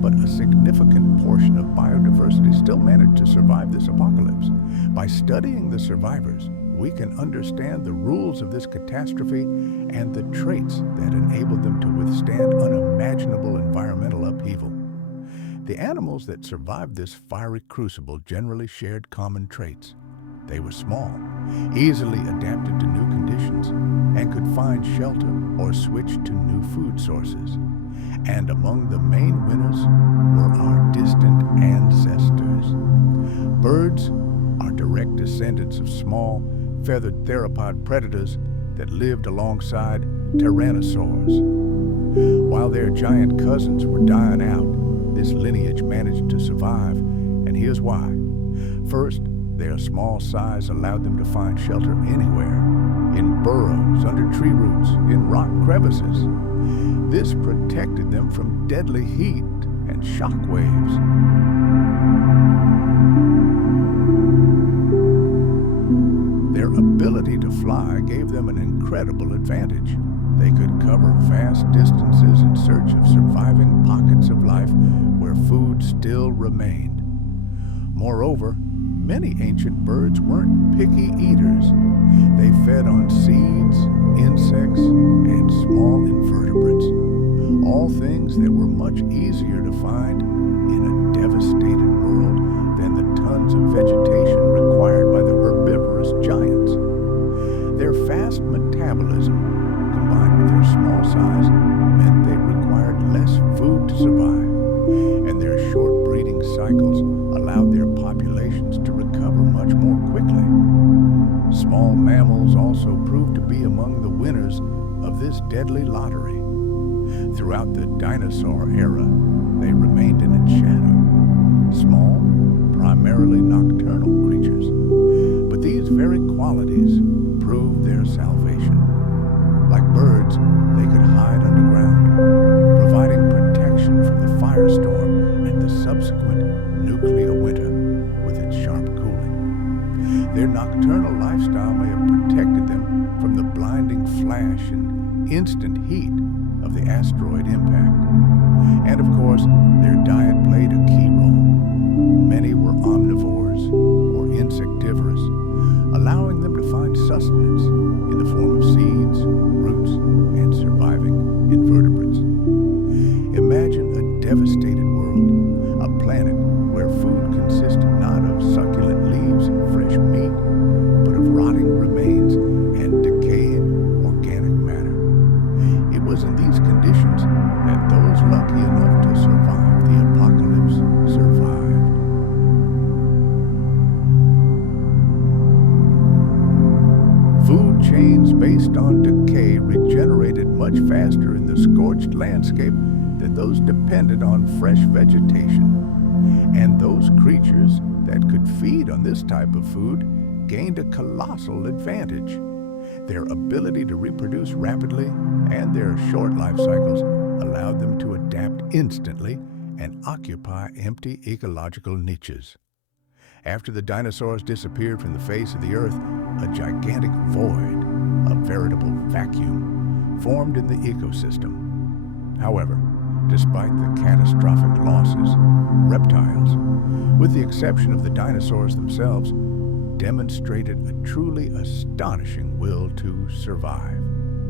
But a significant portion of biodiversity still managed to survive this apocalypse. By studying the survivors, we can understand the rules of this catastrophe and the traits that enabled them to withstand unimaginable environmental upheaval. The animals that survived this fiery crucible generally shared common traits. They were small, easily adapted to new conditions, and could find shelter or switch to new food sources. And among the main winners were our distant ancestors. Birds are direct descendants of small, feathered theropod predators that lived alongside tyrannosaurs. While their giant cousins were dying out, this lineage managed to survive, and here's why. First, their small size allowed them to find shelter anywhere, in burrows, under tree roots, in rock crevices. This protected them from deadly heat and shock waves. Their ability to fly gave them an incredible advantage. They could cover vast distances in search of surviving pockets of life where food still remained. Moreover, many ancient birds weren't picky eaters. They fed on seeds, insects, and small invertebrates, all things that were much easier to find in a devastated world than the tons of vegetation required by the herbivorous giants. Their fast metabolism, combined with their small size, meant they required less food to survive, and their short breeding cycles allowed their populations to recover much more quickly. Small mammals also proved to be among the winners of this deadly lottery. Throughout the dinosaur era, they remained in its shadow, small, primarily nocturnal creatures. But these very qualities proved their salvation. Like birds, they could hide underground, providing protection from the firestorm and the subsequent nuclear winter with its sharp cooling. Their nocturnal lifestyle may have protected them from the blinding flash and instant heat of the asteroid impact. And of course, their diet played a key role. Many were omnivores or insectivorous, allowing them to find sustenance in the form of seeds, roots, and surviving invertebrates. Imagine a devastated world, a planet where food consisted not of succulent leaves and fresh meat, but of rotting remains and decaying organic matter. It was in these conditions that those lucky enough to survive the apocalypse survived. Food chains based on decay regenerated much faster in the scorched landscape than those dependent on fresh vegetation. And those creatures that could feed on this type of food gained a colossal advantage. Their ability to reproduce rapidly and their short life cycles allowed them to adapt instantly and occupy empty ecological niches. After the dinosaurs disappeared from the face of the Earth, a gigantic void, a veritable vacuum, formed in the ecosystem. However, despite the catastrophic losses, reptiles, with the exception of the dinosaurs themselves, demonstrated a truly astonishing will to survive.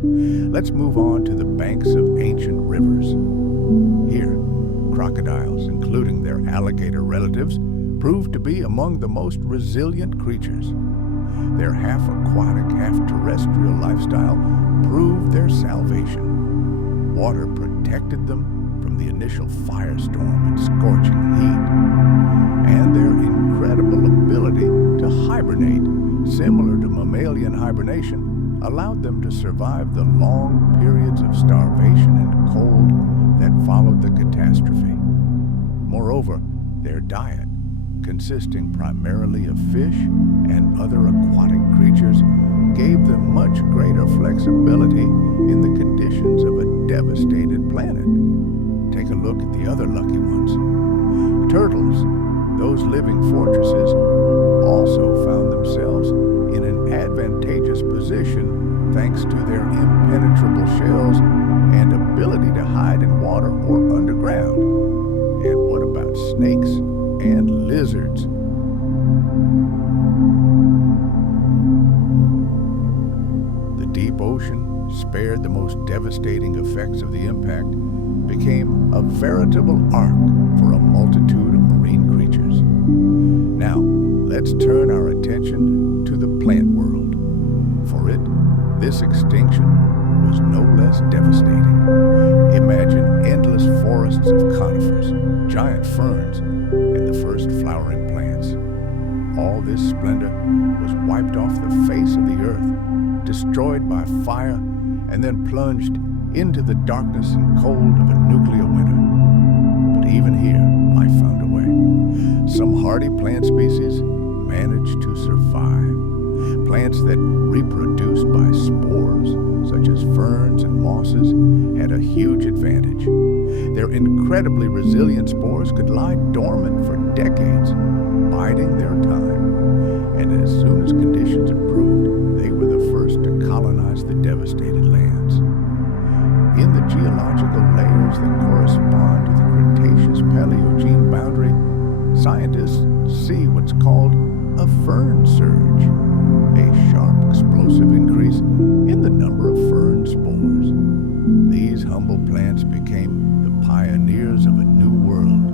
Let's move on to the banks of ancient rivers. Here, crocodiles, including their alligator relatives, proved to be among the most resilient creatures. Their half-aquatic, half-terrestrial lifestyle proved their salvation. Water protected them from the initial firestorm and scorching heat, and their incredible ability to hibernate, similar to mammalian hibernation, allowed them to survive the long periods of starvation and cold that followed the catastrophe. Moreover, their diet, consisting primarily of fish and other aquatic creatures, gave them much greater flexibility in the conditions of a devastated planet. Take a look at the other lucky ones. Turtles, those living fortresses, also found themselves in an advantageous position thanks to their impenetrable shells and ability to hide in water or underground. And what about snakes and lizards? The deep ocean, spared the most devastating effects of the impact, became a veritable ark for a multitude of marine creatures. Now, let's turn our attention to the plant world. For it, this extinction was no less devastating. Imagine endless forests of conifers, giant ferns, and the first flowering plants. All this splendor was wiped off the face of the earth, destroyed by fire, and then plunged into the darkness and cold of a nuclear winter. But even here, life found a way. Some hardy plant species managed to survive. Plants that reproduced by spores, such as ferns and mosses, had a huge advantage. Their incredibly resilient spores could lie dormant for decades, biding their time. And as soon as conditions improved, they were the first to colonize the devastated lands. In the geological layers that correspond to the Cretaceous-Paleogene boundary, scientists see what's called a fern surge, a sharp, explosive increase in the number of fern spores. These humble plants became the pioneers of a new world.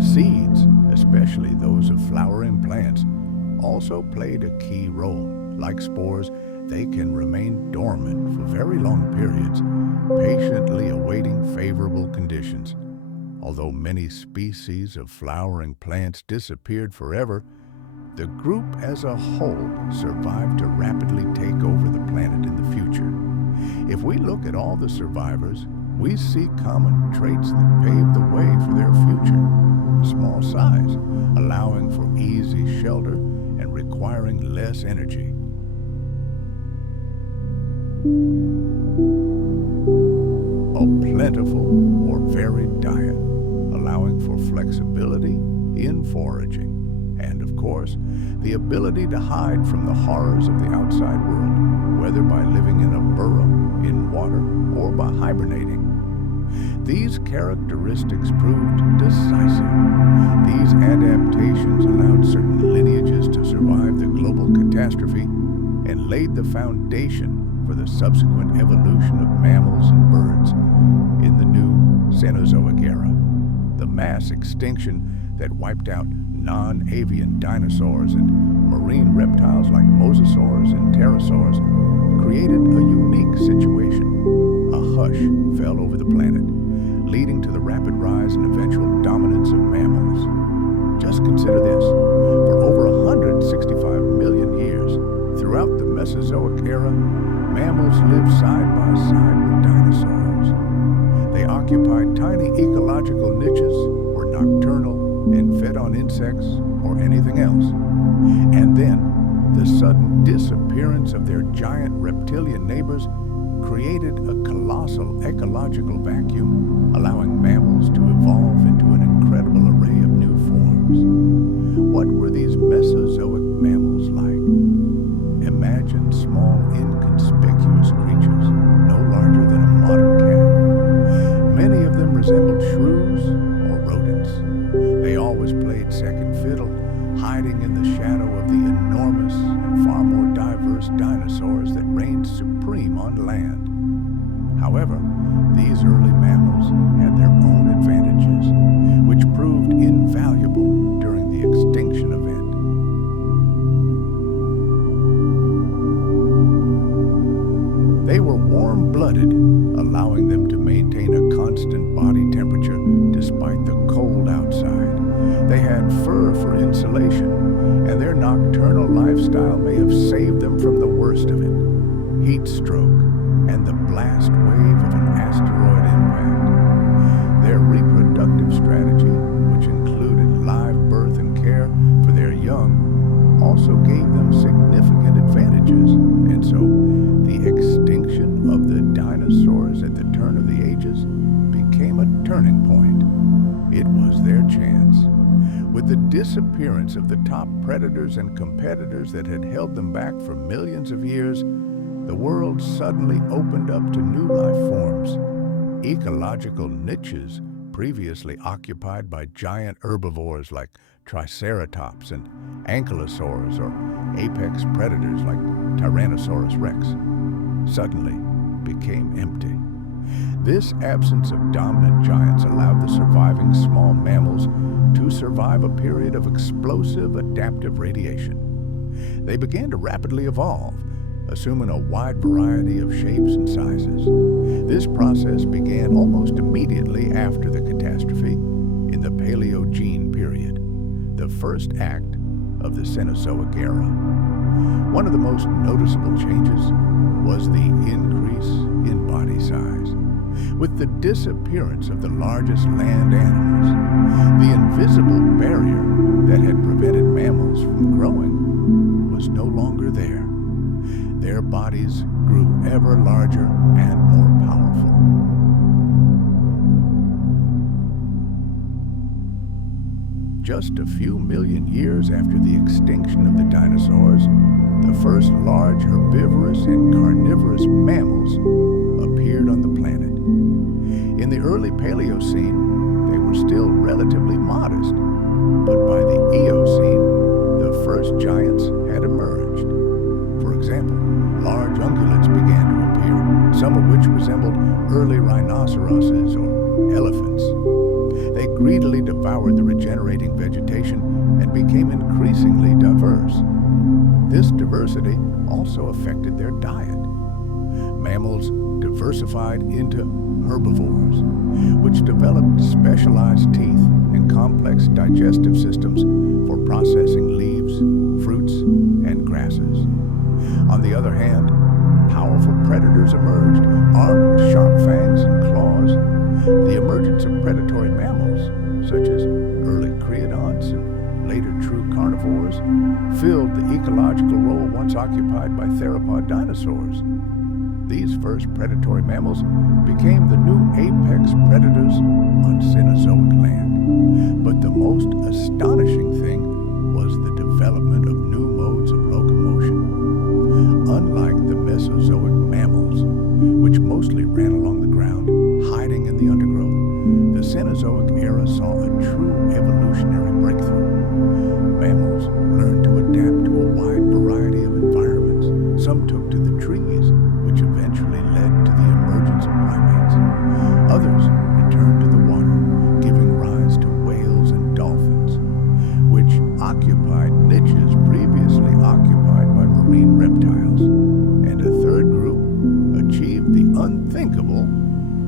Seeds, especially those of flowering plants, also played a key role. Like spores, they can remain dormant for very long periods, patiently awaiting favorable conditions. Although many species of flowering plants disappeared forever, the group as a whole survived to rapidly take over the planet in the future. If we look at all the survivors, we see common traits that pave the way for their future. Small size, allowing for easy shelter and requiring less energy. A plentiful or varied diet, allowing for flexibility in foraging. And of course, the ability to hide from the horrors of the outside world, whether by living in a burrow, in water, or by hibernating. These characteristics proved decisive. These adaptations allowed certain lineages to survive the global catastrophe and laid the foundation for the subsequent evolution of mammals and birds in the new Cenozoic era. The mass extinction that wiped out non-avian dinosaurs and marine reptiles like mosasaurs and pterosaurs created a unique situation. A hush fell over the planet, leading to the rapid rise and eventual dominance of mammals. Just consider this. For over 165 million years, throughout the Mesozoic era, mammals lived side by side with dinosaurs. They occupied tiny ecological niches, were nocturnal, and fed on insects or anything else. And then, the sudden disappearance of their giant reptilian neighbors created a colossal ecological vacuum, allowing mammals to evolve into an incredible array of new forms. What were these Mesozoic mammals like? Imagine small, inconspicuous creatures, no larger than a modern cat. Many of them resembled shrews or rodents. They always played second fiddle, hiding in the shadow of the enormous and far more diverse dinosaurs that reigned supreme on land. However, these early mammals had their own advantages, which proved invaluable during the extinction event. They were warm-blooded, allowing them to maintain a constant body temperature despite the cold outside. They had fur for insulation, and their nocturnal lifestyle may have saved them from the worst of it. heat stroke, and the blast wave of an asteroid impact. Their reproductive strategy, which included live birth and care for their young, also gave them significant advantages, and so the extinction of the dinosaurs at the turn of the ages became a turning point. It was their chance. With the disappearance of the top predators and competitors that had held them back for millions of years, the world suddenly opened up to new life forms, ecological niches previously occupied by giant herbivores like Triceratops and Ankylosaurs, or apex predators like Tyrannosaurus rex, suddenly became empty. This absence of dominant giants allowed the surviving small mammals to survive a period of explosive adaptive radiation. They began to rapidly evolve, assuming a wide variety of shapes and sizes. This process began almost immediately after the catastrophe in the Paleogene period, the first act of the Cenozoic era. One of the most noticeable changes was the increase in body size. With the disappearance of the largest land animals, the invisible barrier that had prevented mammals from growing was no longer there. Their bodies grew ever larger and more powerful. Just a few million years after the extinction of the dinosaurs, the first large herbivorous and carnivorous mammals appeared on the planet. In the early Paleocene, they were still relatively modest, but by the Eocene, the first giants had emerged. For example, large ungulates began to appear, some of which resembled early rhinoceroses or elephants. They greedily devoured the regenerating vegetation and became increasingly diverse. This diversity also affected their diet. Mammals diversified into herbivores, which developed specialized teeth and complex digestive systems for processing leaves, fruits, and grasses. On the other hand, powerful predators emerged, armed with sharp fangs and claws. The emergence of predatory mammals, such as early creodonts and later true carnivores, filled the ecological role once occupied by theropod dinosaurs. These first predatory mammals became the new apex predators on Cenozoic land. But the most astonishing thing was the development of new modes of locomotion. Unlike the Mesozoic mammals, which mostly ran along the ground, hiding in the undergrowth, the Cenozoic era saw a true evolutionary breakthrough. Mammals learned to adapt to a wide variety of environments. Some took to the trees, which eventually led to the emergence of primates. Others returned to the water, giving rise to whales and dolphins, which occupied niches previously occupied by marine reptiles. And a third group achieved the unthinkable.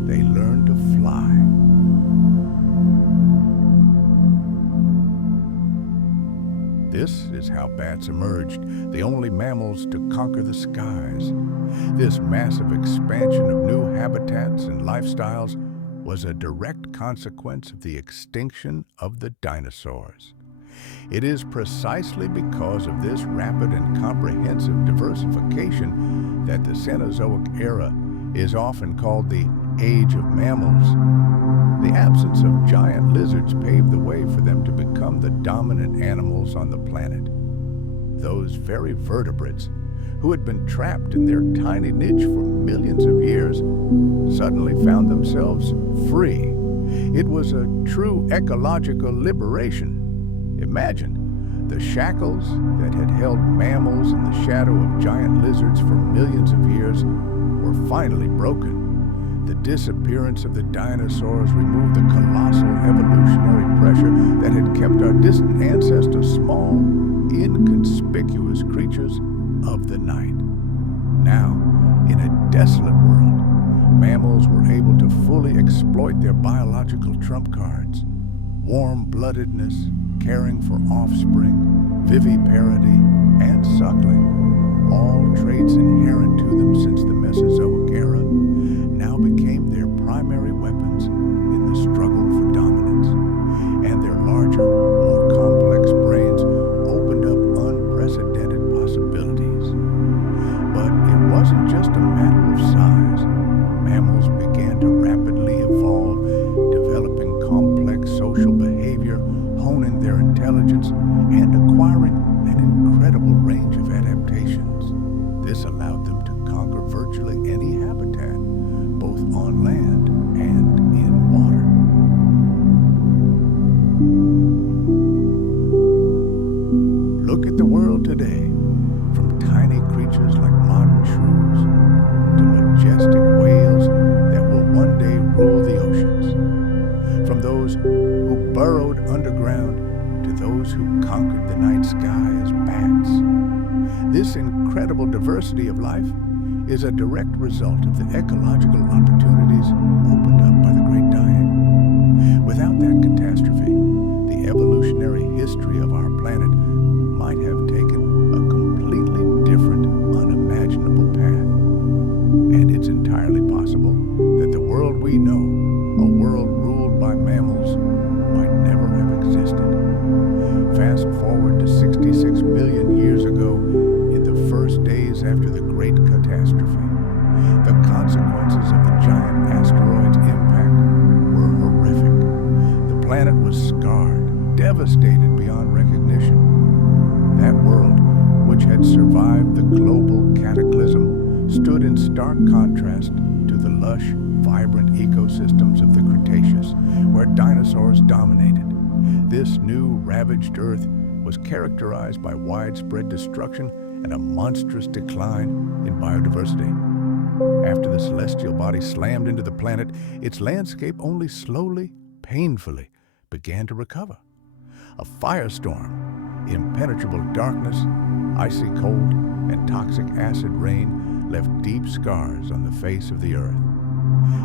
They learned to fly. This is how bats emerged, the only mammals to conquer the skies. This massive expansion of new habitats and lifestyles was a direct consequence of the extinction of the dinosaurs. It is precisely because of this rapid and comprehensive diversification that the Cenozoic era is often called the Age of Mammals. The absence of giant lizards paved the way for them to become the dominant animals on the planet. Those very vertebrates, who had been trapped in their tiny niche for millions of years, suddenly found themselves free. It was a true ecological liberation. Imagine the shackles that had held mammals in the shadow of giant lizards for millions of years were finally broken. The disappearance of the dinosaurs removed the colossal evolutionary pressure that had kept our distant ancestors small, inconspicuous creatures of the night. Now, in a desolate world, mammals were able to fully exploit their biological trump cards: warm-bloodedness, caring for offspring, viviparity, and suckling, all traits inherent to them virtually any habitat, both on land and in water. Look at the world today, from tiny creatures like modern shrews to majestic whales that will one day rule the oceans. From those who burrowed underground to those who conquered the night sky as bats. This incredible diversity of life is a direct result of the ecological opportunities opened up by the Great Dying. Without that catastrophe, the evolutionary history of our planet might have taken a completely different, unimaginable path. And it's entirely possible that the world we know, a world ruled by mammals, might never have existed. Fast forward to 66 million years ago, in the first days after the Great Catastrophe, the consequences of the giant asteroid's impact were horrific. The planet was scarred, devastated beyond recognition. That world, which had survived the global cataclysm, stood in stark contrast to the lush, vibrant ecosystems of the Cretaceous, where dinosaurs dominated. This new, ravaged Earth was characterized by widespread destruction and a monstrous decline in biodiversity. After the celestial body slammed into the planet, its landscape only slowly, painfully began to recover. A firestorm, impenetrable darkness, icy cold, and toxic acid rain left deep scars on the face of the Earth.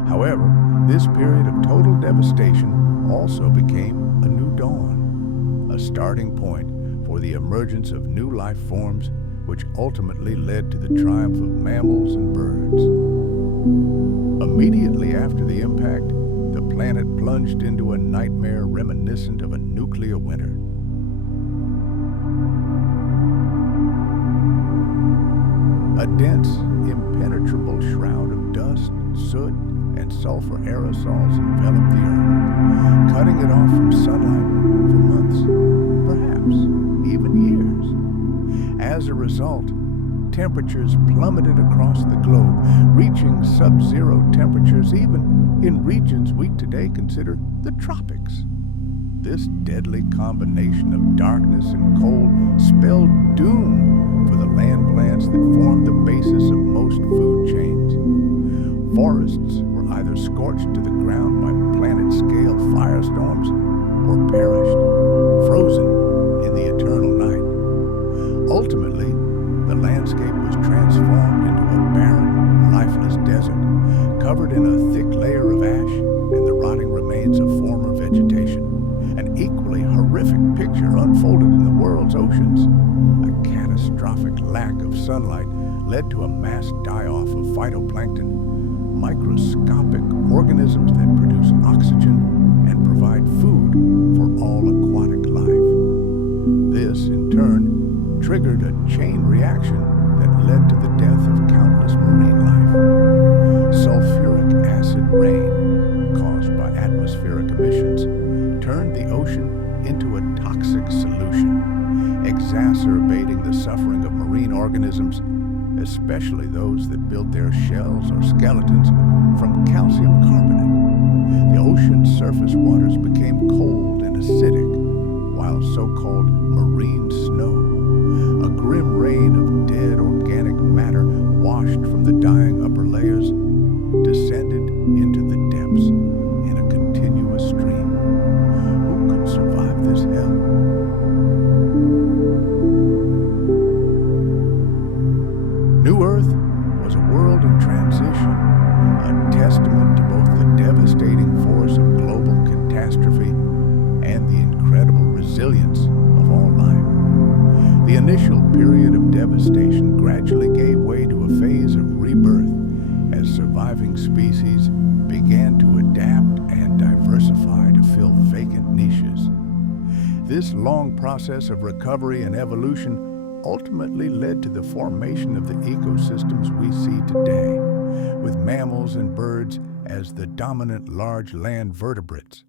However, this period of total devastation also became a new dawn, a starting point for the emergence of new life forms, which ultimately led to the triumph of mammals and birds. Immediately after the impact, the planet plunged into a nightmare reminiscent of a nuclear winter. A dense, impenetrable shroud of dust, soot, and sulfur aerosols enveloped the Earth, cutting it off from sunlight for months, perhaps even years. As a result, temperatures plummeted across the globe, reaching sub-zero temperatures even in regions we today consider the tropics. This deadly combination of darkness and cold spelled doom for the land plants that form the basis of most food chains. Forests were either scorched to the ground by planet-scale firestorms or perished, frozen in the eternal night. Ultimately, the landscape was transformed into a barren, lifeless desert, covered in a thick layer of ash and the rotting remains of former vegetation. An equally horrific picture unfolded in the world's oceans. A catastrophic lack of sunlight led to a mass die-off of phytoplankton, microscopic organisms that produce oxygen and provide food for all aquatic life. This, in turn, triggered a chain reaction that led to the death of countless marine life. Sulfuric acid rain, caused by atmospheric emissions, turned the ocean into a toxic solution, exacerbating the suffering of marine organisms, especially those that built their shells or skeletons from calcium carbonate. The ocean's surface waters became cold and acidic, while so-called marine snow, a grim rain of dead organic matter washed from the dying upper layers, descended into the depths in a continuous stream. Who could survive this hell? New Earth was a world in transition, a testament to both the devastating force of global catastrophe and the incredible resilience of all life. The initial period of devastation gradually gave way to a phase of rebirth as surviving species began to adapt and diversify to fill vacant niches. This long process of recovery and evolution ultimately led to the formation of the ecosystems we see today, with mammals and birds as the dominant large land vertebrates.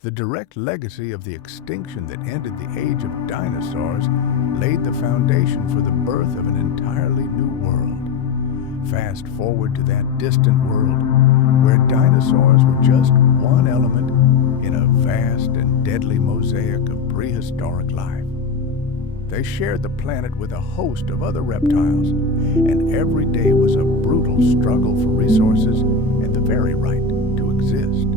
The direct legacy of the extinction that ended the Age of Dinosaurs laid the foundation for the birth of an entirely new world. Fast forward to that distant world where dinosaurs were just one element in a vast and deadly mosaic of prehistoric life. They shared the planet with a host of other reptiles, and every day was a brutal struggle for resources and the very right to exist.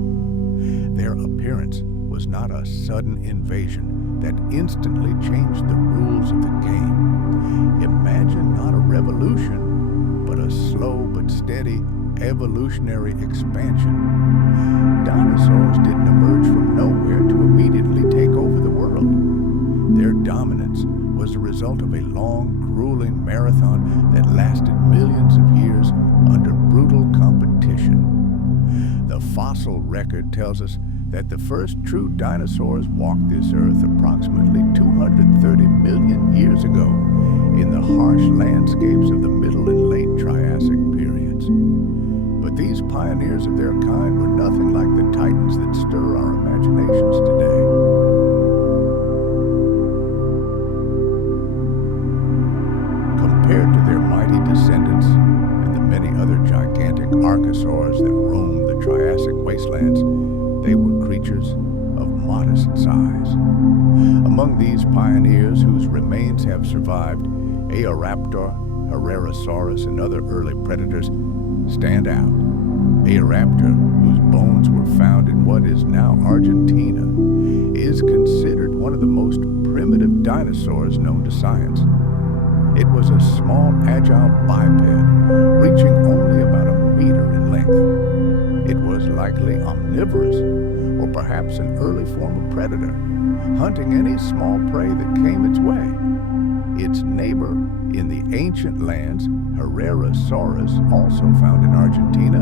Their appearance was not a sudden invasion that instantly changed the rules of the game. Imagine not a revolution, but a slow but steady evolutionary expansion. Dinosaurs didn't emerge from nowhere to immediately take over the world. Their dominance was the result of a long, grueling marathon that lasted millions of years under brutal competition. The fossil record tells us that the first true dinosaurs walked this earth approximately 230 million years ago in the harsh landscapes of the Middle and Late Triassic periods. But these pioneers of their kind were nothing like the titans that stir our imaginations today. Compared to their mighty descendants and the many other gigantic archosaurs that roamed the Triassic wastelands, they were creatures of modest size. Among these pioneers whose remains have survived, Eoraptor, Herrerasaurus, and other early predators stand out. Eoraptor, whose bones were found in what is now Argentina, is considered one of the most primitive dinosaurs known to science. It was a small, agile biped, reaching only about a meter in length. It was likely omnivorous, or perhaps an early form of predator, hunting any small prey that came its way. Its neighbor in the ancient lands, Herrerasaurus, also found in Argentina,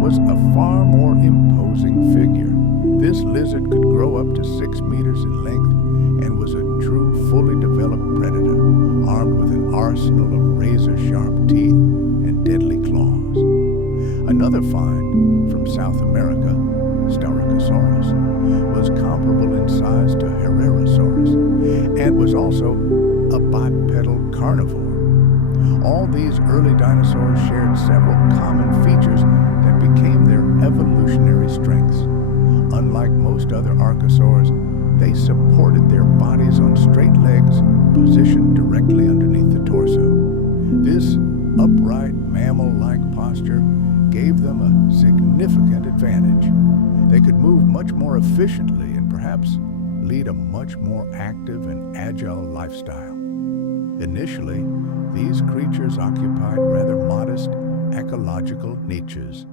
was a far more imposing figure. This lizard could grow up to 6 meters in length and was a true, fully developed predator, armed with an arsenal of razor-sharp teeth and deadly claws. Another find from South America, Styracosaurus, was comparable in size to Herrerasaurus and was also a bipedal carnivore. All these early dinosaurs shared several common features that became their evolutionary strengths. Unlike most other archosaurs, they supported their bodies on straight legs positioned directly underneath the torso. This upright, mammal-like posture gave them a significant advantage. They could move much more efficiently and perhaps lead a much more active and agile lifestyle. Initially, these creatures occupied rather modest ecological niches.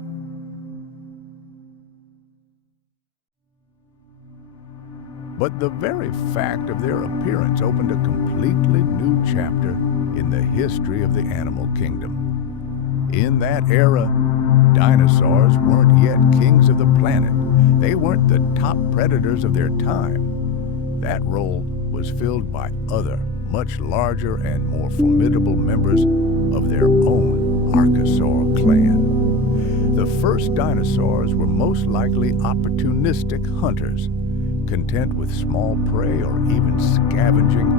But the very fact of their appearance opened a completely new chapter in the history of the animal kingdom. In that era, dinosaurs weren't yet kings of the planet. They weren't the top predators of their time. That role was filled by other, much larger and more formidable members of their own archosaur clan. The first dinosaurs were most likely opportunistic hunters, content with small prey or even scavenging,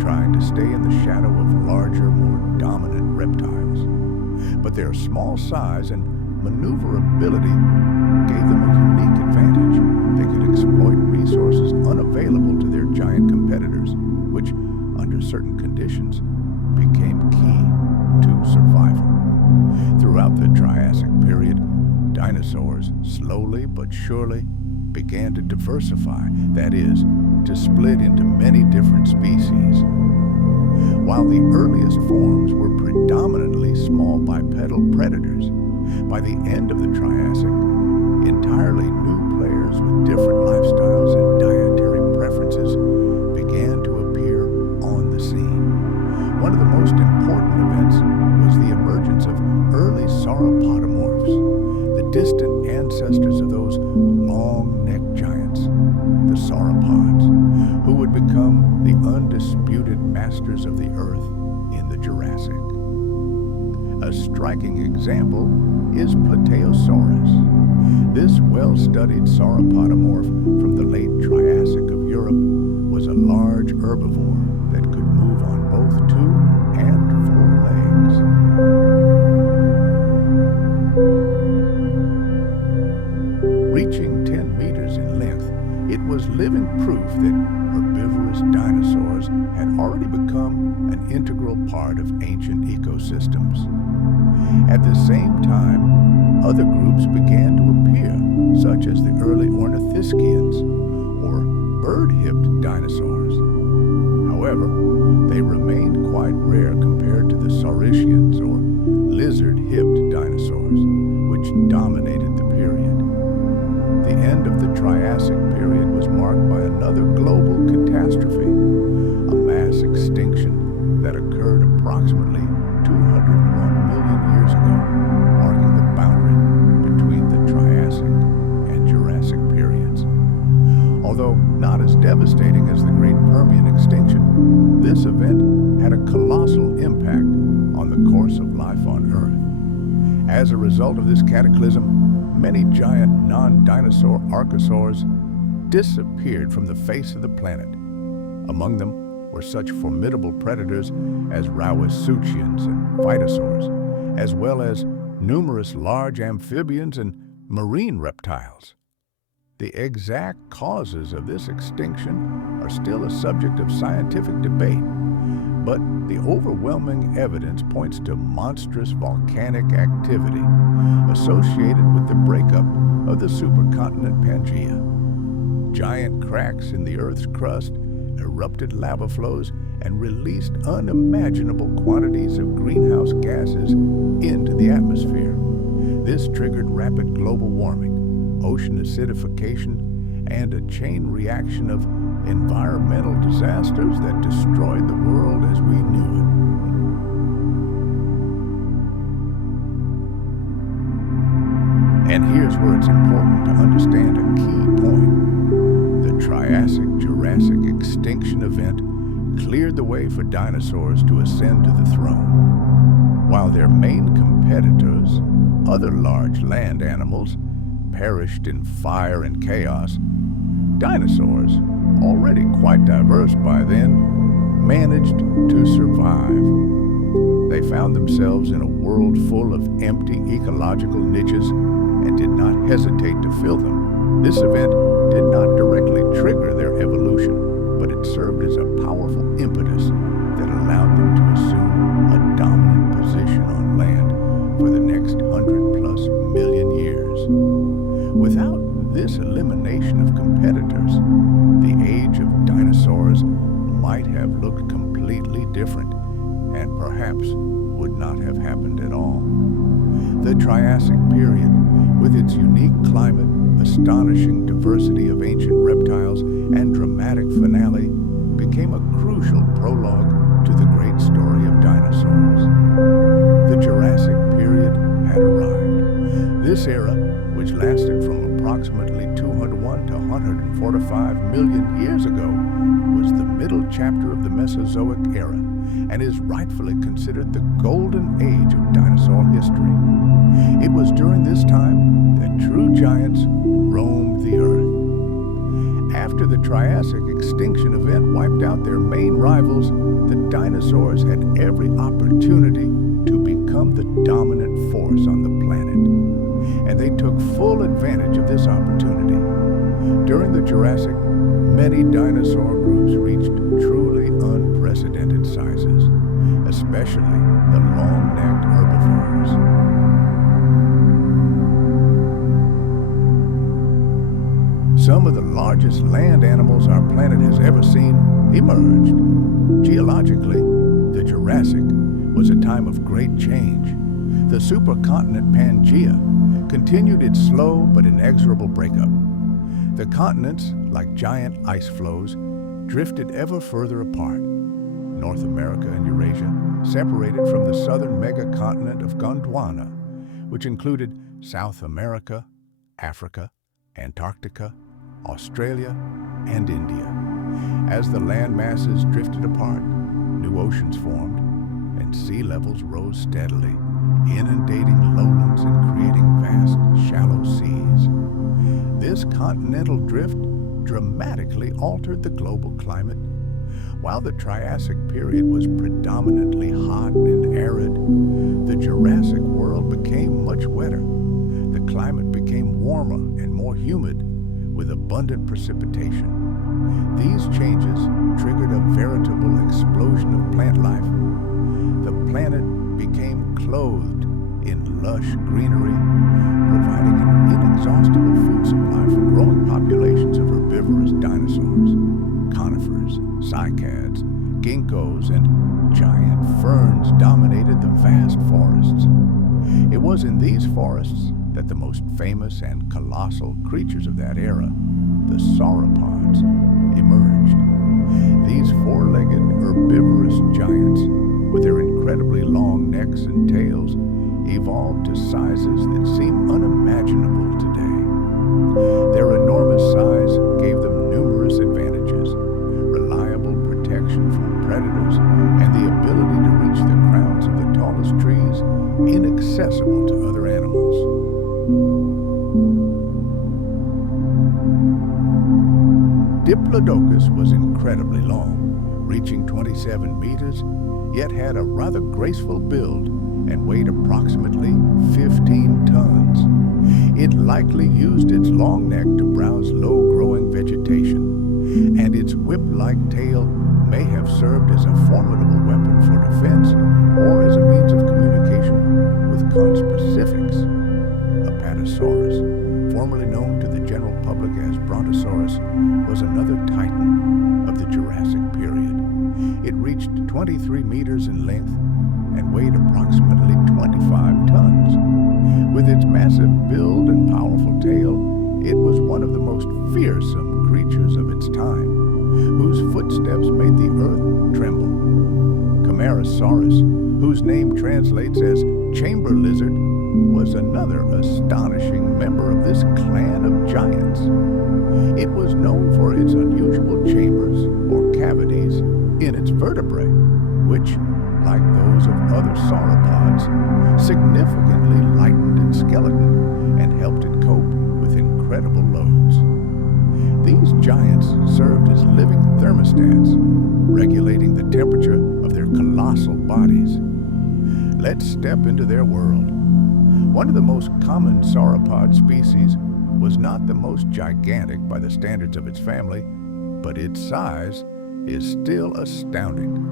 trying to stay in the shadow of larger, more dominant reptiles. But their small size and maneuverability gave them a unique advantage. They could exploit resources unavailable to their giant competitors, which, under certain conditions, became key to survival. Throughout the Triassic period, dinosaurs slowly but surely began to diversify, that is, to split into many different species. While the earliest forms were predominantly small bipedal predators, by the end of the Triassic, entirely new players with different lifestyles and dietary preferences began to appear on the scene. One of the most important events was the emergence of early sauropodomorphs, the distant ancestors of those long-necked giants, the sauropods, who would become the undisputed masters of the Earth in the Jurassic. A striking example is Plateosaurus. This well-studied sauropodomorph from the late Triassic of Europe was a large herbivore that could move on both 2 and 4 legs. of ancient ecosystems. At the same time, other groups began to appear, such as the early ornithischians, or bird-hipped dinosaurs. However, they remained quite rare compared to the saurischians, or lizard-hipped dinosaurs, which dominated the period. The end of the Triassic period was marked by another global catastrophe, a mass extinction that occurred approximately 201 million years ago, marking the boundary between the Triassic and Jurassic periods. Although not as devastating as the Great Permian extinction, this event had a colossal impact on the course of life on Earth. As a result of this cataclysm, many giant non-dinosaur archosaurs disappeared from the face of the planet. Among them were such formidable predators as Rauisuchians and phytosaurs, as well as numerous large amphibians and marine reptiles. The exact causes of this extinction are still a subject of scientific debate, but the overwhelming evidence points to monstrous volcanic activity associated with the breakup of the supercontinent Pangaea. Giant cracks in the Earth's crust erupted lava flows and released unimaginable quantities of greenhouse gases into the atmosphere. This triggered rapid global warming, ocean acidification, and a chain reaction of environmental disasters that destroyed the world as we knew it. And here's where it's important to understand a key point. The Triassic-Jurassic extinction event cleared the way for dinosaurs to ascend to the throne. While their main competitors, other large land animals, perished in fire and chaos, dinosaurs, already quite diverse by then, managed to survive. They found themselves in a world full of empty ecological niches and did not hesitate to fill them. This event did not directly trigger their evolution, but it served as a powerful impetus that allowed them to assume a dominant position on land for the next 100+ million years. Without this elimination of competitors, the age of dinosaurs might have looked completely different and perhaps would not have happened at all. The Triassic period, with its unique climate, astonishing diversity of ancient reptiles, and dramatic finale, became a crucial prologue to the great story of dinosaurs. The Jurassic period had arrived. This era, which lasted from approximately 201 to 145 million years ago, was the middle chapter of the Mesozoic era and is rightfully considered the golden age of dinosaur history. It was during this time that true giants roamed the Earth. After the Triassic extinction event wiped out their main rivals, the dinosaurs had every opportunity to become the dominant force on the planet, and they took full advantage of this opportunity. During the Jurassic, many dinosaur groups reached truly unprecedented sizes, especially the long-necked herbivores. Some of the largest land animals our planet has ever seen emerged. Geologically, the Jurassic was a time of great change. The supercontinent Pangaea continued its slow but inexorable breakup. The continents, like giant ice floes, drifted ever further apart. North America and Eurasia separated from the southern megacontinent of Gondwana, which included South America, Africa, Antarctica, Australia, and India. As the land masses drifted apart, new oceans formed, and sea levels rose steadily, inundating lowlands and creating vast, shallow seas. This continental drift dramatically altered the global climate. While the Triassic period was predominantly hot and arid, the Jurassic world became much wetter. The climate became warmer and more humid, with abundant precipitation. These changes triggered a veritable explosion of plant life. The planet became clothed in lush greenery, providing an inexhaustible food supply for growing populations of herbivorous dinosaurs, conifers, cycads, ginkgos, and giant ferns dominated the vast forests. It was in these forests that the most famous and colossal creatures of that era, the sauropods, emerged. These four-legged herbivorous giants, with their incredibly long necks and tails, evolved to sizes that seem unimaginable today. Their enormous size gave them numerous advantages: reliable protection from predators and the ability to reach the crowns of the tallest trees, inaccessible to other animals. Diplodocus was incredibly long, reaching 27 meters, yet had a rather graceful build and weighed approximately 15 tons. It likely used its long neck to browse low-growing vegetation, and its whip-like tail may have served as a formidable weapon for defense or as a means of communication with conspecifics. Apatosaurus, formerly known to the general public as Brontosaurus, was another titan of the Jurassic period. It reached 23 meters in length and weighed approximately 25 tons. With its massive build and powerful tail, it was one of the most fearsome creatures of its time, whose footsteps made the earth tremble. Camarasaurus, whose name translates as chamber lizard, was another astonishing member of this clan of giants. It was known for its unusual chambers, or cavities, in its vertebrae, which, like those of other sauropods, significantly lightened its skeleton and helped it cope with incredible loads. These giants served as living thermostats, regulating the temperature of their colossal bodies. Let's step into their world. One of the most common sauropod species was not the most gigantic by the standards of its family, but its size is still astounding.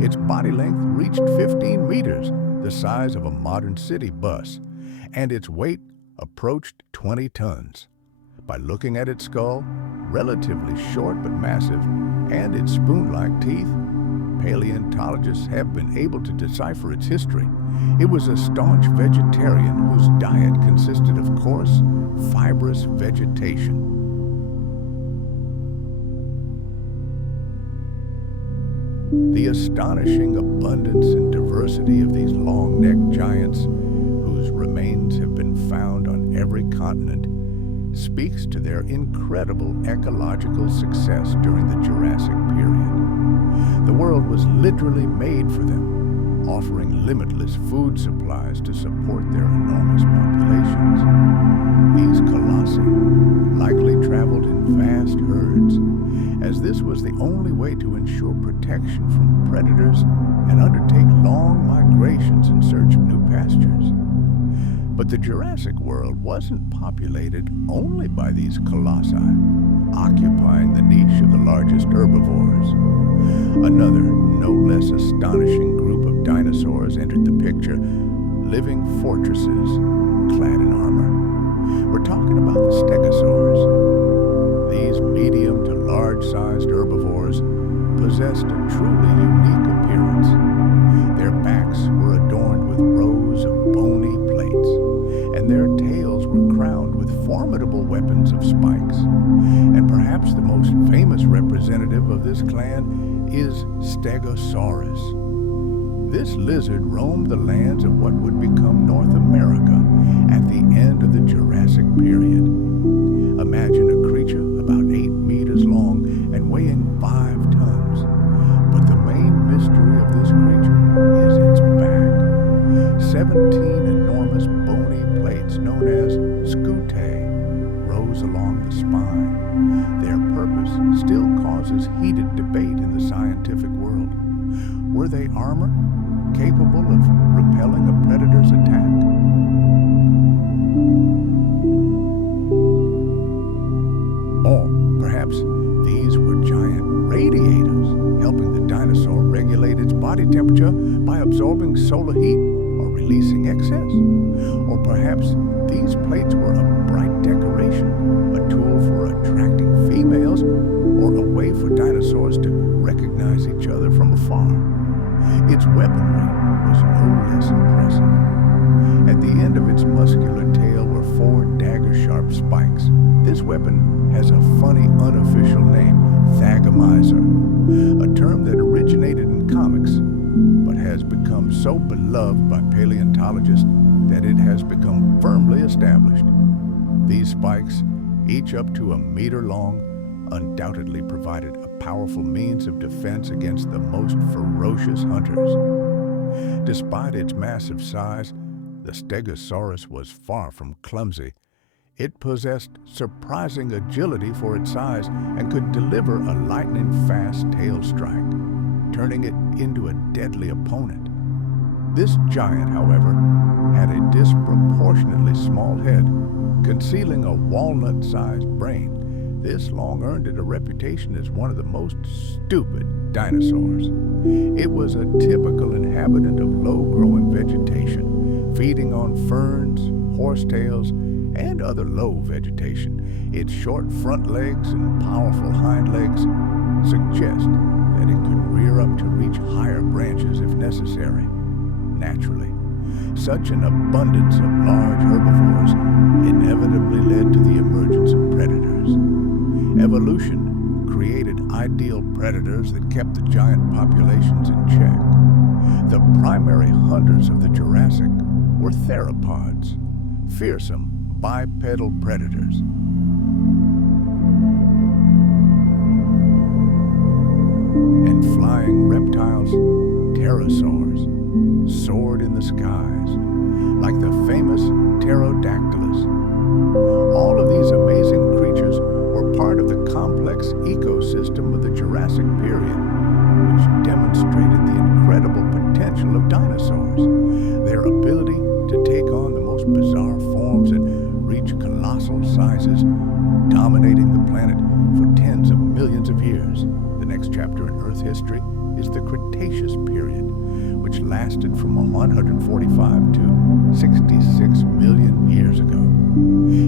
Its body length reached 15 meters, the size of a modern city bus, and its weight approached 20 tons. By looking at its skull, relatively short but massive, and its spoon-like teeth, paleontologists have been able to decipher its history. It was a staunch vegetarian whose diet consisted of coarse, fibrous vegetation. The astonishing abundance and diversity of these long-necked giants, whose remains have been found on every continent, speaks to their incredible ecological success during the Jurassic period. The world was literally made for them, offering limitless food supplies to support their enormous populations. These colossi likely traveled in vast herds, as this was the only way to ensure protection from predators and undertake long migrations in search of new pastures. But the Jurassic world wasn't populated only by these colossi, occupying the niche of the largest herbivores. Another, no less astonishing group of dinosaurs entered the picture, living fortresses clad in armor. We're talking about the stegosaurs. These medium to large-sized herbivores possessed a truly unique appearance. Their backs were adorned with rows of bony plates, and their tails were crowned with formidable weapons of spikes. And perhaps the most famous representative of this clan is Stegosaurus. This lizard roamed the lands of what would become North America at the end of the Jurassic period. Imagine a creature about 8 meters long and weighing 5 tons. But the main mystery of this creature is its back. 17 enormous bony plates known as scutae rose along the spine. Their purpose still causes heated debate in the scientific world. Were they armor capable of repelling a predator's attack? Or perhaps these were giant radiators, helping the dinosaur regulate regulate its body temperature by absorbing solar heat or releasing excess. Or perhaps these plates were a bright decoration, a tool for attracting females, or a way for dinosaurs to recognize each other from afar. Its weaponry was no less impressive. At the end of its muscular tail were 4 dagger-sharp spikes. This weapon has a funny unofficial name, thagomizer, a term that originated in comics, but has become so beloved by paleontologists that it has become firmly established. These spikes, each up to 1 meter long, undoubtedly provided a powerful means of defense against the most ferocious hunters. Despite its massive size, the Stegosaurus was far from clumsy. It possessed surprising agility for its size and could deliver a lightning-fast tail strike, turning it into a deadly opponent. This giant, however, had a disproportionately small head, concealing a walnut-sized brain. This long earned it a reputation as one of the most stupid dinosaurs. It was a typical inhabitant of low-growing vegetation, feeding on ferns, horsetails, and other low vegetation. Its short front legs and powerful hind legs suggest that it could rear up to reach higher branches if necessary. Naturally, such an abundance of large herbivores inevitably led to the emergence of predators. Evolution created ideal predators that kept the giant populations in check. The primary hunters of the Jurassic were theropods, fearsome bipedal predators. And flying reptiles, pterosaurs, soared in the skies, like the famous pterodactylus. All of these amazing creatures were part of the complex ecosystem of the Jurassic Period, which demonstrated the incredible potential of dinosaurs, their ability to take on the most bizarre forms and reach colossal sizes, dominating the planet for tens of millions of years. The next chapter in Earth history is the Cretaceous Period, which lasted from 145 to 66 million years ago.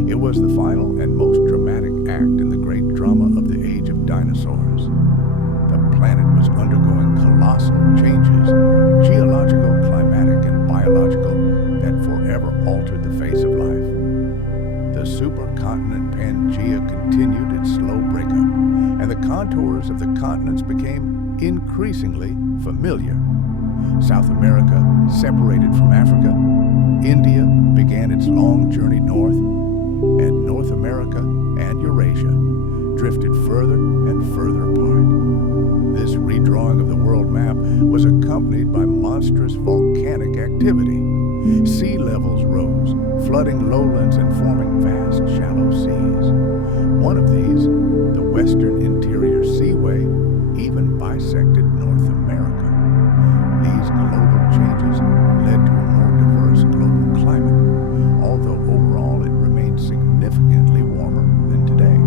It was the final and most dramatic act in the great drama of the Age of Dinosaurs. The planet was undergoing colossal changes, geological, climatic, and biological, that forever altered the face of life. The supercontinent Pangaea continued its slow breakup, and the contours of the continents became increasingly familiar. South America separated from Africa, India began its long journey north, and North America and Eurasia drifted further and further apart. This redrawing of the world map was accompanied by monstrous volcanic activity. Sea levels rose, flooding lowlands and forming vast shallow seas. One of these, the Western Interior Seaway, even bisected North America. These global changes led to a more diverse global climate, although overall it remained significantly warmer than today.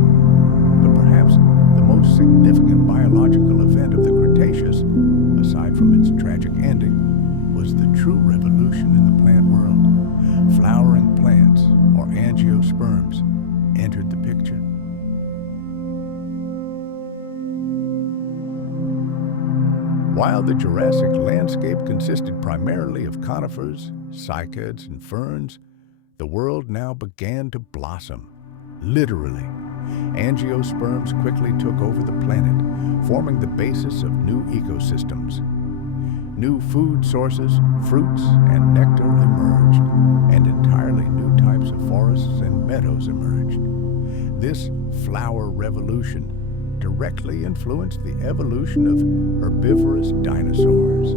But perhaps the most significant biological event of the Cretaceous, aside from its tragic ending, was the true revolution in the plant world. Flowering plants, or angiosperms, entered the picture. While the Jurassic landscape consisted primarily of conifers, cycads, and ferns, the world now began to blossom, literally. Angiosperms quickly took over the planet, forming the basis of new ecosystems. New food sources, fruits, and nectar emerged, and entirely new types of forests and meadows emerged. This flower revolution directly influenced the evolution of herbivorous dinosaurs,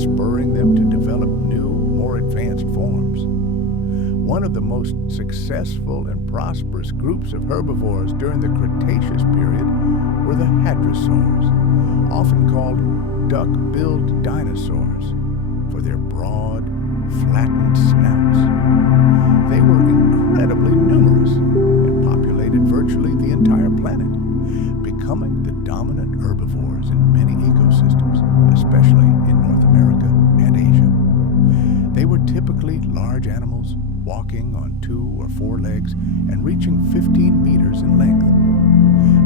spurring them to develop new, more advanced forms. One of the most successful and prosperous groups of herbivores during the Cretaceous period were the hadrosaurs, often called duck-billed dinosaurs for their broad, flattened snouts. They were incredibly numerous and populated virtually the entire planet, becoming the dominant herbivores in many ecosystems, especially large animals, walking on 2 or 4 legs and reaching 15 meters in length.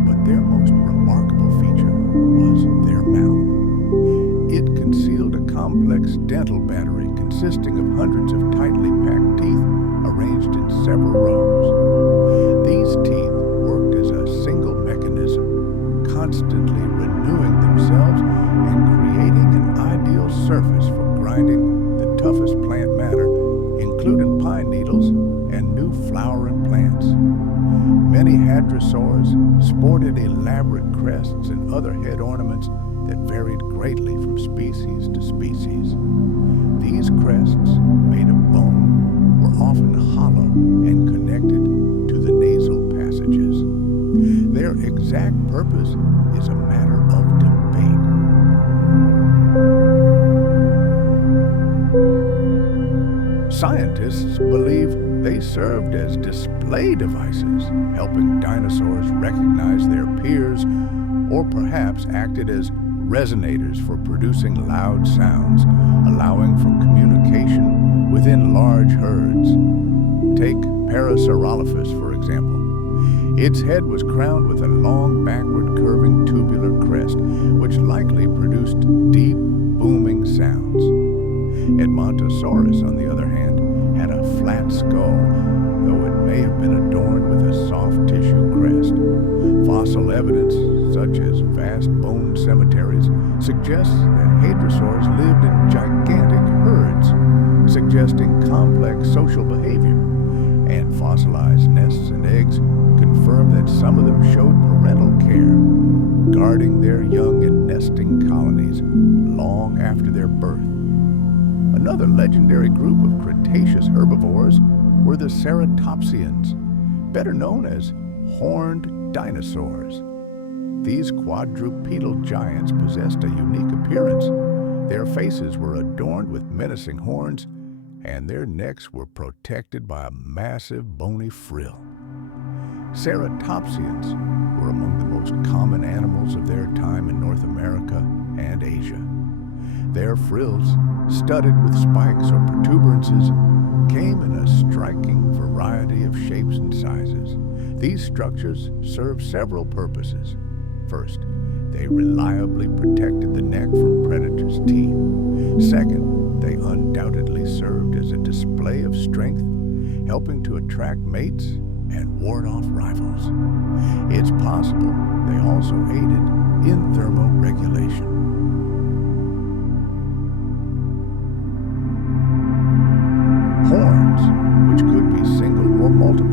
But their most remarkable feature was their mouth. It concealed a complex dental battery consisting of hundreds of tightly packed teeth arranged in several rows. These teeth worked as a single mechanism, constantly renewing themselves and creating an ideal surface for grinding the toughest plant matter, including pine needles and new flowering plants. Many hadrosaurs sported elaborate crests and other head ornaments that varied greatly from species to species. These crests, made of bone, were often hollow and connected to the nasal passages. Their exact purpose is a matter of debate. Scientists believe they served as display devices, helping dinosaurs recognize their peers, or perhaps acted as resonators for producing loud sounds, allowing for communication within large herds. Take Parasaurolophus, for example. Its head was crowned with a long, backward curving tubular crest, which likely produced deep, booming sounds. Edmontosaurus, on the other hand, had a flat skull, though it may have been adorned with a soft tissue crest. Fossil evidence, such as vast bone cemeteries, suggests that hadrosaurs lived in gigantic herds, suggesting complex social behavior. And fossilized nests and eggs confirm that some of them showed parental care, guarding their young in nesting colonies long after their birth. Another legendary group of Cretaceous herbivores were the ceratopsians, better known as horned dinosaurs. These quadrupedal giants possessed a unique appearance. Their faces were adorned with menacing horns, and their necks were protected by a massive bony frill. Ceratopsians were among the most common animals of their time in North America and Asia. Their frills, studded with spikes or protuberances, came in a striking variety of shapes and sizes. These structures served several purposes. First, they reliably protected the neck from predators' teeth. Second, they undoubtedly served as a display of strength, helping to attract mates and ward off rivals. It's possible they also aided in thermoregulation. Horns, which could be single or multiple,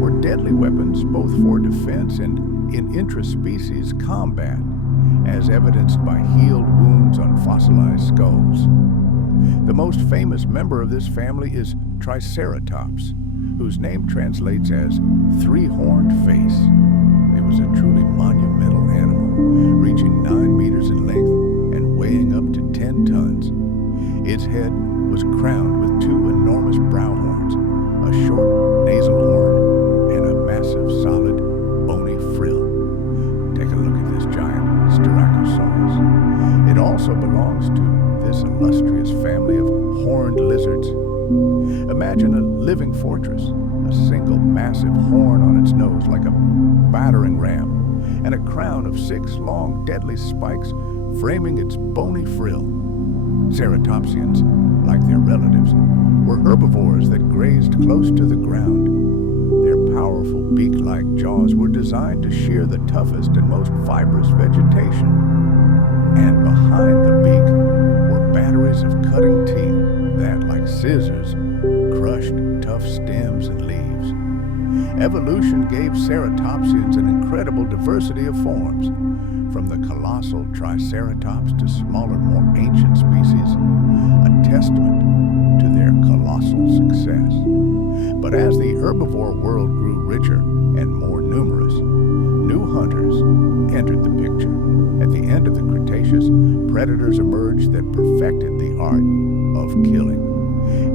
were deadly weapons both for defense and in intraspecies combat, as evidenced by healed wounds on fossilized skulls. The most famous member of this family is Triceratops, whose name translates as three-horned face. It was a truly monumental animal, reaching 9 meters in length and weighing up to 10 tons. Its head was crowned with 2 enormous brow horns, a short nasal horn, and a massive solid bony frill. Take a look at this giant Styracosaurus. It also belongs to this illustrious family of horned lizards. Imagine a living fortress, a single massive horn on its nose like a battering ram, and a crown of 6 long deadly spikes framing its bony frill. Ceratopsians, like their relatives, were herbivores that grazed close to the ground. Their powerful beak-like jaws were designed to shear the toughest and most fibrous vegetation. And behind the beak were batteries of cutting teeth that, like scissors, crushed tough stems and leaves. Evolution gave ceratopsians an incredible diversity of forms, from the colossal Triceratops to smaller, more ancient species, a testament to their colossal success. But as the herbivore world grew richer and more numerous, new hunters entered the picture. At the end of the Cretaceous, predators emerged that perfected the art of killing.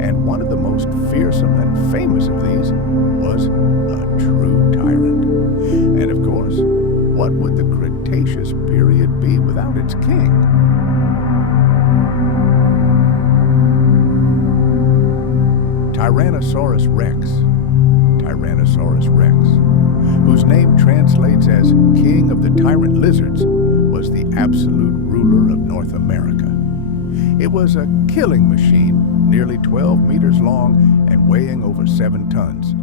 And one of the most fearsome and famous of these was a true tyrant. And of course, what would the Cretaceous period be without its king? Tyrannosaurus rex, Tyrannosaurus rex, whose name translates as King of the Tyrant Lizards, was the absolute ruler of North America. It was a killing machine, nearly 12 meters long and weighing over 7 tons,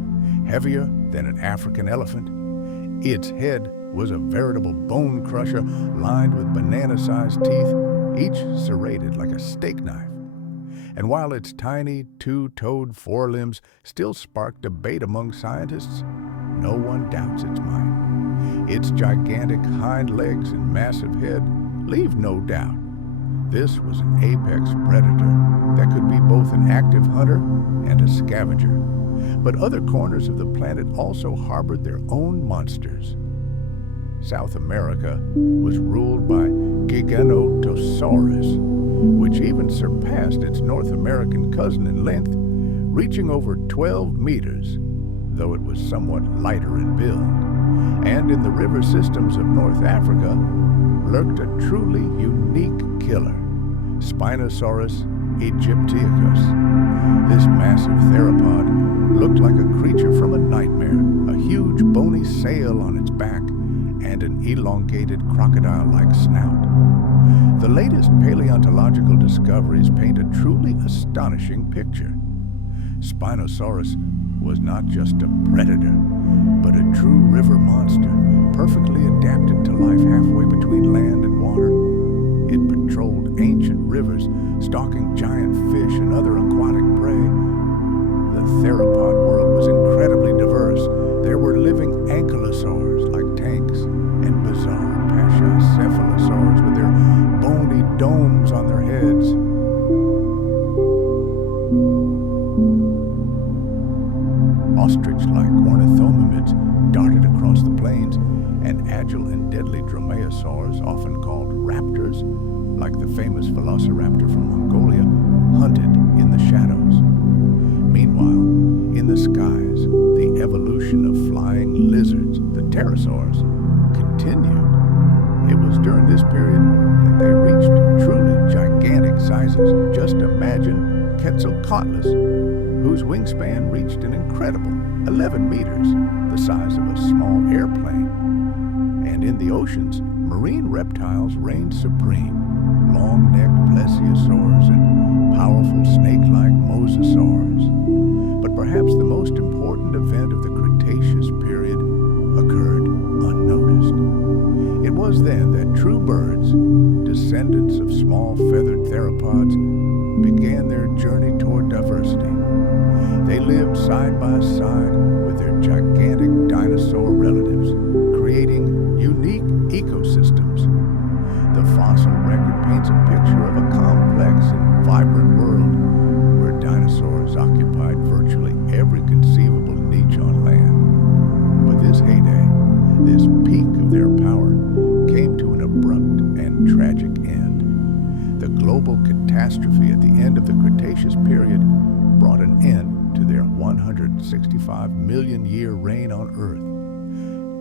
heavier than an African elephant. Its head was a veritable bone crusher lined with banana-sized teeth, each serrated like a steak knife. And while its tiny, two-toed forelimbs still spark debate among scientists, no one doubts its might. Its gigantic hind legs and massive head leave no doubt. This was an apex predator that could be both an active hunter and a scavenger. But other corners of the planet also harbored their own monsters. South America was ruled by Giganotosaurus, which even surpassed its North American cousin in length, reaching over 12 meters, though it was somewhat lighter in build. And in the river systems of North Africa lurked a truly unique killer, Spinosaurus aegyptiacus. This massive theropod looked like a creature from a nightmare, a huge bony sail on its back, and an elongated crocodile-like snout. The latest paleontological discoveries paint a truly astonishing picture. Spinosaurus was not just a predator, but a true river monster, perfectly adapted to life halfway between land and water. It patrolled ancient rivers, stalking giant fish and other aquatic prey. The theropod world was incredibly diverse. There were living ankylosaurs like tanks, and bizarre pachycephalosaurs with their bony domes on their heads. Ostrich-like ornithomimids darted across the plains, and agile and deadly dromaeosaurs, often called raptors, like the famous velociraptor from Mongolia, hunted in the shadows. Meanwhile, in the skies, the evolution of flying lizards, the pterosaurs, continued. It was during this period that they reached truly gigantic sizes. Just imagine Quetzalcoatlus, whose wingspan reached an incredible 11 meters, the size of a small airplane. And in the oceans, marine reptiles reigned supreme. Long-necked plesiosaurs and powerful snake-like mosasaurs. But perhaps the most important event of the Cretaceous period occurred unnoticed. It was then that true birds, descendants of small feathered theropods, began their journey toward diversity. They lived side by side with their gigantic dinosaur relatives, creating unique ecosystems. The fossil record paints a picture of a complex and vibrant world where dinosaurs occupied virtually every conceivable niche on land. But this heyday, this peak of their power, came to an abrupt and tragic end. The global catastrophe at the end of the Cretaceous period brought an end to their 165 million year reign on Earth.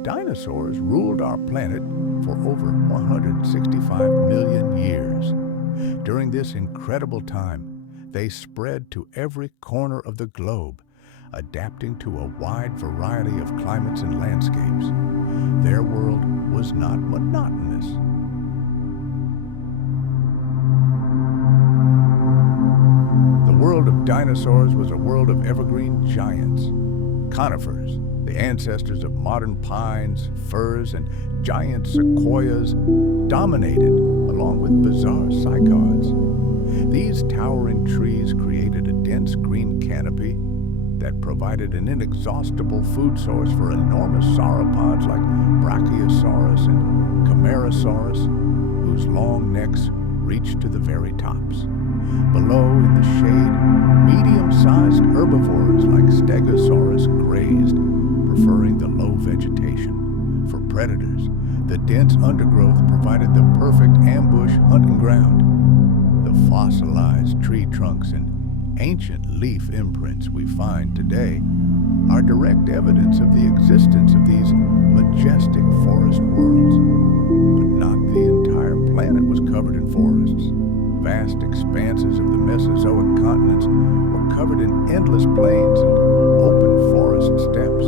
Dinosaurs ruled our planet for over 165 million years. During this incredible time, they spread to every corner of the globe, adapting to a wide variety of climates and landscapes. Their world was not monotonous. The world of dinosaurs was a world of evergreen giants, conifers, the ancestors of modern pines, firs, and giant sequoias, dominated along with bizarre cycads. These towering trees created a dense green canopy that provided an inexhaustible food source for enormous sauropods like Brachiosaurus and Camarasaurus, whose long necks reached to the very tops. Below, in the shade, medium-sized herbivores like Stegosaurus grazed, preferring the low vegetation. For predators, the dense undergrowth provided the perfect ambush hunting ground. The fossilized tree trunks and ancient leaf imprints we find today are direct evidence of the existence of these majestic forest worlds. But not the entire planet was covered in forests. Vast expanses of the Mesozoic continents were covered in endless plains and open forest steppes.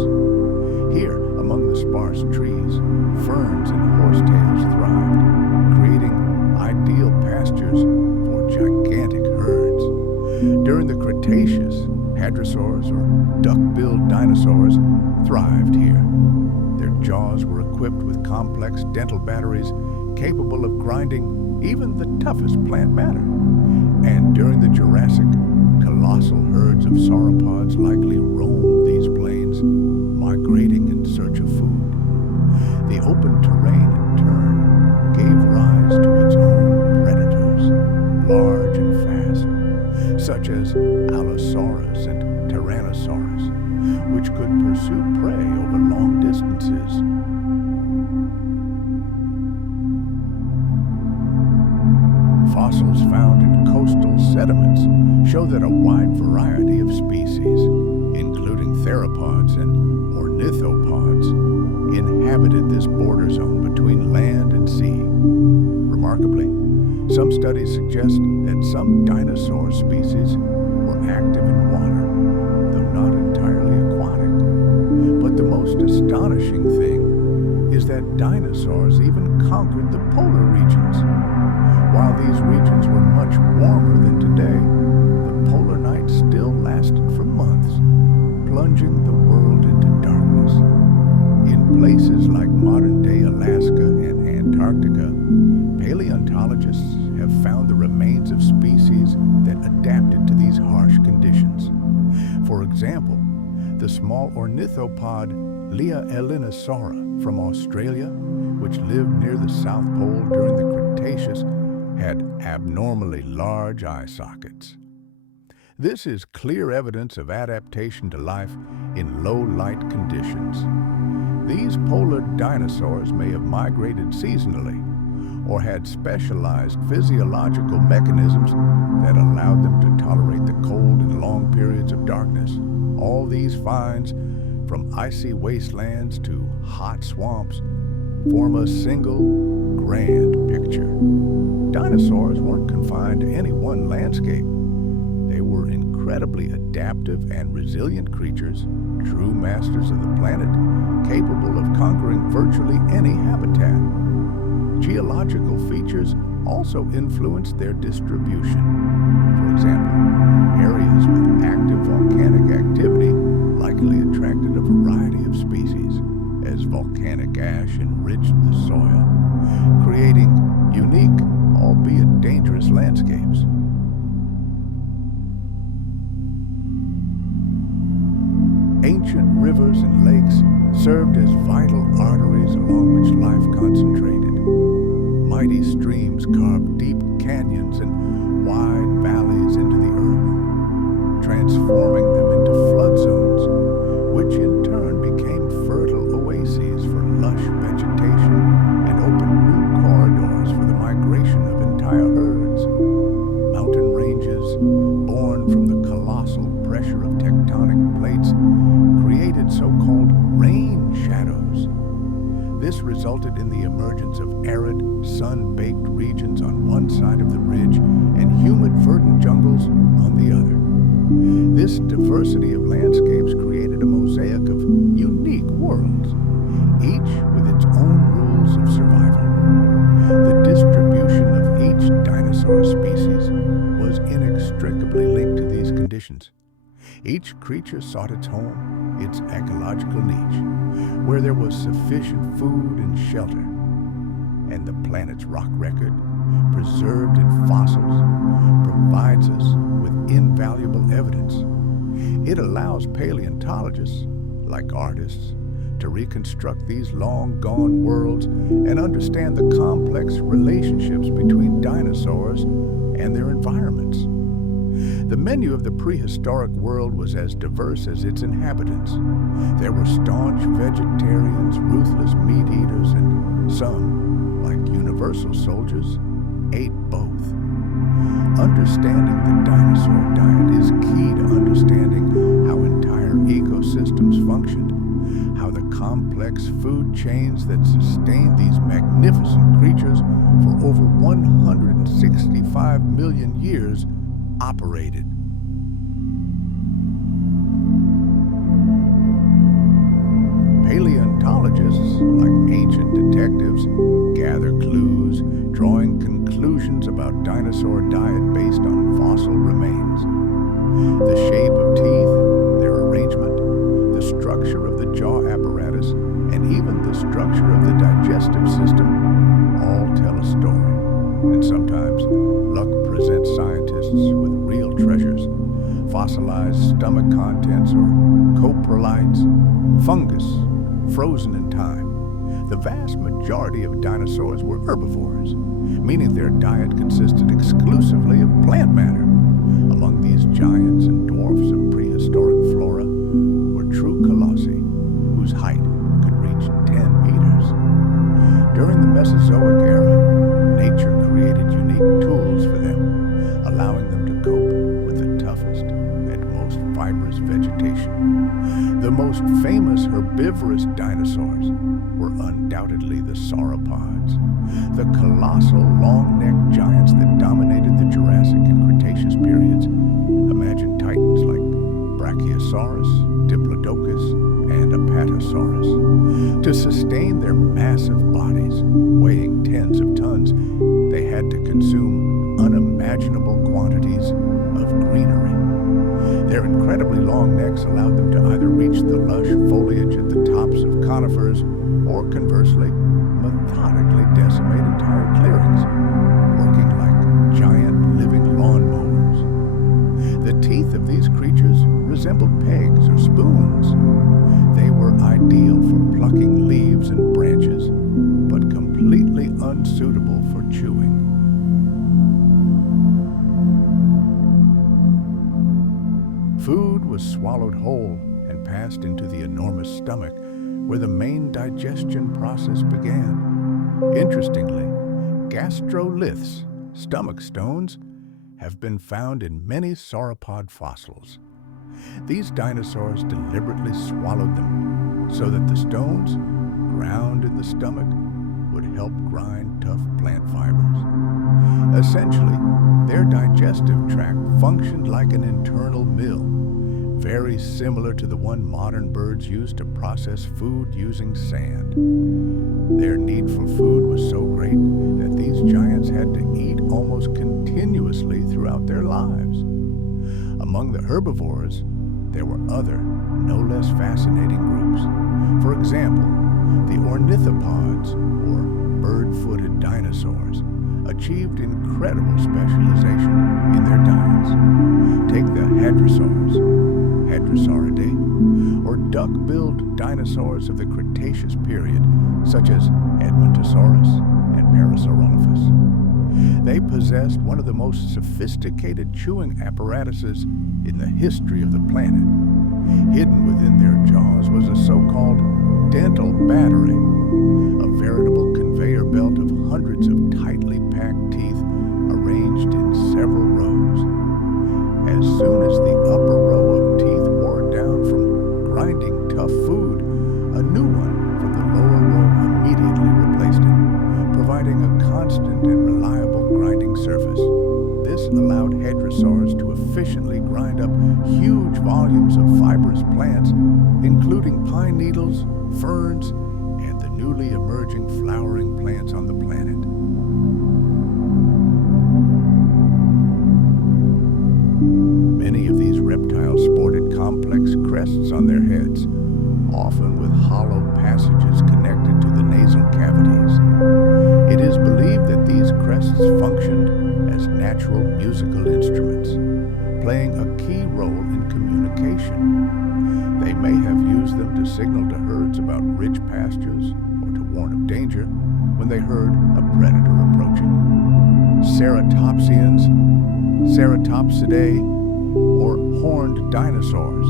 Here, among the sparse trees, ferns and horsetails thrived, creating ideal pastures for gigantic herds. During the Cretaceous, hadrosaurs or duck-billed dinosaurs thrived here. Their jaws were equipped with complex dental batteries capable of grinding even the toughest plant matter. And during the Jurassic, colossal herds of sauropods likely roamed these plains, migrating in search of food. The open terrain, in turn, gave rise to its own predators, large and fast, such as Allosaurus and Tyrannosaurus, which could pursue prey over long distances. Fossils found in coastal sediments show that a wide variety of species, including theropods and ornithopods, inhabited this border zone between land and sea. Remarkably, some studies suggest that some dinosaur species were active in water, though not entirely aquatic. But the most astonishing thing is that dinosaurs even conquered the polar regions. While these regions were much warmer than today, the polar night still lasted for months, plunging the world into darkness. In places like modern-day Alaska and Antarctica, paleontologists have found the remains of species that adapted to these harsh conditions. For example, the small ornithopod Leaelinosaura from Australia, which lived near the South Pole during the Cretaceous, had abnormally large eye sockets. This is clear evidence of adaptation to life in low-light conditions. These polar dinosaurs may have migrated seasonally or had specialized physiological mechanisms that allowed them to tolerate the cold and long periods of darkness. All these finds, from icy wastelands to hot swamps, form a single grand picture. Dinosaurs weren't confined to any one landscape. They were incredibly adaptive and resilient creatures, true masters of the planet, capable of conquering virtually any habitat. Geological features also influenced their distribution. For example, areas with active volcanic activity likely attracted a variety of species, as volcanic ash enriched the soil, creating unique, albeit dangerous landscapes. Ancient rivers and lakes served as vital arteries along which life concentrated. Mighty streams carved deep canyons and wide valleys into the earth, transforming them into flood zones, which in turn became fertile oases for lush vegetation and opened new corridors for the migration of entire herds. Mountain ranges, born from the colossal pressure of tectonic plates, created so-called rain shadows. This resulted in the emergence of arid, sun-baked regions on one side of the ridge and humid, verdant jungles on the other. This diversity of landscapes created a mosaic of unique worlds, each with its own rules of survival. The distribution of each dinosaur species was inextricably linked to these conditions. Each creature sought its home, its ecological niche, where there was sufficient food and shelter. And the planet's rock record, preserved in fossils, provides us with invaluable evidence. It allows paleontologists, like artists, to reconstruct these long-gone worlds and understand the complex relationships between dinosaurs and their environments. The menu of the prehistoric world was as diverse as its inhabitants. There were staunch vegetarians, ruthless meat-eaters, and some, like universal soldiers, ate both. Understanding the dinosaur diet is key to understanding how entire ecosystems functioned, how the complex food chains that sustained these magnificent creatures for over 165 million years operated. fossilized stomach contents or coprolites, fungus frozen in time. The vast majority of dinosaurs were herbivores, meaning their diet consisted exclusively of plant matter. Among these giants and dwarfs of prehistoric flora were true colossi, whose height could reach 10 meters. During the Mesozoic era, nature created unique tools for them, allowing them to cope with the toughest and most fibrous vegetation. The most famous herbivorous dinosaurs were undoubtedly the sauropods, the colossal long-necked giants that dominated the Jurassic and Cretaceous periods. Imagine titans like Brachiosaurus, Diplodocus, and Apatosaurus. To sustain their massive bodies, weighing tens of tons, they had to consume unimaginable quantities of greenery. Their incredibly long necks allowed them to either reach the lush foliage at the tops of conifers or, conversely, methodically decimate entire clearings, working like giant living lawnmowers. The teeth of these creatures resembled pegs or spoons. They were ideal for plucking leaves and branches, but completely unsuitable for chewing. Food was swallowed whole and passed into the enormous stomach, where the main digestion process began. Interestingly, gastroliths, stomach stones, have been found in many sauropod fossils. These dinosaurs deliberately swallowed them so that the stones, ground in the stomach, would help grind tough plant fibers. Essentially, their digestive tract functioned like an internal mill, very similar to the one modern birds use to process food using sand. Their need for food was so great that these giants had to eat almost continuously throughout their lives. Among the herbivores, there were other, no less fascinating groups. For example, the ornithopods, or bird-footed dinosaurs, achieved incredible specialization in their diets. Take the hadrosaurs, Hadrosauridae, or duck-billed dinosaurs of the Cretaceous period, such as Edmontosaurus and Parasaurolophus. They possessed one of the most sophisticated chewing apparatuses in the history of the planet. Hidden within their jaws was a so-called dental battery, a veritable conveyor belt of hundreds of tightly packed teeth arranged in several rows. As soon as the upper row of teeth wore down from grinding tough food, a new one from the lower row immediately replaced it, providing a constant and reliable grinding surface. This allowed hadrosaurs to efficiently grind up huge volumes of fibrous plants, including pine needles, ferns, and the newly emerging flowering plants on the planet. Many of these reptiles sported complex crests on their heads, often with hollow passages connected to the nasal cavities. It is believed that these crests functioned as natural musical instruments, playing a key role in communication. They may have used them to signal to herds about rich pastures or to warn of danger when they heard a predator approaching. Ceratopsians, Ceratopsidae, or horned dinosaurs,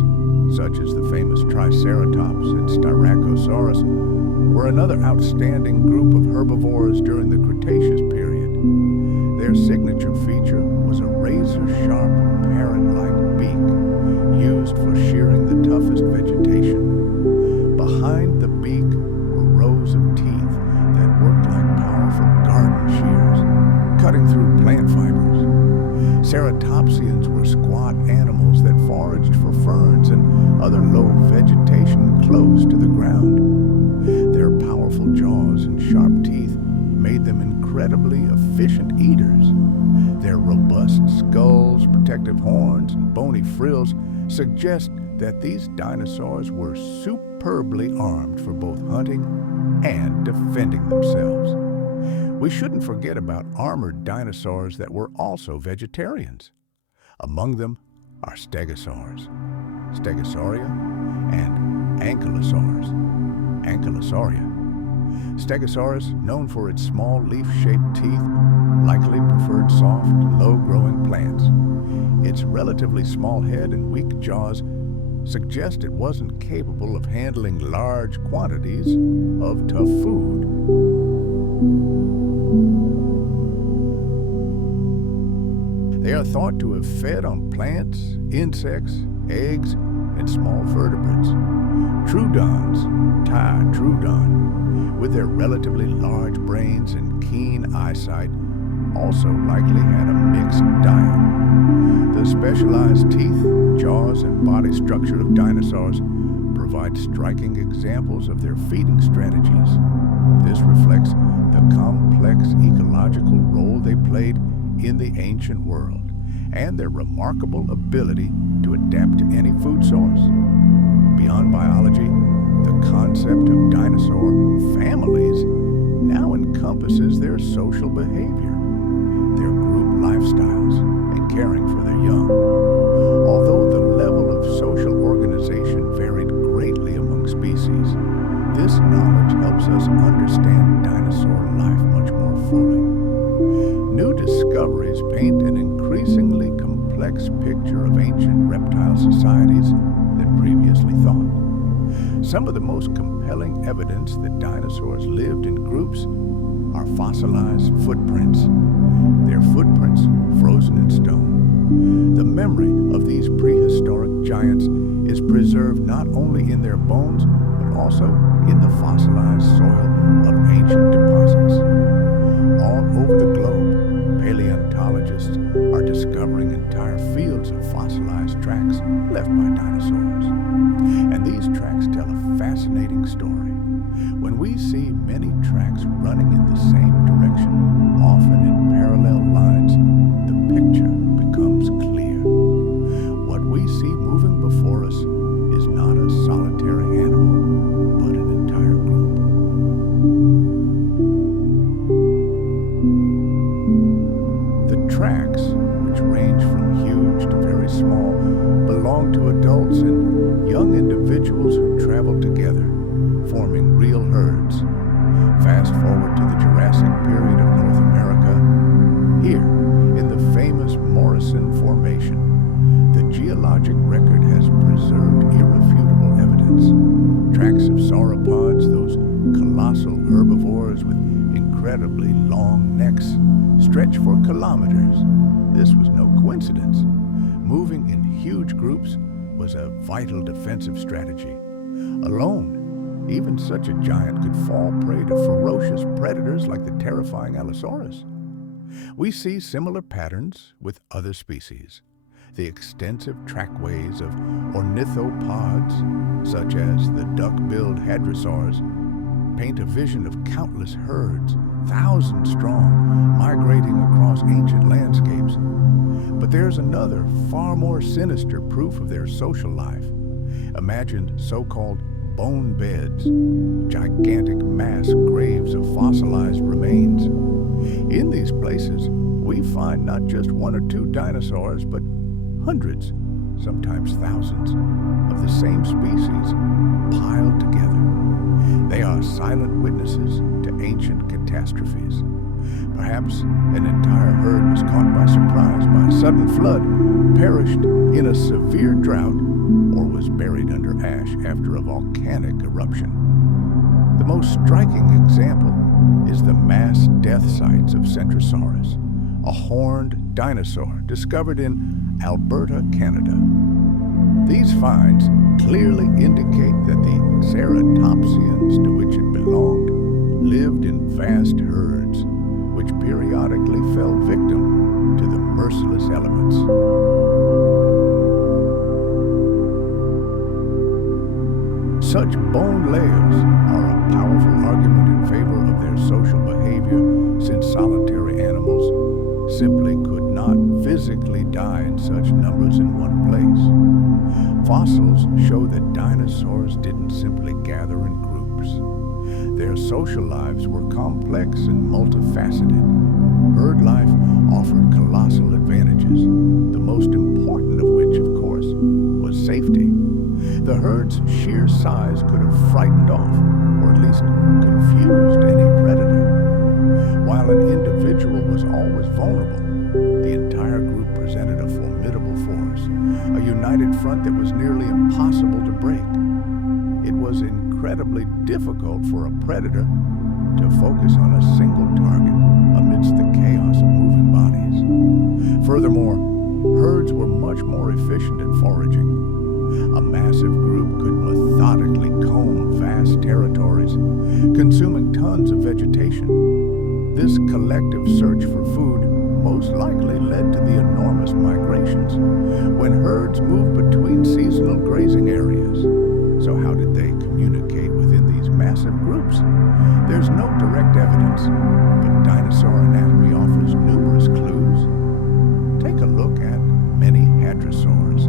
such as the famous Triceratops and Styracosaurus, were another outstanding group of herbivores during the Cretaceous period. Their signature feature was a razor-sharp, parrot-like beak used for shearing the toughest vegetation. Behind the beak were rows of teeth that worked like powerful garden shears, cutting through plant fibers. Ceratopsians were squat animals that foraged for ferns and other low vegetation close to the ground. Their powerful jaws and sharp teeth made them incredibly efficient eaters. Their robust skulls, protective horns, and bony frills suggest that these dinosaurs were superbly armed for both hunting and defending themselves. We shouldn't forget about armored dinosaurs that were also vegetarians. Among them, are stegosaurs, Stegosauria, and ankylosaurs, Ankylosauria. Stegosaurus, known for its small leaf-shaped teeth, likely preferred soft, low-growing plants. Its relatively small head and weak jaws suggest it wasn't capable of handling large quantities of tough food. They are thought to have fed on plants, insects, eggs, and small vertebrates. Troodons, Trudon, with their relatively large brains and keen eyesight, also likely had a mixed diet. The specialized teeth, jaws, and body structure of dinosaurs provide striking examples of their feeding strategies. This reflects the complex ecological role they played in the ancient world and their remarkable ability to adapt to any food source. Beyond biology, the concept of dinosaur families now encompasses their social behavior, their group lifestyles, and caring for their young. Although the level of social organization varied greatly among species, this knowledge helps us understand dinosaur life much more fully. New discoveries paint an increasingly complex picture of ancient reptile societies than previously thought. Some of the most compelling evidence that dinosaurs lived in groups are fossilized footprints. Their footprints frozen in stone. The memory of these prehistoric giants is preserved not only in their bones, but also in the fossilized soil of ancient deposits. All over the globe, paleontologists are discovering entire fields of fossilized tracks left by dinosaurs. And these tracks tell a fascinating story. When we see many tracks running in the same direction, often in parallel lines, the picture becomes clear. What we see moving before us is not a solitary animal, but an entire group. The tracks, which range from huge to very small, belong to adults and young individuals who travel together, forming real herds. Fast forward to the Jurassic Period of North America. Here, in the famous Morrison Formation, the geologic record has preserved irrefutable evidence. Tracks of sauropods, those colossal herbivores with incredibly long necks, stretch for kilometers. This was no coincidence. Moving in huge groups was a vital defensive strategy. Alone, even such a giant could fall prey to ferocious predators like the terrifying Allosaurus. We see similar patterns with other species. The extensive trackways of ornithopods, such as the duck-billed hadrosaurs, paint a vision of countless herds, thousands strong, migrating across ancient landscapes. But there's another, far more sinister proof of their social life. Imagine so-called bone beds, gigantic mass graves of fossilized remains. In these places, we find not just one or two dinosaurs, but hundreds, sometimes thousands, of the same species piled together. They are silent witnesses to ancient catastrophes. Perhaps an entire herd was caught by surprise by a sudden flood, perished in a severe drought, or was buried under ash after a volcanic eruption. The most striking example is the mass death sites of Centrosaurus, a horned dinosaur discovered in Alberta, Canada. These finds clearly indicate that the ceratopsians to which it belonged lived in vast herds, which periodically fell victim to the merciless elements. Such bone layers are a powerful argument in favor of their social behavior, since solitary animals simply could not physically die in such numbers in one place. Fossils show that dinosaurs didn't simply gather in groups. Their social lives were complex and multifaceted. Herd life offered colossal advantages, the most important of which, of safety. The herd's sheer size could have frightened off, or at least confused any predator. While an individual was always vulnerable, the entire group presented a formidable force, a united front that was nearly impossible to break. It was incredibly difficult for a predator to focus on a single target amidst the chaos of moving bodies. Furthermore, herds were much more efficient at foraging. A massive group could methodically comb vast territories, consuming tons of vegetation. This collective search for food most likely led to the enormous migrations when herds moved between seasonal grazing areas. So how did they communicate within these massive groups? There's no direct evidence, but dinosaur anatomy offers numerous clues. Take a look at many hadrosaurs,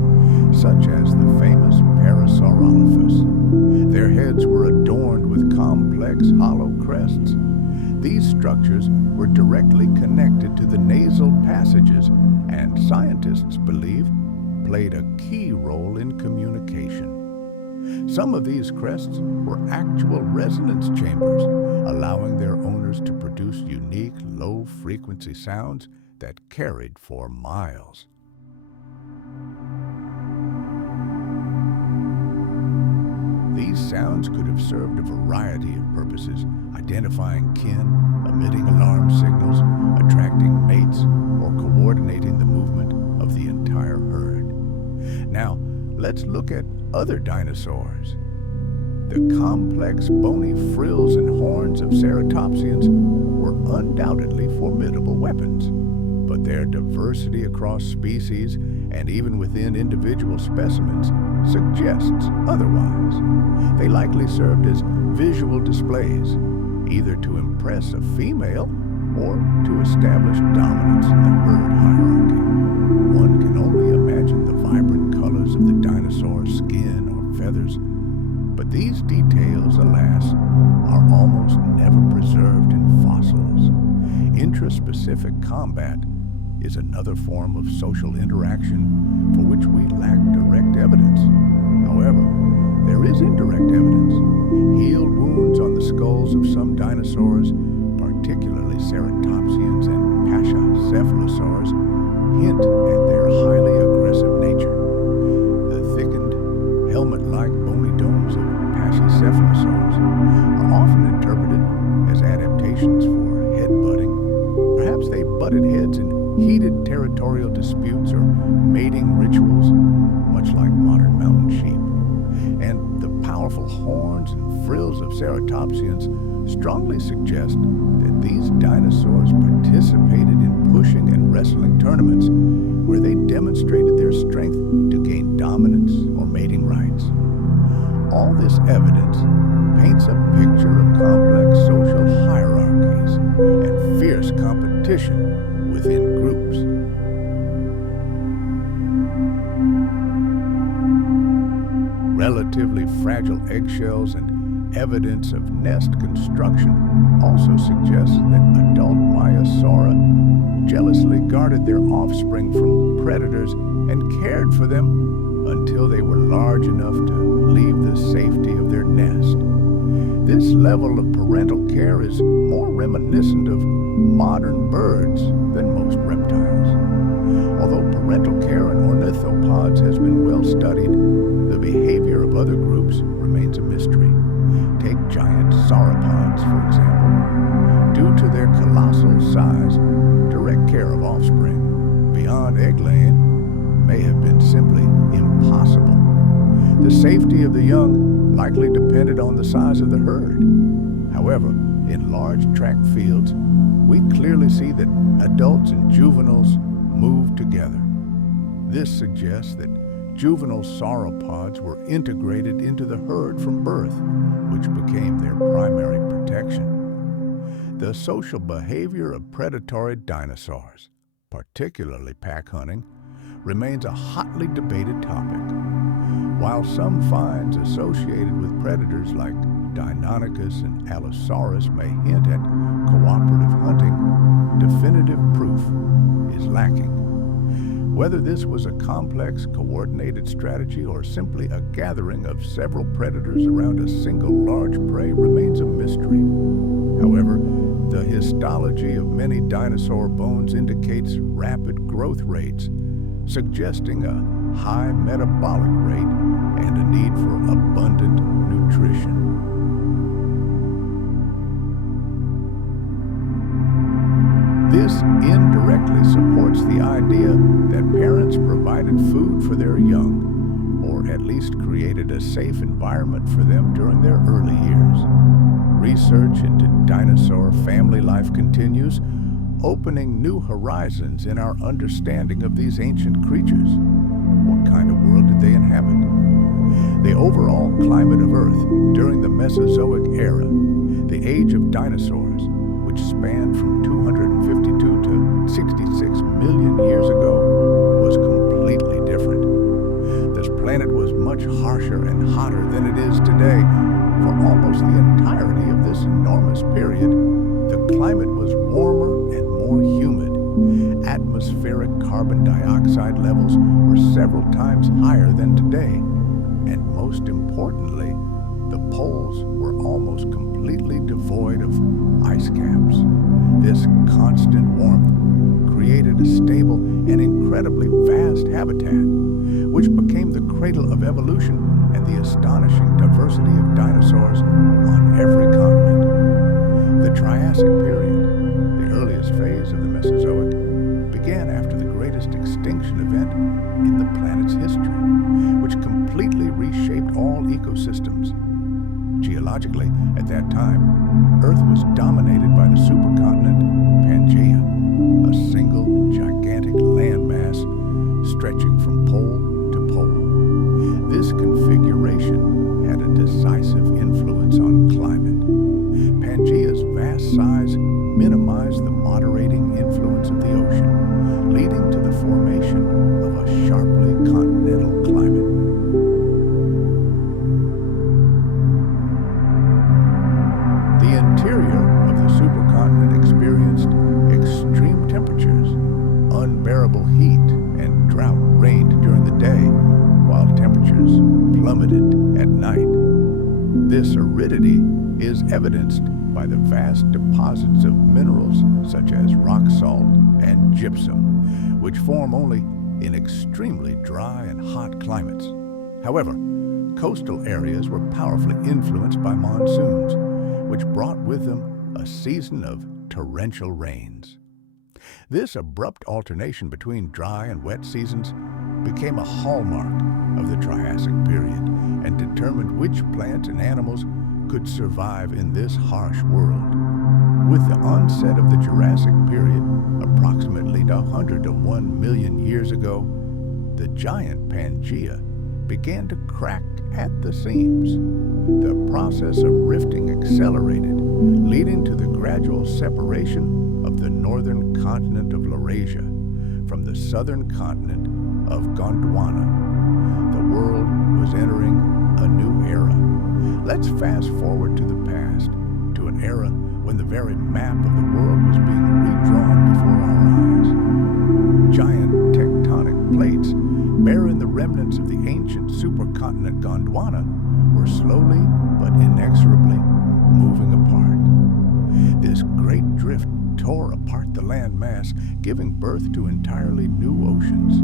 such as the famous Parasaurolophus. Their heads were adorned with complex hollow crests. These structures were directly connected to the nasal passages and scientists believe played a key role in communication. Some of these crests were actual resonance chambers, allowing their owners to produce unique low-frequency sounds that carried for miles. These sounds could have served a variety of purposes, identifying kin, emitting alarm signals, attracting mates, or coordinating the movement of the entire herd. Now, let's look at other dinosaurs. The complex bony frills and horns of ceratopsians were undoubtedly formidable weapons, but their diversity across species and even within individual specimens suggests otherwise. They likely served as visual displays, either to impress a female or to establish dominance in the herd hierarchy. One can only imagine the vibrant colors of the dinosaur's skin or feathers, but these details, alas, are almost never preserved in fossils. Intraspecific combat is another form of social interaction for which we lack direct evidence. However, there is indirect evidence. Healed wounds on the skulls of some dinosaurs, particularly ceratopsians and pachycephalosaurs, hint at their highly aggressive nature. The thickened, helmet-like bony domes of pachycephalosaurs are often interpreted as adaptations for head-butting. Perhaps they butted heads in heated territorial disputes or mating rituals, much like modern mountain sheep. And the powerful horns and frills of ceratopsians strongly suggest that these dinosaurs participated in pushing and wrestling tournaments where they demonstrated their strength to gain dominance or mating rights. All this evidence paints a picture of complex social hierarchies and fierce competition within groups. Relatively fragile eggshells and evidence of nest construction also suggests that adult Maiasaura jealously guarded their offspring from predators and cared for them until they were large enough to leave the safety of their nest. This level of parental care is more reminiscent of modern birds than most reptiles. Although parental care in ornithopods has been well studied, the behavior of other groups remains a mystery. Take giant sauropods, for example. Due to their colossal size, direct care of offspring, beyond egg laying, may have been simply impossible. The safety of the young likely depended on the size of the herd. However, in large track fields, we clearly see that adults and juveniles move together. This suggests that juvenile sauropods were integrated into the herd from birth, which became their primary protection. The social behavior of predatory dinosaurs, particularly pack hunting, remains a hotly debated topic. While some finds associated with predators like Deinonychus and Allosaurus may hint at cooperative hunting, definitive proof is lacking. Whether this was a complex, coordinated strategy or simply a gathering of several predators around a single large prey remains a mystery. However, the histology of many dinosaur bones indicates rapid growth rates, suggesting a high metabolic rate and a need for abundant nutrition. This indirectly supports the idea that parents provided food for their young, or at least created a safe environment for them during their early years. Research into dinosaur family life continues, opening new horizons in our understanding of these ancient creatures. What kind of world did they inhabit? The overall climate of Earth during the Mesozoic era, the Age of Dinosaurs, which spanned from 252 to 66 million years ago, was completely different. This planet was much harsher and hotter than it is today. For almost the entirety of this enormous period, the climate was warmer and more humid. Atmospheric carbon dioxide levels were several times higher than today. And most importantly, the poles were almost completely devoid of ice caps. This constant warmth created a stable and incredibly vast habitat, which became the cradle of evolution and the astonishing diversity of dinosaurs on every continent. The Triassic Period, the earliest phase of the Mesozoic, began after the greatest extinction event in the planet's history, which completely reshaped all ecosystems. Geologically, at that time, Earth was dominated by the supercontinent Pangaea, a single gigantic landmass stretching from pole to pole. This configuration had a decisive influence on climate. Pangaea's vast size minimized the moderating influence of the ocean, leading to the formation of a sharply continental climate. The interior of the supercontinent experienced extreme temperatures, unbearable heat, and drought reigned during the day, while temperatures plummeted at night. This aridity is evidenced by the vast deposits of minerals such as rock salt and gypsum, which form only in extremely dry and hot climates. However, coastal areas were powerfully influenced by monsoons, which brought with them a season of torrential rains. This abrupt alternation between dry and wet seasons became a hallmark of the Triassic Period and determined which plants and animals could survive in this harsh world. With the onset of the Jurassic Period, approximately 101 million years ago, the giant Pangaea began to crack at the seams. The process of rifting accelerated, leading to the gradual separation of the northern continent of Laurasia from the southern continent of Gondwana. The world was entering a new era. Let's fast forward to the past, to an era when the very map of the world was being redrawn before our eyes. Giant tectonic plates, bearing the remnants of the ancient supercontinent Gondwana, were slowly but inexorably moving apart. This great drift tore apart the landmass, giving birth to entirely new oceans.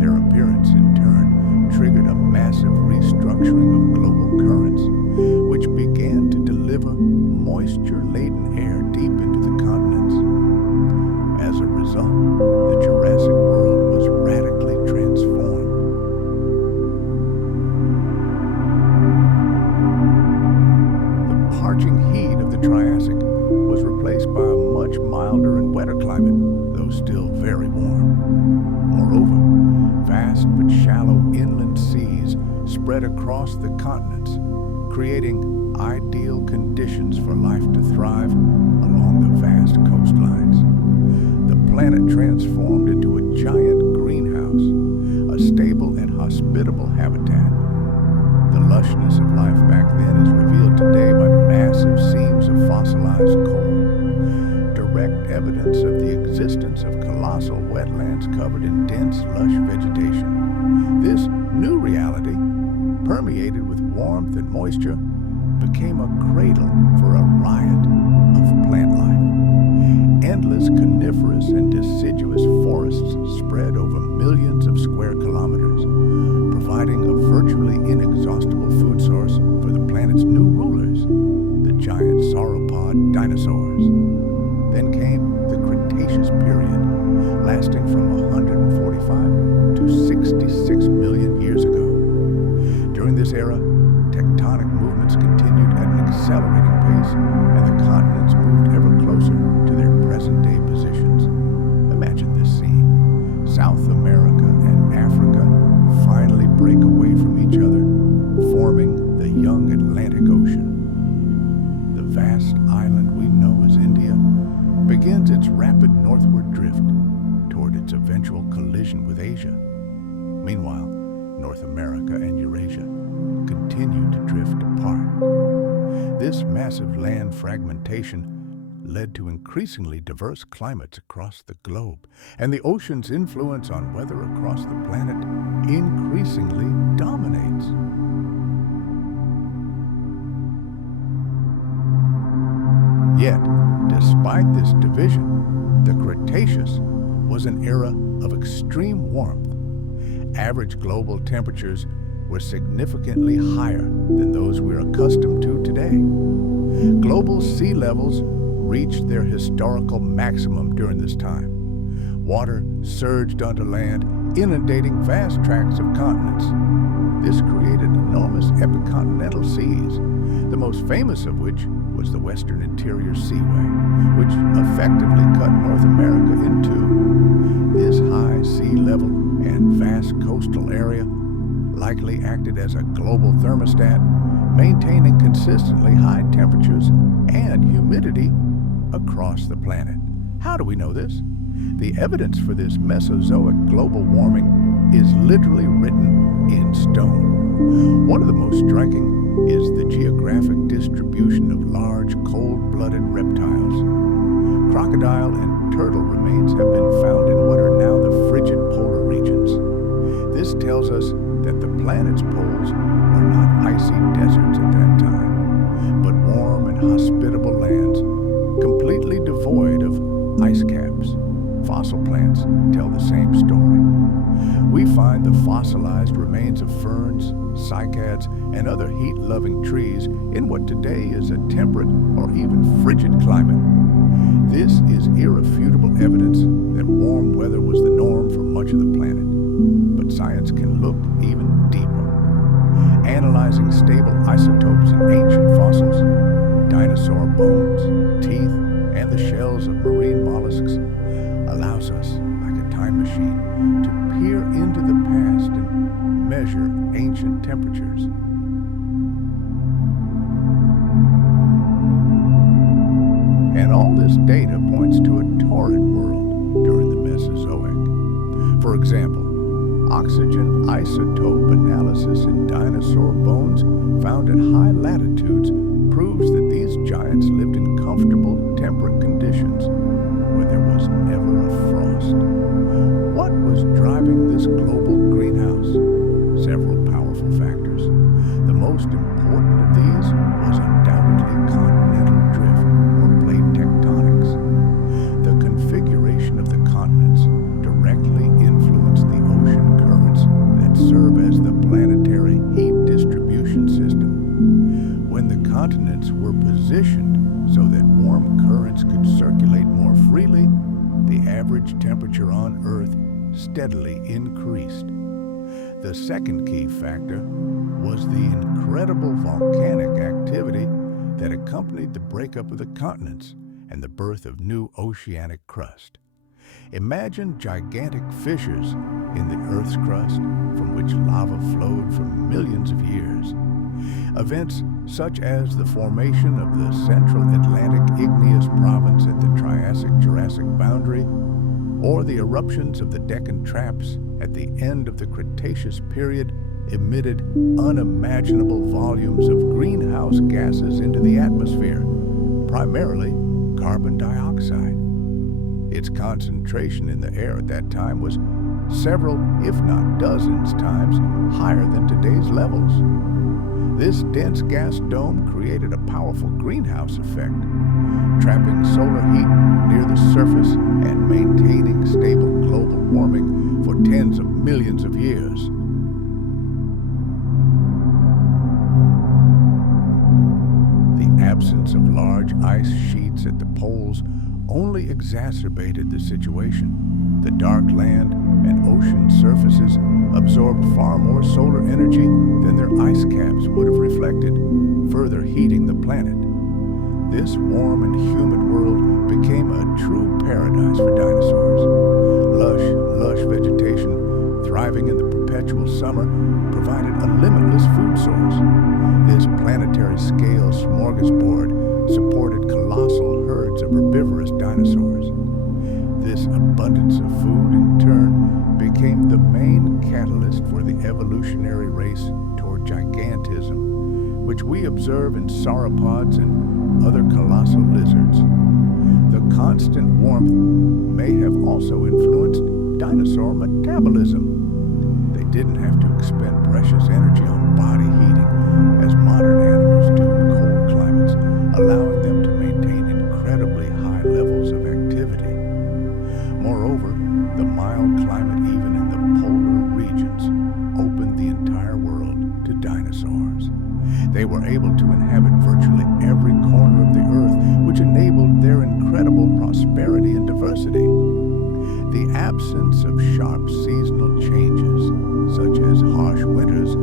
Their appearance, in turn, triggered a massive restructuring of global currents, which began to deliver moisture-laden air deep into the continents. As a result, the Jurassic world was radically transformed. The parching heat of the Triassic was replaced by a much milder and wetter climate, though still very warm. Moreover, vast but shallow inland seas spread across the continents, creating ideal conditions for life to thrive along the vast coastlines. The planet transformed into a giant greenhouse, a stable and hospitable habitat. The lushness of life back then is revealed today by massive seams of fossilized coal. direct evidence of the existence of colossal wetlands covered in dense, lush vegetation. This new reality, permeated with warmth and moisture, became a cradle for a riot of plant life. Endless coniferous and deciduous forests spread over millions of square kilometers, providing a virtually inexhaustible food source for the planet's new rulers, the giant sauropod dinosaurs. Then came the Cretaceous Period, lasting from 145 to 66 million years ago. During this era, tectonic movements continued at an accelerating pace, and the continents moved ever closer to their present-day positions. Imagine this scene. South America and Africa finally break away from each other, forming the young Atlantic Ocean. The vast island we know as India begins its rapid northward drift toward its eventual collision with Asia. Meanwhile, North America and Eurasia continue to drift apart. This massive land fragmentation led to increasingly diverse climates across the globe, and the ocean's influence on weather across the planet increasingly dominates. Yet, despite this division, the Cretaceous was an era of extreme warmth. Average global temperatures were significantly higher than those we're accustomed to today. Global sea levels reached their historical maximum during this time. Water surged onto land, inundating vast tracts of continents. This created enormous epicontinental seas, the most famous of which was the Western Interior Seaway, which effectively cut North America in two. This high sea level and vast coastal area likely acted as a global thermostat, maintaining consistently high temperatures and humidity across the planet. How do we know this? The evidence for this Mesozoic global warming is literally written in stone. One of the most striking is the geographic distribution of large, cold-blooded reptiles. Crocodile and turtle remains have been found in what are now the frigid polar regions. This tells us that the planet's poles were not icy deserts at that time, but warm and hospitable lands, completely devoid of ice caps. Fossil plants tell the same story. We find the fossilized remains of ferns, cycads, and other heat-loving trees in what today is a temperate or even frigid climate. This is irrefutable evidence that warm weather was the norm for much of the planet. But science can look even deeper. Analyzing stable isotopes in ancient fossils, dinosaur bones, teeth, and the shells of marine mollusks allows us, like a time machine, to peer into the past and measure ancient temperatures. And all this data points to a torrid world during the Mesozoic. For example, oxygen isotope analysis in dinosaur bones found at high latitudes proves that these giants lived in comfortable, temperate conditions where there was never a frost. What was driving this global greenhouse? Several powerful factors. The most important of these was undoubtedly continental drift or plate tectonics. The configuration of the continents directly influenced the ocean currents that serve as the planetary heat distribution system. When the continents were positioned so that warm currents could circulate more freely, the average temperature on Earth steadily increased. The second key factor was the incredible volcanic activity that accompanied the breakup of the continents and the birth of new oceanic crust. Imagine gigantic fissures in the Earth's crust from which lava flowed for millions of years. Events such as the formation of the Central Atlantic Igneous Province at the Triassic-Jurassic boundary, or the eruptions of the Deccan Traps at the end of the Cretaceous Period emitted unimaginable volumes of greenhouse gases into the atmosphere, primarily carbon dioxide. Its concentration in the air at that time was several, if not dozens, times higher than today's levels. This dense gas dome created a powerful greenhouse effect, trapping solar heat near the surface and maintaining stable global warming for tens of millions of years. The absence of large ice sheets at the poles only exacerbated the situation. The dark land and ocean surfaces absorbed far more solar energy than their ice caps would have reflected, further heating the planet. This warm and humid world became a true paradise for dinosaurs. Lush vegetation, thriving in the perpetual summer, provided a limitless food source. This planetary scale smorgasbord supported colossal herds of herbivorous dinosaurs. This abundance of food, in turn, became the main catalyst for the evolutionary race toward gigantism, which we observe in sauropods and other colossal lizards. The constant warmth may have also influenced dinosaur metabolism. They didn't have to expend precious energy on body heating as modern animals do in cold climates, allowing them to maintain incredibly high levels of activity. Moreover, the mild climate even in the polar regions opened the entire world to dinosaurs. They were able to inhabit virtually every corner of the earth, which enabled their incredible prosperity and diversity. The absence of sharp seasonal changes, such as harsh winters,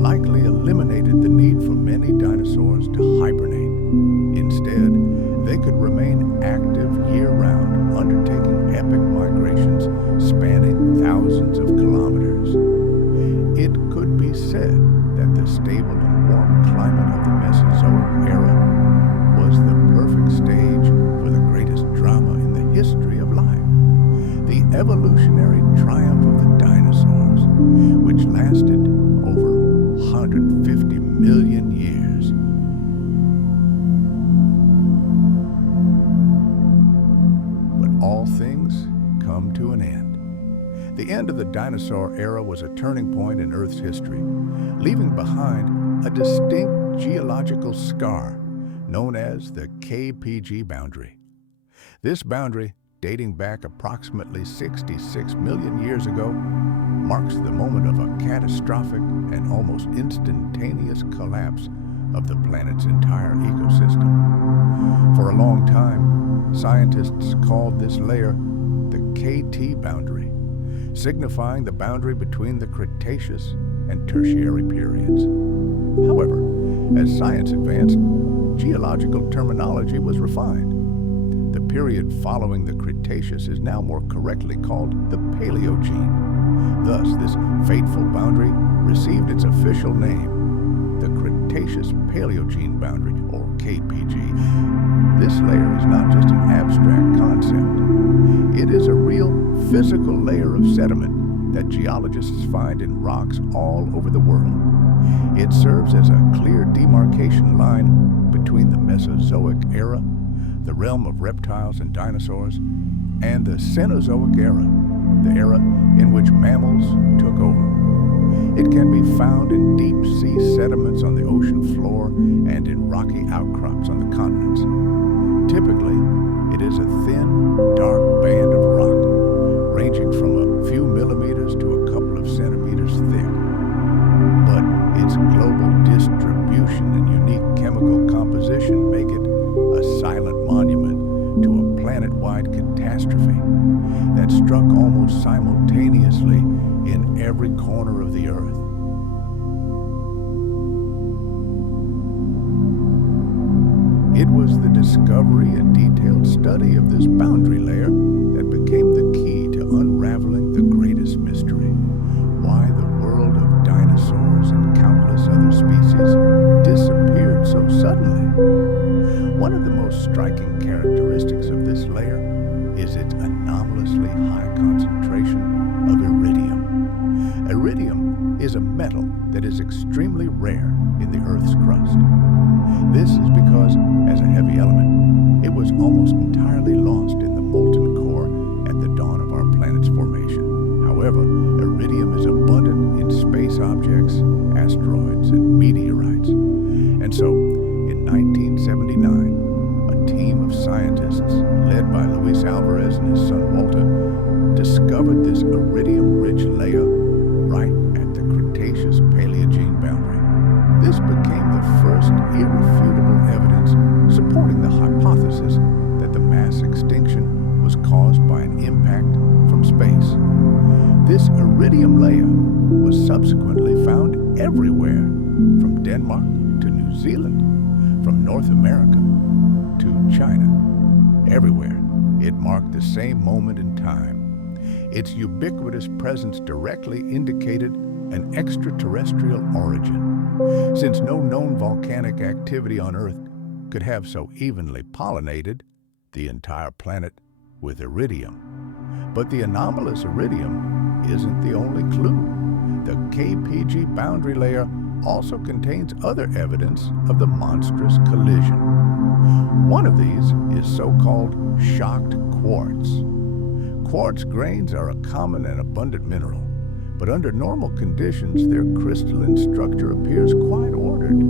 likely eliminated the need for many dinosaurs to hibernate. Instead, they could remain active year-round, undertaking epic migrations spanning thousands of kilometers. It could be said that the stable and warm climate of the Mesozoic era was the perfect stage for the greatest drama in the history of life, the evolutionary triumph of the dinosaurs, which lasted over 150 million years. But all things come to an end. The end of the dinosaur era was a turning point in Earth's history, leaving behind a distinct geological scar known as the KPG boundary. This boundary, dating back approximately 66 million years ago, marks the moment of a catastrophic and almost instantaneous collapse of the planet's entire ecosystem. For a long time, scientists called this layer the KT boundary, signifying the boundary between the Cretaceous and Tertiary periods. However, as science advanced, geological terminology was refined. The period following the Cretaceous is now more correctly called the Paleogene. Thus, this fateful boundary received its official name, the Cretaceous-Paleogene boundary, or KPG. This layer is not just an abstract concept. It is a real physical layer of sediment that geologists find in rocks all over the world. It serves as a clear demarcation line between the Mesozoic era, the realm of reptiles and dinosaurs, and the Cenozoic era, the era in which mammals took over. It can be found in deep-sea sediments on the ocean floor and in rocky outcrops on the continents. Typically, it is a thin, dark band of rock, ranging from a few millimeters to a couple of centimeters thick. But its global distribution and unique chemical composition make it a silent monument to a planet-wide catastrophe that struck almost simultaneously in every corner of the Earth. It was the discovery and detailed study of this boundary layer that became the key to unraveling the greatest mystery: why the world of dinosaurs and countless other species disappeared so suddenly. One of the most striking characteristics of this layer is its anomalously high concentration of iridium. Iridium is a metal that is extremely rare in the Earth's crust. This is because, as a heavy element, it was almost entirely lost in the molten core iridium is abundant in space objects, asteroids, and meteorites. And so, in 1979, a team of scientists, led by Luis Alvarez and his son Walter, discovered this iridium-rich layer right at the Cretaceous-Paleogene boundary. This became the first irrefutable evidence supporting the hypothesis that the mass extinction was caused by an impact from space. This iridium layer was subsequently found everywhere, from Denmark to New Zealand, from North America to China. Everywhere, it marked the same moment in time. Its ubiquitous presence directly indicated an extraterrestrial origin, since no known volcanic activity on Earth could have so evenly pollinated the entire planet with iridium. But the anomalous iridium isn't the only clue. The KPG boundary layer also contains other evidence of the monstrous collision. One of these is so-called shocked quartz. Quartz grains are a common and abundant mineral, but under normal conditions, their crystalline structure appears quite ordered.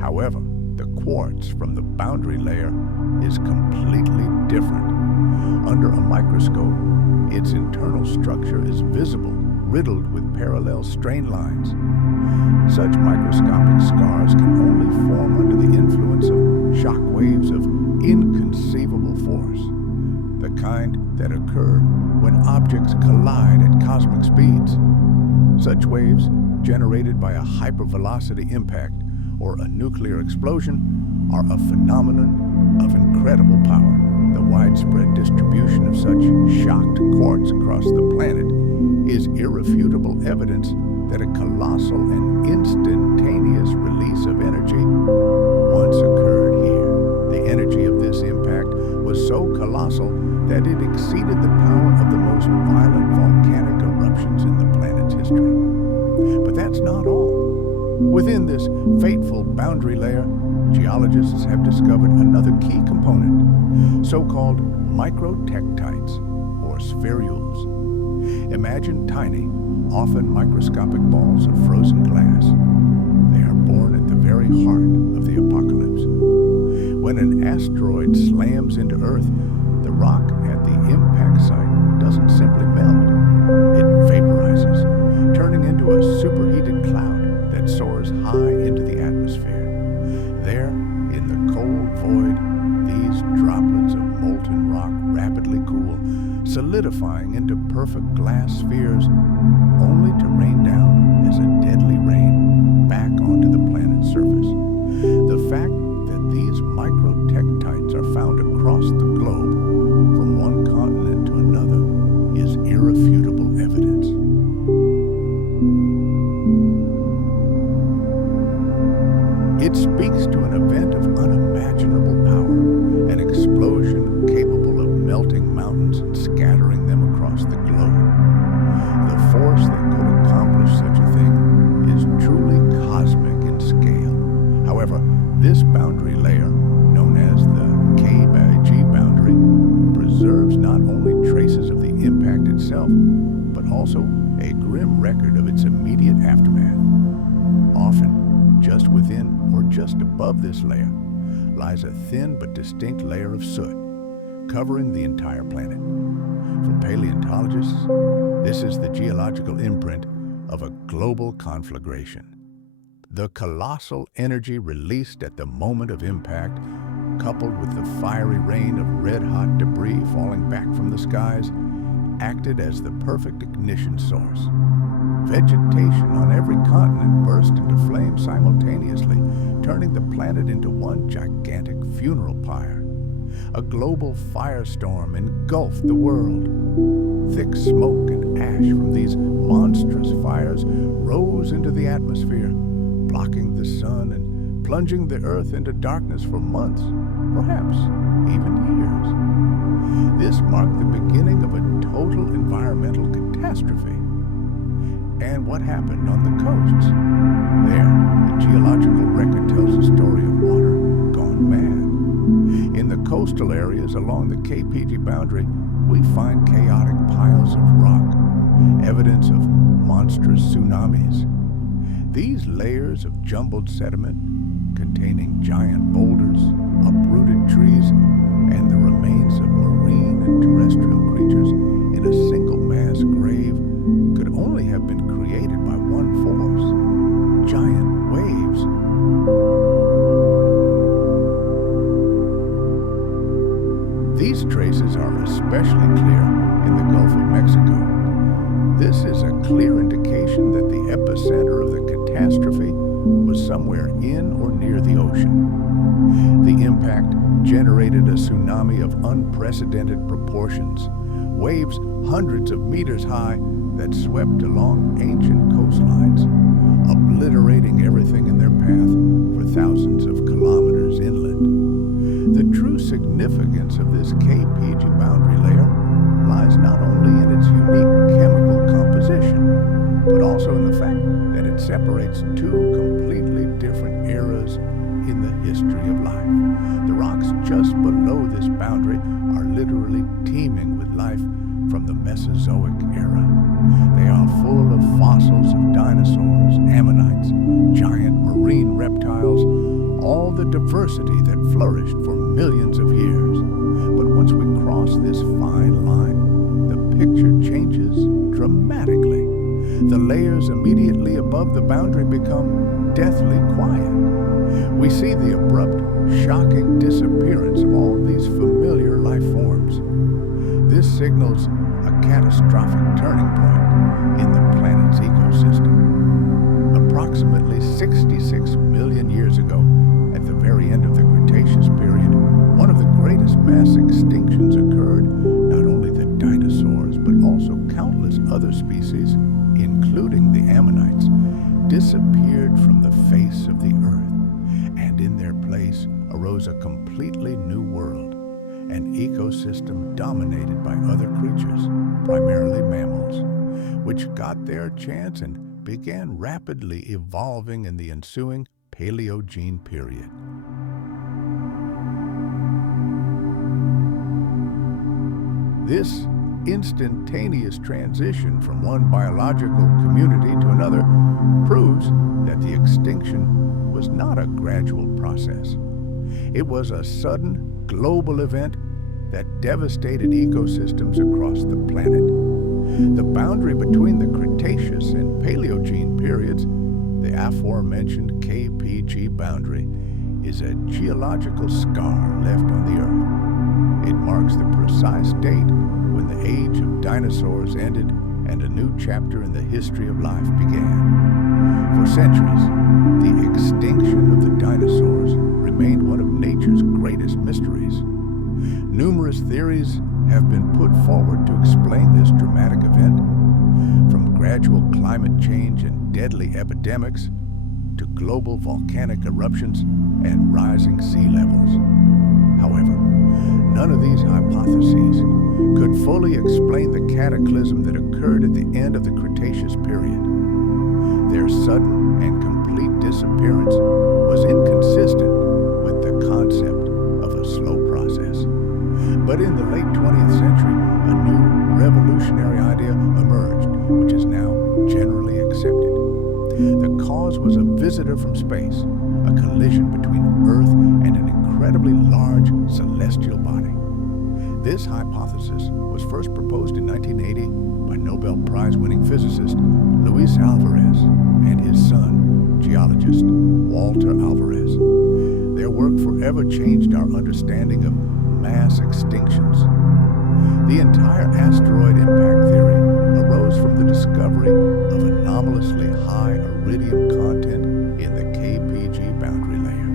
However, the quartz from the boundary layer is completely different. Under a microscope, its internal structure is visible, riddled with parallel strain lines. Such microscopic scars can only form under the influence of shock waves of inconceivable force, the kind that occur when objects collide at cosmic speeds. Such waves, generated by a hypervelocity impact or a nuclear explosion, are a phenomenon of incredible power. The widespread distribution of such shocked quartz across the planet is irrefutable evidence that a colossal and instantaneous release of energy once occurred here. The energy of this impact was so colossal that it exceeded the power of the most violent volcanic eruptions in the planet's history. But that's not all. Within this fateful boundary layer, geologists have discovered another key component, so-called microtektites, or spherules. Imagine tiny, often microscopic balls of frozen glass. They are born at the very heart of the apocalypse. When an asteroid slams into Earth, the rock at the impact site doesn't simply melt. It vaporizes, turning into a superheated cloud that soars high into the atmosphere. There, in the cold void, these droplets of molten rock rapidly cool, solidifying into perfect glass spheres, only to rain down as a deadly rain back onto the planet's surface. The fact that these microtektites are found across the globe, from one continent to another, is irrefutable evidence. It speaks to an event of unimaginable power, an explosion capable of melting mountains and scattering them across the globe. The force that could accomplish such a thing is truly cosmic in scale. However, this boundary layer, known as the KPG boundary, preserves not only traces of the impact itself, but also a grim record of its immediate aftermath. Often, just within or just above this layer lies a thin but distinct layer of soot, covering the entire planet. For paleontologists, this is the geological imprint of a global conflagration. The colossal energy released at the moment of impact, coupled with the fiery rain of red-hot debris falling back from the skies, acted as the perfect ignition source. Vegetation on every continent burst into flame simultaneously, turning the planet into one gigantic funeral pyre. A global firestorm engulfed the world. Thick smoke and ash from these monstrous fires rose into the atmosphere, blocking the sun and plunging the earth into darkness for months, perhaps even years. This marked the beginning of a total environmental catastrophe. And what happened on the coasts? There, the geological record tells a story of water gone mad. In the coastal areas along the KPG boundary, we find chaotic piles of rock, evidence of monstrous tsunamis. These layers of jumbled sediment, containing giant boulders, uprooted trees, and the remains of marine and terrestrial creatures in a single mass grave, could only have been created by one force: giant waves. These traces are especially clear in the Gulf of Mexico. This is a clear indication that the epicenter of the catastrophe was somewhere in or near the ocean. The impact generated a tsunami of unprecedented proportions, waves hundreds of meters high that swept along ancient coastlines, obliterating everything in their path for thousands of kilometers inland. The true significance of this KPG boundary layer lies not only in its unique chemical composition, but also in the fact that it separates two completely different eras in the history of life. The rocks just below this boundary are literally teeming with life from the Mesozoic era. They are full of fossils of dinosaurs, ammonites, giant marine reptiles, all the diversity that flourished for millions of years. But once we cross this fine line, the picture changes dramatically. The layers immediately above the boundary become deathly quiet. We see the abrupt, shocking disappearance of all these familiar life forms. This signals a catastrophic turning point in the planet's ecosystem. Approximately 66 million years ago, at the very end of the Cretaceous period, one of the greatest mass extinctions occurred. Not only the dinosaurs, but also countless other species, including the ammonites, disappeared from the face of the earth, and in their place arose a completely new world, an ecosystem dominated by other creatures, primarily mammals, which got their chance and began rapidly evolving in the ensuing Paleogene period. This instantaneous transition from one biological community to another proves that the extinction was not a gradual process. It was a sudden global event that devastated ecosystems across the planet. The boundary between the Cretaceous and Paleogene periods, the aforementioned KPG boundary, is a geological scar left on the Earth. It marks the precise date when the Age of Dinosaurs ended and a new chapter in the history of life began. For centuries, the extinction of the dinosaurs remained one of nature's greatest mysteries. Numerous theories have been put forward to explain this dramatic event, from gradual climate change and deadly epidemics to global volcanic eruptions and rising sea levels. However, none of these hypotheses could fully explain the cataclysm that occurred at the end of the Cretaceous period. Their sudden and complete disappearance was inconsistent with the concept of a slow process. But in the late 20th century, a new revolutionary idea emerged, which is now generally accepted. The cause was a visitor from space, a collision between Earth and an incredibly large celestial body. This hypothesis was first proposed in 1980 by Nobel Prize-winning physicist Luis Alvarez and his son, geologist Walter Alvarez. Their work forever changed our understanding of mass extinctions. The entire asteroid impact theory arose from the discovery of anomalously high iridium content in the KPG boundary layer.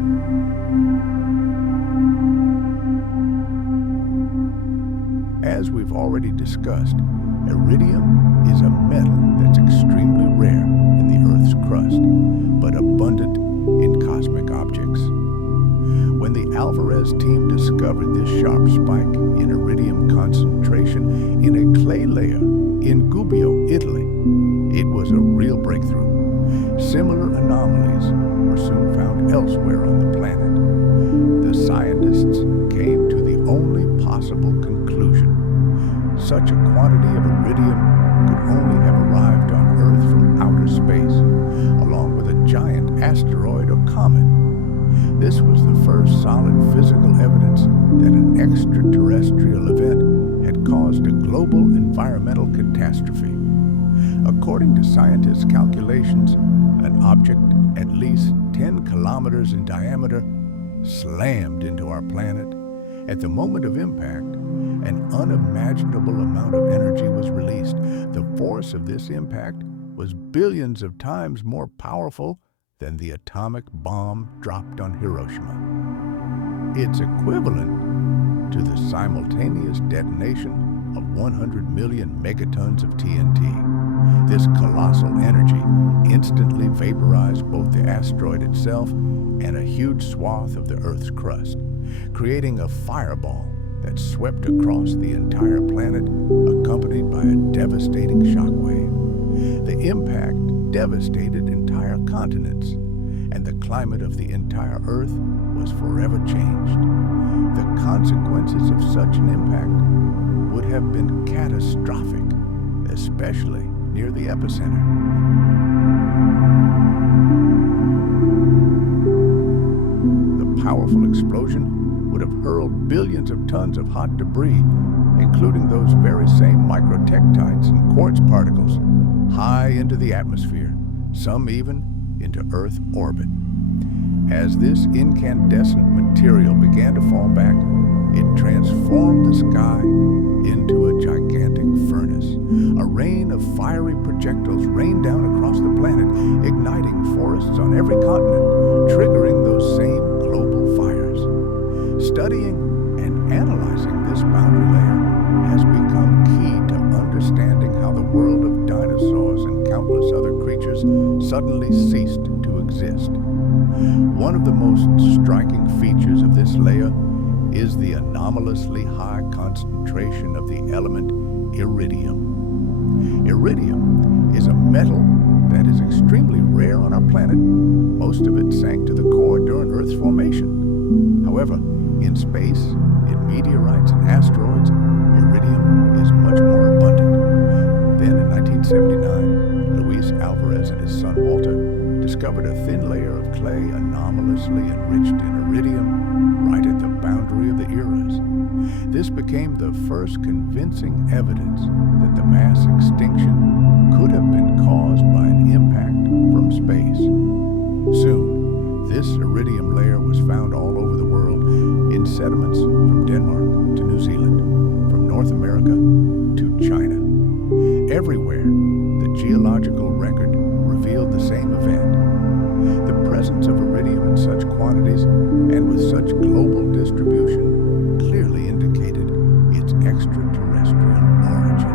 As we've already discussed, iridium is a metal that's extremely rare in the Earth's crust, but abundant in cosmic objects. When the Alvarez team discovered this sharp spike in iridium concentration in a clay layer in Gubbio, Italy, it was a real breakthrough. Similar anomalies were soon found elsewhere on the planet. The scientists came such a quantity of iridium could only have arrived on Earth from outer space, along with a giant asteroid or comet. This was the first solid physical evidence that an extraterrestrial event had caused a global environmental catastrophe. According to scientists' calculations, an object at least 10 kilometers in diameter slammed into our planet. At the moment of impact, an unimaginable amount of energy was released. The force of this impact was billions of times more powerful than the atomic bomb dropped on Hiroshima. It's equivalent to the simultaneous detonation of 100 million megatons of TNT. This colossal energy instantly vaporized both the asteroid itself and a huge swath of the Earth's crust, creating a fireball that swept across the entire planet, accompanied by a devastating shockwave. The impact devastated entire continents, and the climate of the entire Earth was forever changed. The consequences of such an impact would have been catastrophic, especially near the epicenter. The powerful explosion would have hurled billions of tons of hot debris, including those very same microtectites and quartz particles, high into the atmosphere, some even into Earth orbit. As this incandescent material began to fall back, it transformed the sky into a gigantic furnace. A rain of fiery projectiles rained down across the planet, igniting forests on every continent, triggering those same global fires. Studying and analyzing this boundary layer has become key to understanding how the world of dinosaurs and countless other creatures suddenly ceased to exist. One of the most striking features of this layer is the anomalously high concentration of the element iridium. Iridium is a metal that is extremely rare on our planet. Most of it sank to the core during Earth's formation. However, in space, in meteorites and asteroids, iridium is much more abundant. Then in 1979, Luis Alvarez and his son Walter discovered a thin layer of clay anomalously enriched in iridium right at the boundary of the eras. This became the first convincing evidence that the mass extinction could have been caused by an impact from space. Soon, this iridium layer was found all over the world, in sediments from Denmark to New Zealand, from North America to China. Everywhere, the geological record revealed the same event. The presence of iridium in such quantities and with such global distribution clearly indicated its extraterrestrial origin.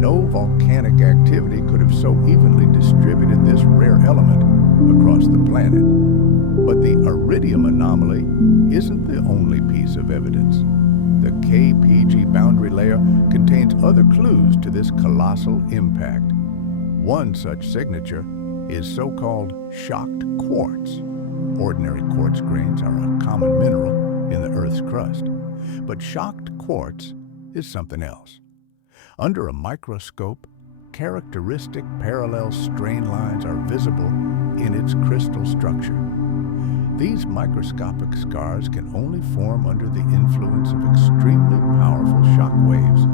No volcanic activity could have so evenly distributed this rare element across the planet. But the iridium anomaly isn't the only piece of evidence. The KPG boundary layer contains other clues to this colossal impact. One such signature is so-called shocked quartz. Ordinary quartz grains are a common mineral in the Earth's crust, but shocked quartz is something else. Under a microscope, characteristic parallel strain lines are visible in its crystal structure. These microscopic scars can only form under the influence of extremely powerful shock waves,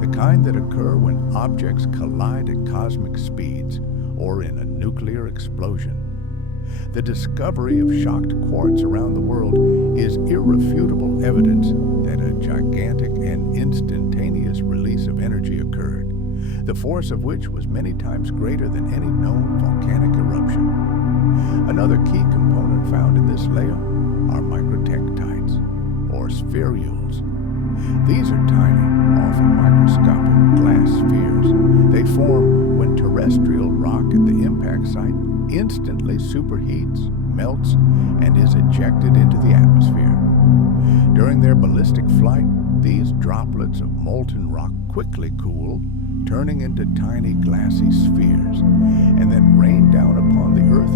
the kind that occur when objects collide at cosmic speeds or in a nuclear explosion. The discovery of shocked quartz around the world is irrefutable evidence that a gigantic and instantaneous release of energy occurred, the force of which was many times greater than any known volcanic eruption. Another key component found in this layer are microtectites, or spherules. These are tiny, often microscopic glass spheres. They form when terrestrial rock at the impact site instantly superheats, melts, and is ejected into the atmosphere. During their ballistic flight, these droplets of molten rock quickly cool, turning into tiny glassy spheres, and then rain down upon the Earth